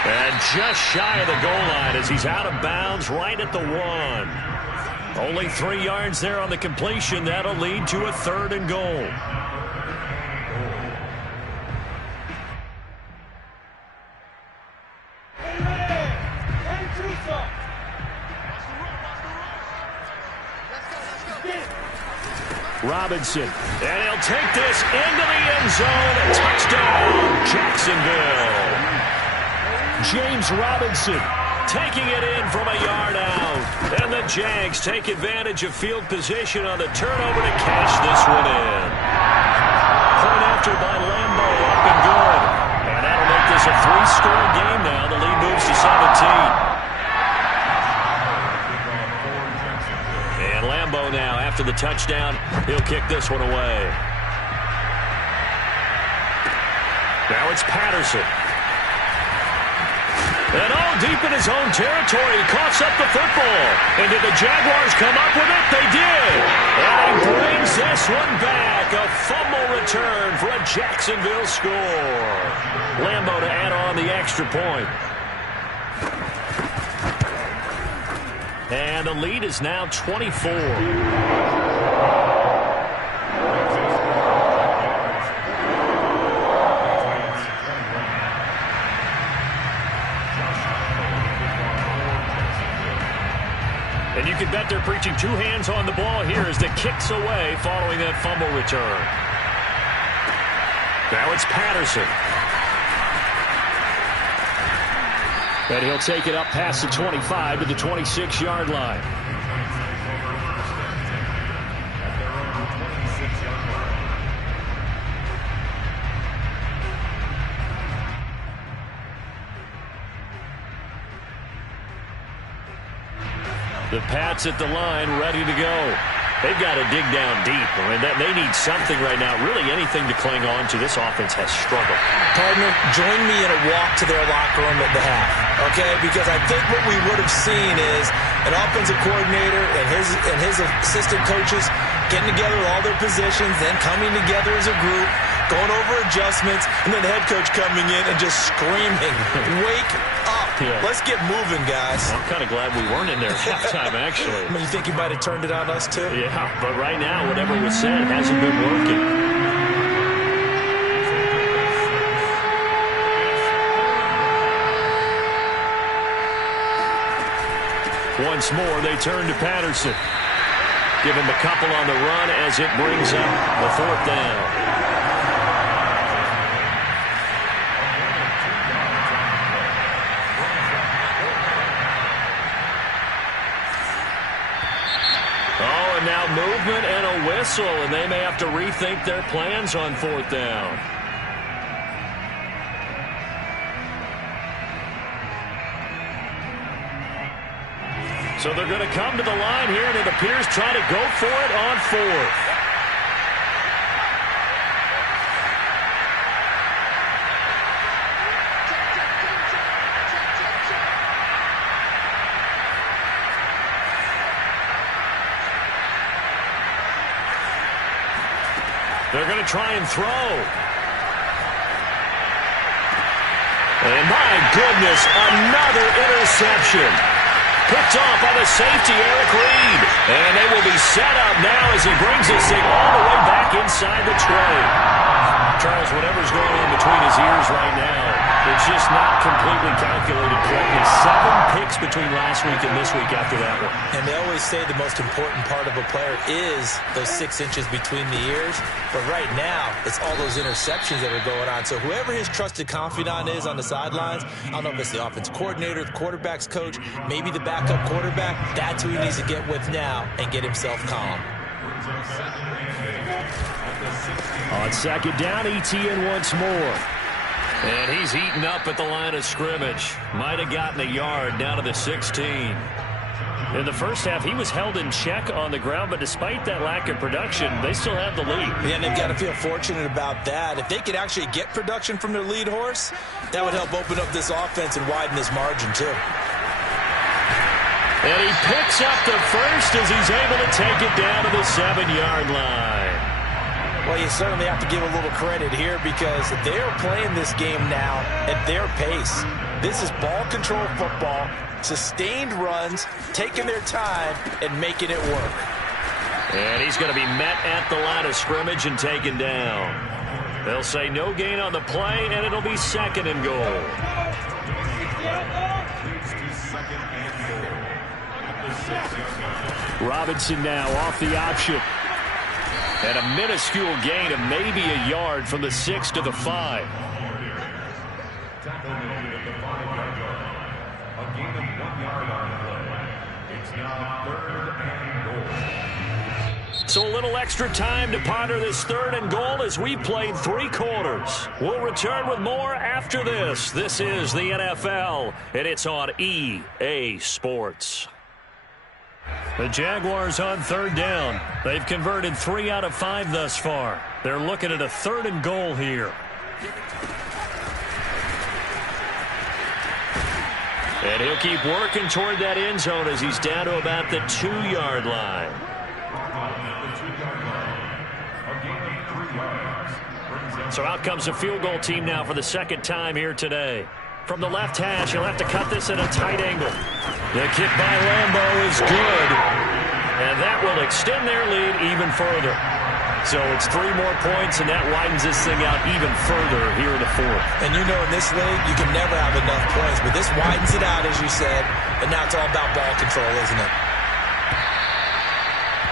And just shy of the goal line as he's out of bounds right at the 1. Only 3 yards there on the completion. That'll lead to a 3rd and goal. Robinson, and he'll take this into the end zone. Touchdown, Jacksonville. James Robinson taking it in from a yard out. And the Jags take advantage of field position on the turnover to cash this one in. Point after by Lambo, up and good. And that'll make this a 3-score game now. The lead moves to 17. And Lambo now, after the touchdown, he'll kick this one away. Now it's Patterson. And all deep in his own territory, he coughs up the football. And did the Jaguars come up with it? They did. And he brings this one back. A fumble return for a Jacksonville score. Lambo to add on the extra point. And the lead is now 24. And you can bet they're preaching 2 hands on the ball here as the kick's away following that fumble return. Now it's Patterson. And he'll take it up past the 25 to the 26-yard line. The Pats at the line, ready to go. They've got to dig down deep. I mean, they need something right now, really anything to cling on to. This offense has struggled. Partner, join me in a walk to their locker room at the half, okay? Because I think what we would have seen is an offensive coordinator and his assistant coaches getting together with all their positions, then coming together as a group, going over adjustments, and then the head coach coming in and just screaming, wake up. Yeah. Let's get moving, guys. I'm kind of glad we weren't in there at halftime, actually. I mean, you think he might have turned it on us, too? Yeah, but right now, whatever was said hasn't been working. Once more, they turn to Patterson. Give him a couple on the run as it brings up the 4th down. Oh, and now movement and a whistle, and they may have to rethink their plans on 4th down. So they're going to come to the line here, and it appears try to go for it on 4th. They're going to try and throw. And my goodness, another interception. Picked off by the safety, Eric Reed. And they will be set up now as he brings this thing all the way back inside the 20. Charles, whatever's going on between his ears right now, it's just not completely calculated correctly. 7 picks between last week and this week after that one. And they always say the most important part of a player is those 6 inches between the ears. But right now, it's all those interceptions that are going on. So whoever his trusted confidant is on the sidelines, I don't know if it's the offensive coordinator, the quarterback's coach, maybe the backup quarterback, that's who he needs to get with now and get himself calm. On 2nd down, ETN once more. And he's eaten up at the line of scrimmage. Might have gotten a yard down to the 16. In the first half, he was held in check on the ground, but despite that lack of production, they still have the lead. Yeah, and they've got to feel fortunate about that. If they could actually get production from their lead horse, that would help open up this offense and widen this margin, too. And he picks up the first as he's able to take it down to the 7-yard line. Well, you certainly have to give a little credit here because they're playing this game now at their pace. This is ball control football, sustained runs, taking their time, and making it work. And he's going to be met at the line of scrimmage and taken down. They'll say no gain on the play, and it'll be 2nd and goal. Robinson now off the option. And a minuscule gain of maybe a yard from the 6 to the 5. Tackle made at the 5-yard line. A gain of 1 yard on the play. It's now 3rd and goal. So a little extra time to ponder this 3rd and goal as we played 3 quarters. We'll return with more after this. This is the NFL, and it's on EA Sports. The Jaguars on 3rd down. They've converted 3 out of 5 thus far. They're looking at a 3rd and goal here. And he'll keep working toward that end zone as he's down to about the 2-yard line. So out comes the field goal team now for the 2nd time here today. From the left hash, he'll have to cut this at a tight angle. The kick by Lambo is good. And that will extend their lead even further. So it's 3 more points, and that widens this thing out even further here in the 4th. And you know in this league, you can never have enough points. But this widens it out, as you said. And now it's all about ball control, isn't it?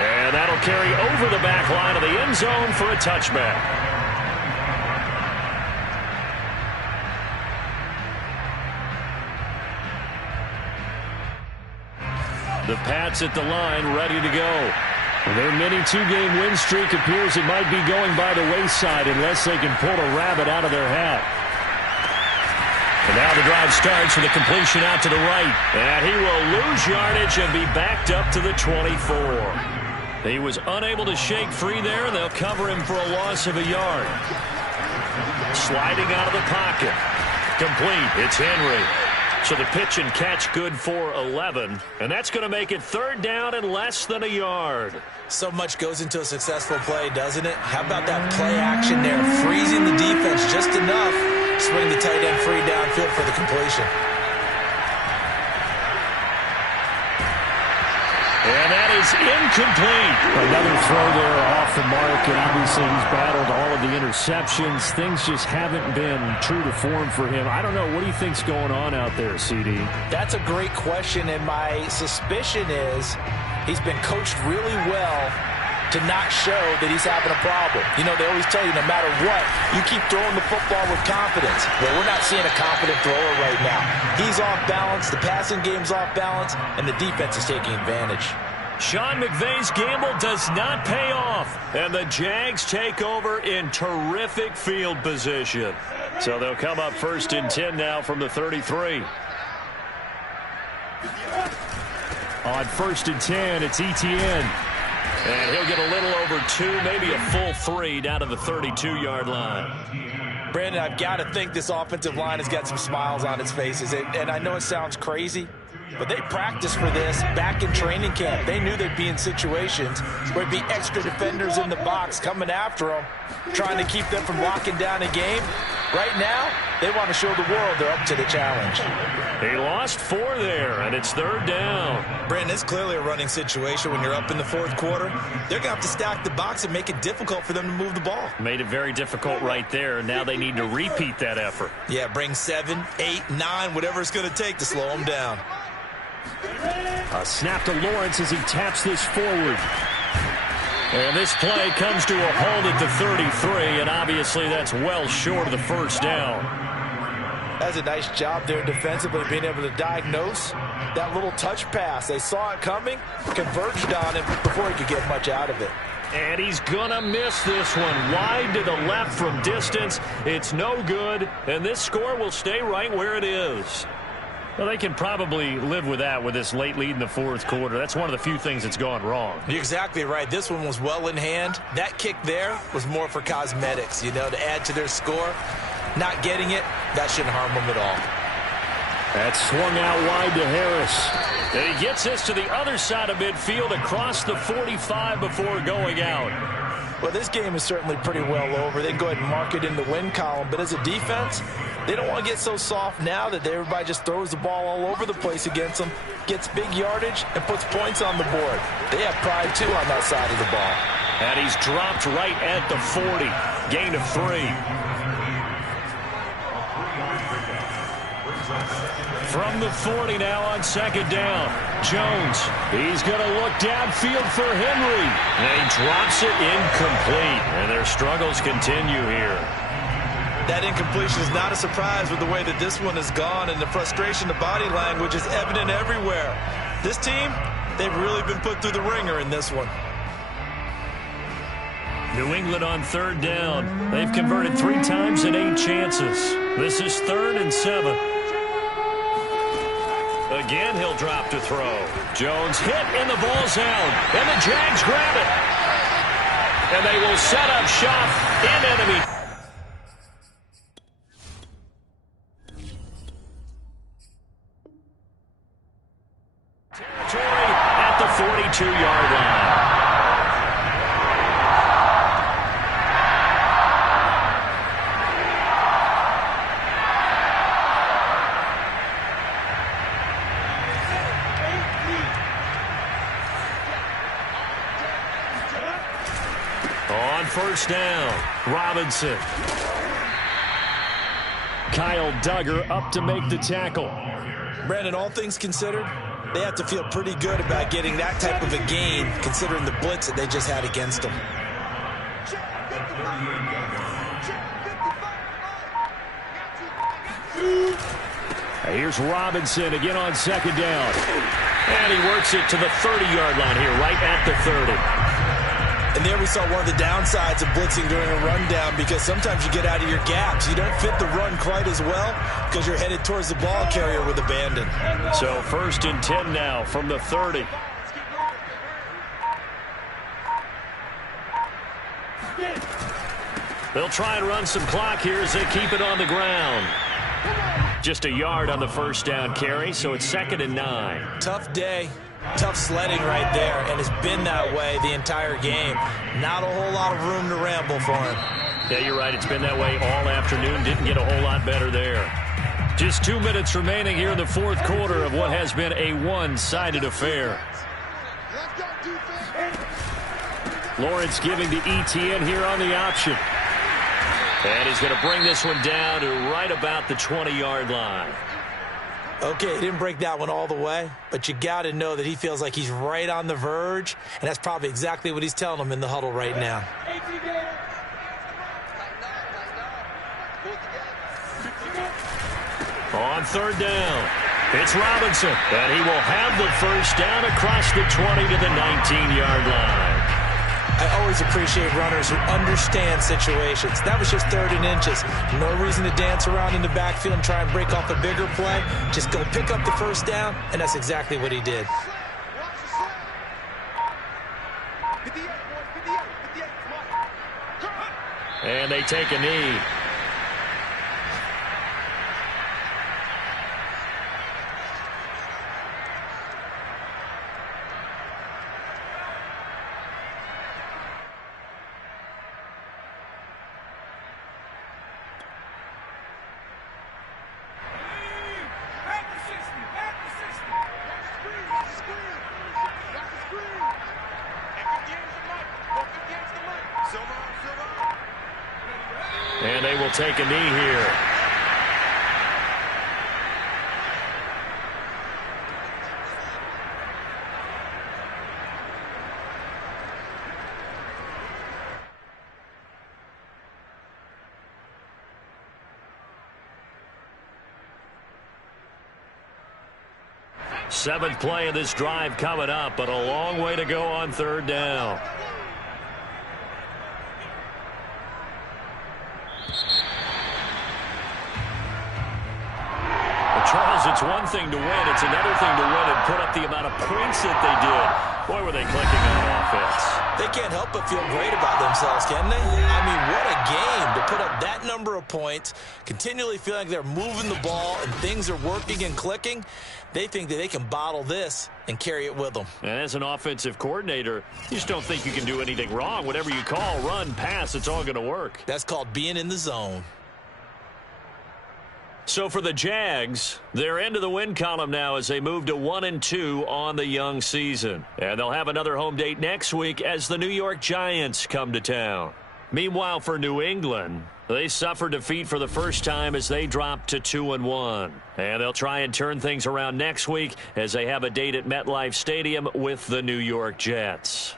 And that'll carry over the back line of the end zone for a touchback. The Pats at the line, ready to go. Their mini 2-game win streak appears it might be going by the wayside unless they can pull a rabbit out of their hat. And now the drive starts with a completion out to the right. And he will lose yardage and be backed up to the 24. He was unable to shake free there. They'll cover him for a loss of a yard. Sliding out of the pocket. Complete. It's Henry. So the pitch and catch good for 11. And that's going to make it 3rd down and less than a yard. So much goes into a successful play, doesn't it? How about that play action there? Freezing the defense just enough. Swing the tight end free downfield for the completion. And that is incomplete. Another throw there off the mark, and obviously he's battled all of the interceptions. Things just haven't been true to form for him. I don't know. What do you think's going on out there, CD? That's a great question, and my suspicion is he's been coached really well to not show that he's having a problem. You know, they always tell you no matter what, you keep throwing the football with confidence. Well, we're not seeing a confident thrower right now. He's off balance, the passing game's off balance, and the defense is taking advantage. Sean McVay's gamble does not pay off, and the Jags take over in terrific field position. So they'll come up 1st and 10 now from the 33. On 1st and 10, it's Etienne. And he'll get a little over 2, maybe a full 3 down to the 32-yard line. Brandon, I've got to think this offensive line has got some smiles on its faces. And I know it sounds crazy, but they practiced for this back in training camp. They knew they'd be in situations where there'd be extra defenders in the box coming after them, trying to keep them from locking down a game. Right now, they want to show the world they're up to the challenge. He lost 4 there, and it's 3rd down. Brandon, it's clearly a running situation when you're up in the 4th quarter. They're going to have to stack the box and make it difficult for them to move the ball. Made it very difficult right there. Now they need to repeat that effort. Yeah, bring 7, 8, 9, whatever it's going to take to slow them down. A snap to Lawrence as he taps this forward. And this play comes to a halt at the 33, and obviously that's well short of the 1st down. That's a nice job there defensively, being able to diagnose that little touch pass. They saw it coming, converged on it before he could get much out of it. And he's going to miss this one. Wide to the left from distance. It's no good, and this score will stay right where it is. Well, they can probably live with that with this late lead in the 4th quarter. That's one of the few things that's gone wrong. You're exactly right. This one was well in hand. That kick there was more for cosmetics, you know, to add to their score. Not getting it, that shouldn't harm them at all. That's swung out wide to Harris. And he gets this to the other side of midfield across the 45 before going out. Well, this game is certainly pretty well over. They can go ahead and mark it in the win column. But as a defense, they don't want to get so soft now that everybody just throws the ball all over the place against them, gets big yardage, and puts points on the board. They have pride, too, on that side of the ball. And he's dropped right at the 40. Gain of 3. From the 40 now on 2nd down. Jones, he's going to look downfield for Henry. And he drops it incomplete. And their struggles continue here. That incompletion is not a surprise with the way that this one has gone, and the frustration, the body language is evident everywhere. This team, they've really been put through the ringer in this one. New England on 3rd down. They've converted 3 times in 8 chances. This is 3rd and 7. Again, he'll drop to throw. Jones hit, and the ball's out. And the Jags grab it. And they will set up shop in enemy territory at the 42-yard line. On 1st down, Robinson. Kyle Duggar up to make the tackle. Brandon, all things considered, they have to feel pretty good about getting that type of a gain, considering the blitz that they just had against them. Here's Robinson again on 2nd down. And he works it to the 30-yard line here, right at the 30. And there we saw one of the downsides of blitzing during a rundown, because sometimes you get out of your gaps. You don't fit the run quite as well because you're headed towards the ball carrier with abandon. So 1st and 10 now from the 30. They'll try and run some clock here as they keep it on the ground. Just a yard on the first down carry, so it's 2nd and 9. Tough day. Tough sledding right there, and it's been that way the entire game. Not a whole lot of room to ramble for him. Yeah, you're right. It's been that way all afternoon. Didn't get a whole lot better there. Just 2 minutes remaining here in the fourth quarter of what has been a one-sided affair. Lawrence giving to Etienne here on the option. And he's going to bring this one down to right about the 20-yard line. Okay, he didn't break that one all the way, but you got to know that he feels like he's right on the verge, and that's probably exactly what he's telling them in the huddle right now. On 3rd down, it's Robinson, and he will have the first down across the 20 to the 19-yard line. I always appreciate runners who understand situations. That was just 3rd and inches. No reason to dance around in the backfield and try and break off a bigger play. Just go pick up the first down, and that's exactly what he did. And they take a knee. And they will take a knee here. Seventh play of this drive coming up, but a long way to go on 3rd down. Charles, it's one thing to win. It's another thing to win and put up the amount of points that they did. Boy, were they clicking on offense. They can't help but feel great about themselves, can they? I mean, what a game to put up that number of points, continually feeling like they're moving the ball and things are working and clicking. They think that they can bottle this and carry it with them. And as an offensive coordinator, you just don't think you can do anything wrong. Whatever you call, run, pass, it's all going to work. That's called being in the zone. So for the Jags, they're into the win column now as they move to 1-2 on the young season. And they'll have another home date next week as the New York Giants come to town. Meanwhile, for New England, they suffered defeat for the first time as they dropped to 2-1. And they'll try and turn things around next week as they have a date at MetLife Stadium with the New York Jets.